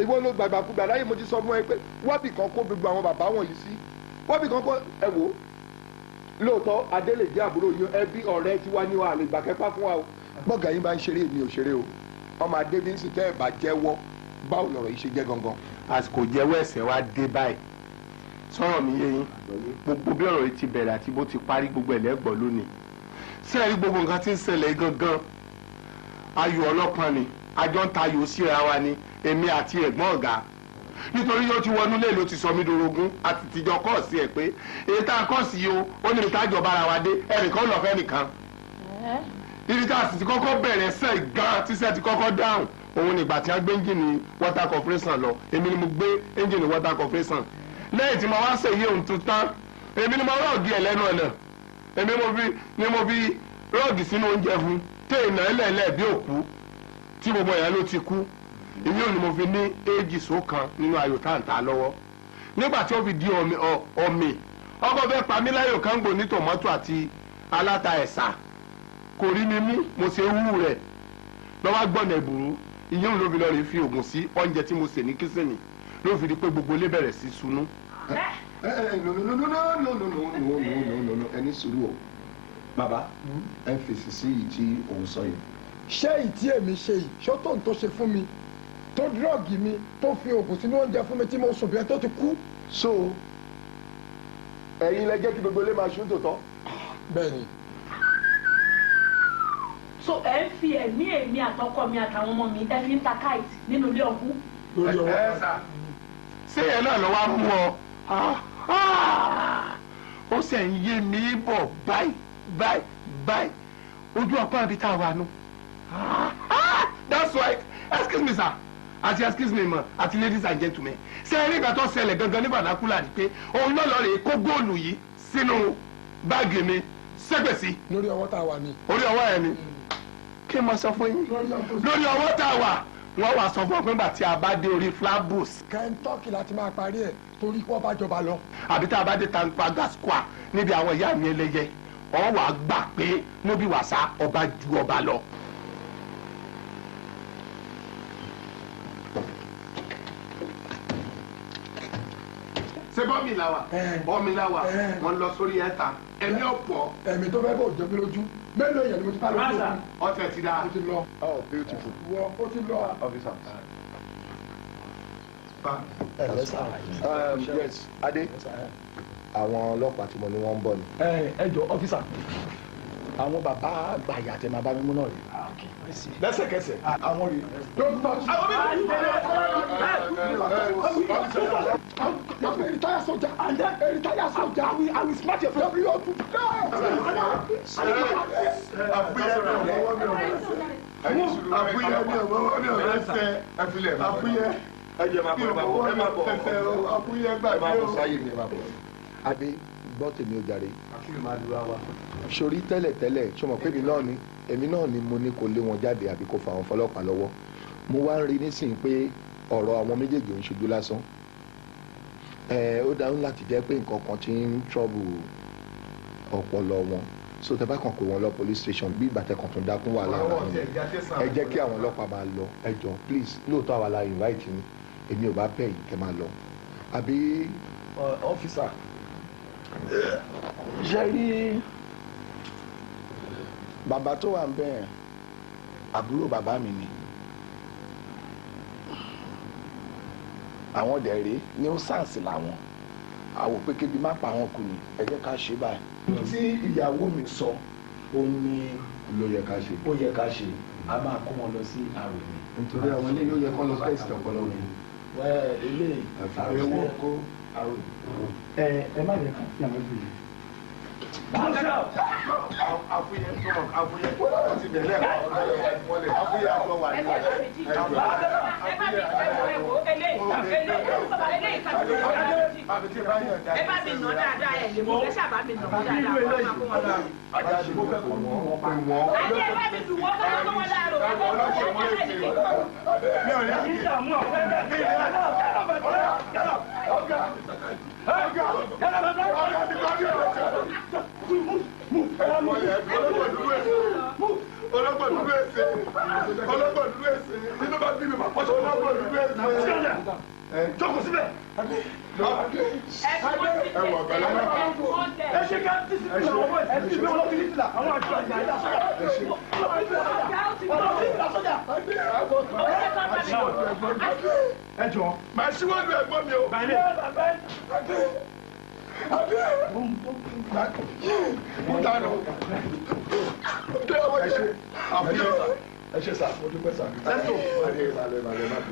ìwọ ló gbàgbàkúgbà láyé mo ti sọ fún ẹ pé wọ́bì kan kó gbogbo àwọn bàbá wọ̀nyí sí wọ́bì kan kó ẹ wò ó lóòótọ́ adé lè jẹ́ àbúrò yín ẹbí ọ̀rẹ́ tí wá ní wa lè gbà kẹ́pá fún wa o. bọ́gà yín bá ń ṣeré èmi ò ṣeré o ọmọ adé bí ń sì tẹ́ ẹ̀ bá jẹ́wọ́ báwo lọ̀rọ̀ yìí ṣe jẹ́ gangan. àsìkò jẹ́wọ́ ẹ̀ṣẹ̀ wa dé báyìí sọ̀rọ̀ mi yé yín gbogbo bí ọ̀rọ̀ yìí ti bẹ̀rẹ̀ àti bó ti parí gbogbo ẹ̀lẹ́gbọ̀n lónìí sẹ́ẹ̀rí gbogbo nǹkan tí ń ṣẹlẹ̀ gangan ayò ọlọ́pàá ni àjọ ń tayò síra wa ni èmi àti ẹ̀gbọ́n ọ̀gá nítorí yóò ti wọnú lé ló ti sọ mí dorogún àti tìjọ kọ́ọ̀sì ẹ̀ pé èyí tá a kọ́ọ̀sì yìí ó ní ìta jọba ara wa dé ẹnìkan lọ fẹ́ nìkan ibi tá a sì ti kọ́kọ́ bẹ̀rẹ̀ sẹ́ẹ̀ gan tí sẹ́ẹ̀ ti kọ́kọ́ dáhùn òun nígbà tí wọ́n gbé ẹ́ńjìnì water corporation lọ èmi ni mo gbé ẹ́ńjìnì water corporation lẹ́yìn tí mo wá ṣèyí ohun tó tán èmi ni mo rọ́ọ̀gì ẹ̀ lẹ́nu ọ̀nà èmi ni mo fi rọ́ọ̀gì sínú oúnjẹ fún téèyàn ẹlẹ́ẹ̀lẹ́ bí òkú tí gbogbo èèyàn ló ti kú ìyí ò ní mo fi ní éèjì sókan nínú ayò táǹtà lọ́wọ́ nígbà tí ó fi di ọ̀mì ọkọ̀ fẹ́ pa mí láyò kan gbò ní tòmátò àti aláta ẹ̀sà kò rí mi mú mo ṣe wú rẹ̀ lọ́wọ́ gbọ́nà ìbùrú ìyí ò ló fi lọ́ọ́ rí fi oògùn sí oúnjẹ tí mo sè ní kísìnì ló fi di pé gbogbo ilé bẹ̀rẹ̀ sí sunú. ẹni sùúrù o bàbá ẹ fèsì sí ìyí tí òun sọ yìí. ṣé ìtí èmi ṣe yìí ṣótó tó ṣe fún mi tó dírọ́ọ̀gì mi tó fi oògùn sínú oúnjẹ fún mi tí mo sùn bí ẹ tó ti kú. so ẹ̀yin lẹ jẹ́ kí gbogbo ilé máa ṣú tòótọ́. bẹ́ẹ̀ni. so ẹ ń fi ẹ̀mí èmi àtọkọ mi àtàwọn ọmọ mi ẹ fi ń ta káìtì nínú ilé ọkú. ṣé ẹ náà lọ wá mú ọ ó sì ń yé mi bọ̀ báyìí ojú ọpá ibi tá a wà nù. That's why excuse me sir àti excuse me ma àti ladies and gentlemen ṣé ẹ rí ìgbà tó ṣẹlẹ̀ gangan ní bàdákùlà ni pé òun náà lọ rè kó góòlù yìí sínú báàgì mi ṣẹ́gbẹ̀sí. lórí ọwọ́ tá a wà ní. orí ọwọ́ ẹ ni kí n máa sọ fún yín lórí ọwọ́ tá a wà wọ́n wà sọ fún ọ pé nígbà tí a bá dé orí flabbus. Kentucky láti máa parí ẹ̀ torí kí wọ́n bá jọba lọ. àbí tá a bá dé Trafalgar Square níbi àwọn ìyá mi ẹlẹ́yẹ ọ wà gbà pé níbi wàsá ọba ju ọba lọ. ṣé bọ́mì la wà wọ́n lọ sórí ẹ̀ta ẹ̀mí ọ̀pọ̀. ẹ̀mí tó fẹ́ bọ̀ jọ mi lójú mélòó yẹn ni mo ti bá lójú. ọ̀tẹ̀ ti dáa. o ti lọ. oh beautiful. wọ o ti lọ. officer. yes Adé àwọn ọlọ́pàá tí mo ní wọ́n ń bọ̀ ni. ẹ jọ ọ́fíìsà àwọn bàbá àgbàyà tẹ máa bá mi mú náà rè lẹ́sẹ̀kẹsẹ̀ àwọn rè. Retire soldier and then retire soldier I will smash your face. Adé gbọ́ tèmi ò jàre sórí tẹ́lẹ̀tẹ́lẹ̀ ṣọmọ pé èmi náà ni mo ní kó lé wọn jáde àbí kó fa àwọn fọlọ́pàá lọ́wọ́ mo wá ń rí nísìnyí pé ọ̀rọ̀ àwọn méjèèjì ń ṣojú lásán ó dáhùn láti jẹ́ pé nǹkan kan ti ń trọ́bù ọpọlọ wọn so tẹ bá kàn pé wọn lọ police station bí ìgbà tẹ kàn tún dákún wà lára ẹ jẹ́ kí àwọn ọlọ́pàá máa lọ ẹ jọ please lóòótọ́ àwa la invite yín èmi ò bá bẹ̀ yín kẹ́ máa lọ àbí. ọ́fíìsà ṣe rí bàbá tó wà ń bẹ̀ àbúrò bàbá mi ni àwọn dẹ̀rẹ́ ní ó sàǹsì làwọn àwò pé kébi má pa àwọn kù ni ẹ jẹ́ ká ṣe báyìí tí ìyàwó mi sọ òun ni ló yẹ ká ṣe. ó yẹ ká ṣe a máa kó wọn lọ sí àròyìn. nítorí àwọn ilé yóò yẹ kó lọ tẹ́sítì ọpọlọ wọn. ilé àfihàn kó àròyìn. ẹ má yẹ ká fi àwọn ìgbìyànjú. àfúyẹ́ ti bẹ̀rẹ̀ wọlé àfúyẹ́ àjọ wà ní ẹ bá mi nà dáadáa ẹ lè mú ẹ sábà mi nà dáadáa wọn máa kó wọn lọ. àjàṣe mo fẹ́ kó wọ́n. ayé ẹ bá mi dùn wọ́n kọ́ kó wọn láàrò wọn kó wọn láàrò. mi ò ní kí n dààmú ọ̀fẹ́ mi ní ọ̀gá ọlọ́gbọ̀n dúró ẹsẹ̀ nínú bá bí mi máa pọ́sọ̀ ọlọ́gbọ̀n dúró ẹsẹ̀ jókòó síbẹ̀. ẹ wọ ọ̀gá lọ́wọ́. ẹ ṣe ká tí sí ìlú àwọn ẹ ti gbé wọn lọ́kìlì sílà àwọn àjọ àjà ìdá sọ́jà. ẹ jọ. màá ṣíwájú ẹ̀gbọ́n mi o. ẹ ṣe sá mo dúpẹ́ sá.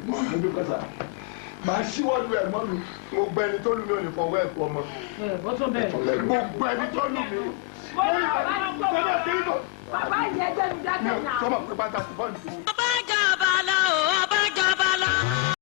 mo dúpẹ́ sá. màá ṣíwájú ẹ̀gbọ́n mi gbogbo ẹni tó lù mí ò ní fọwọ́ ẹ̀kọ́ ọmọ. gbogbo ẹni tó lù mí. bàbá yẹn gbẹ́nu dákẹ́ náà. sọ́mọ̀ pé bá ta sí bọ́ọ̀lù.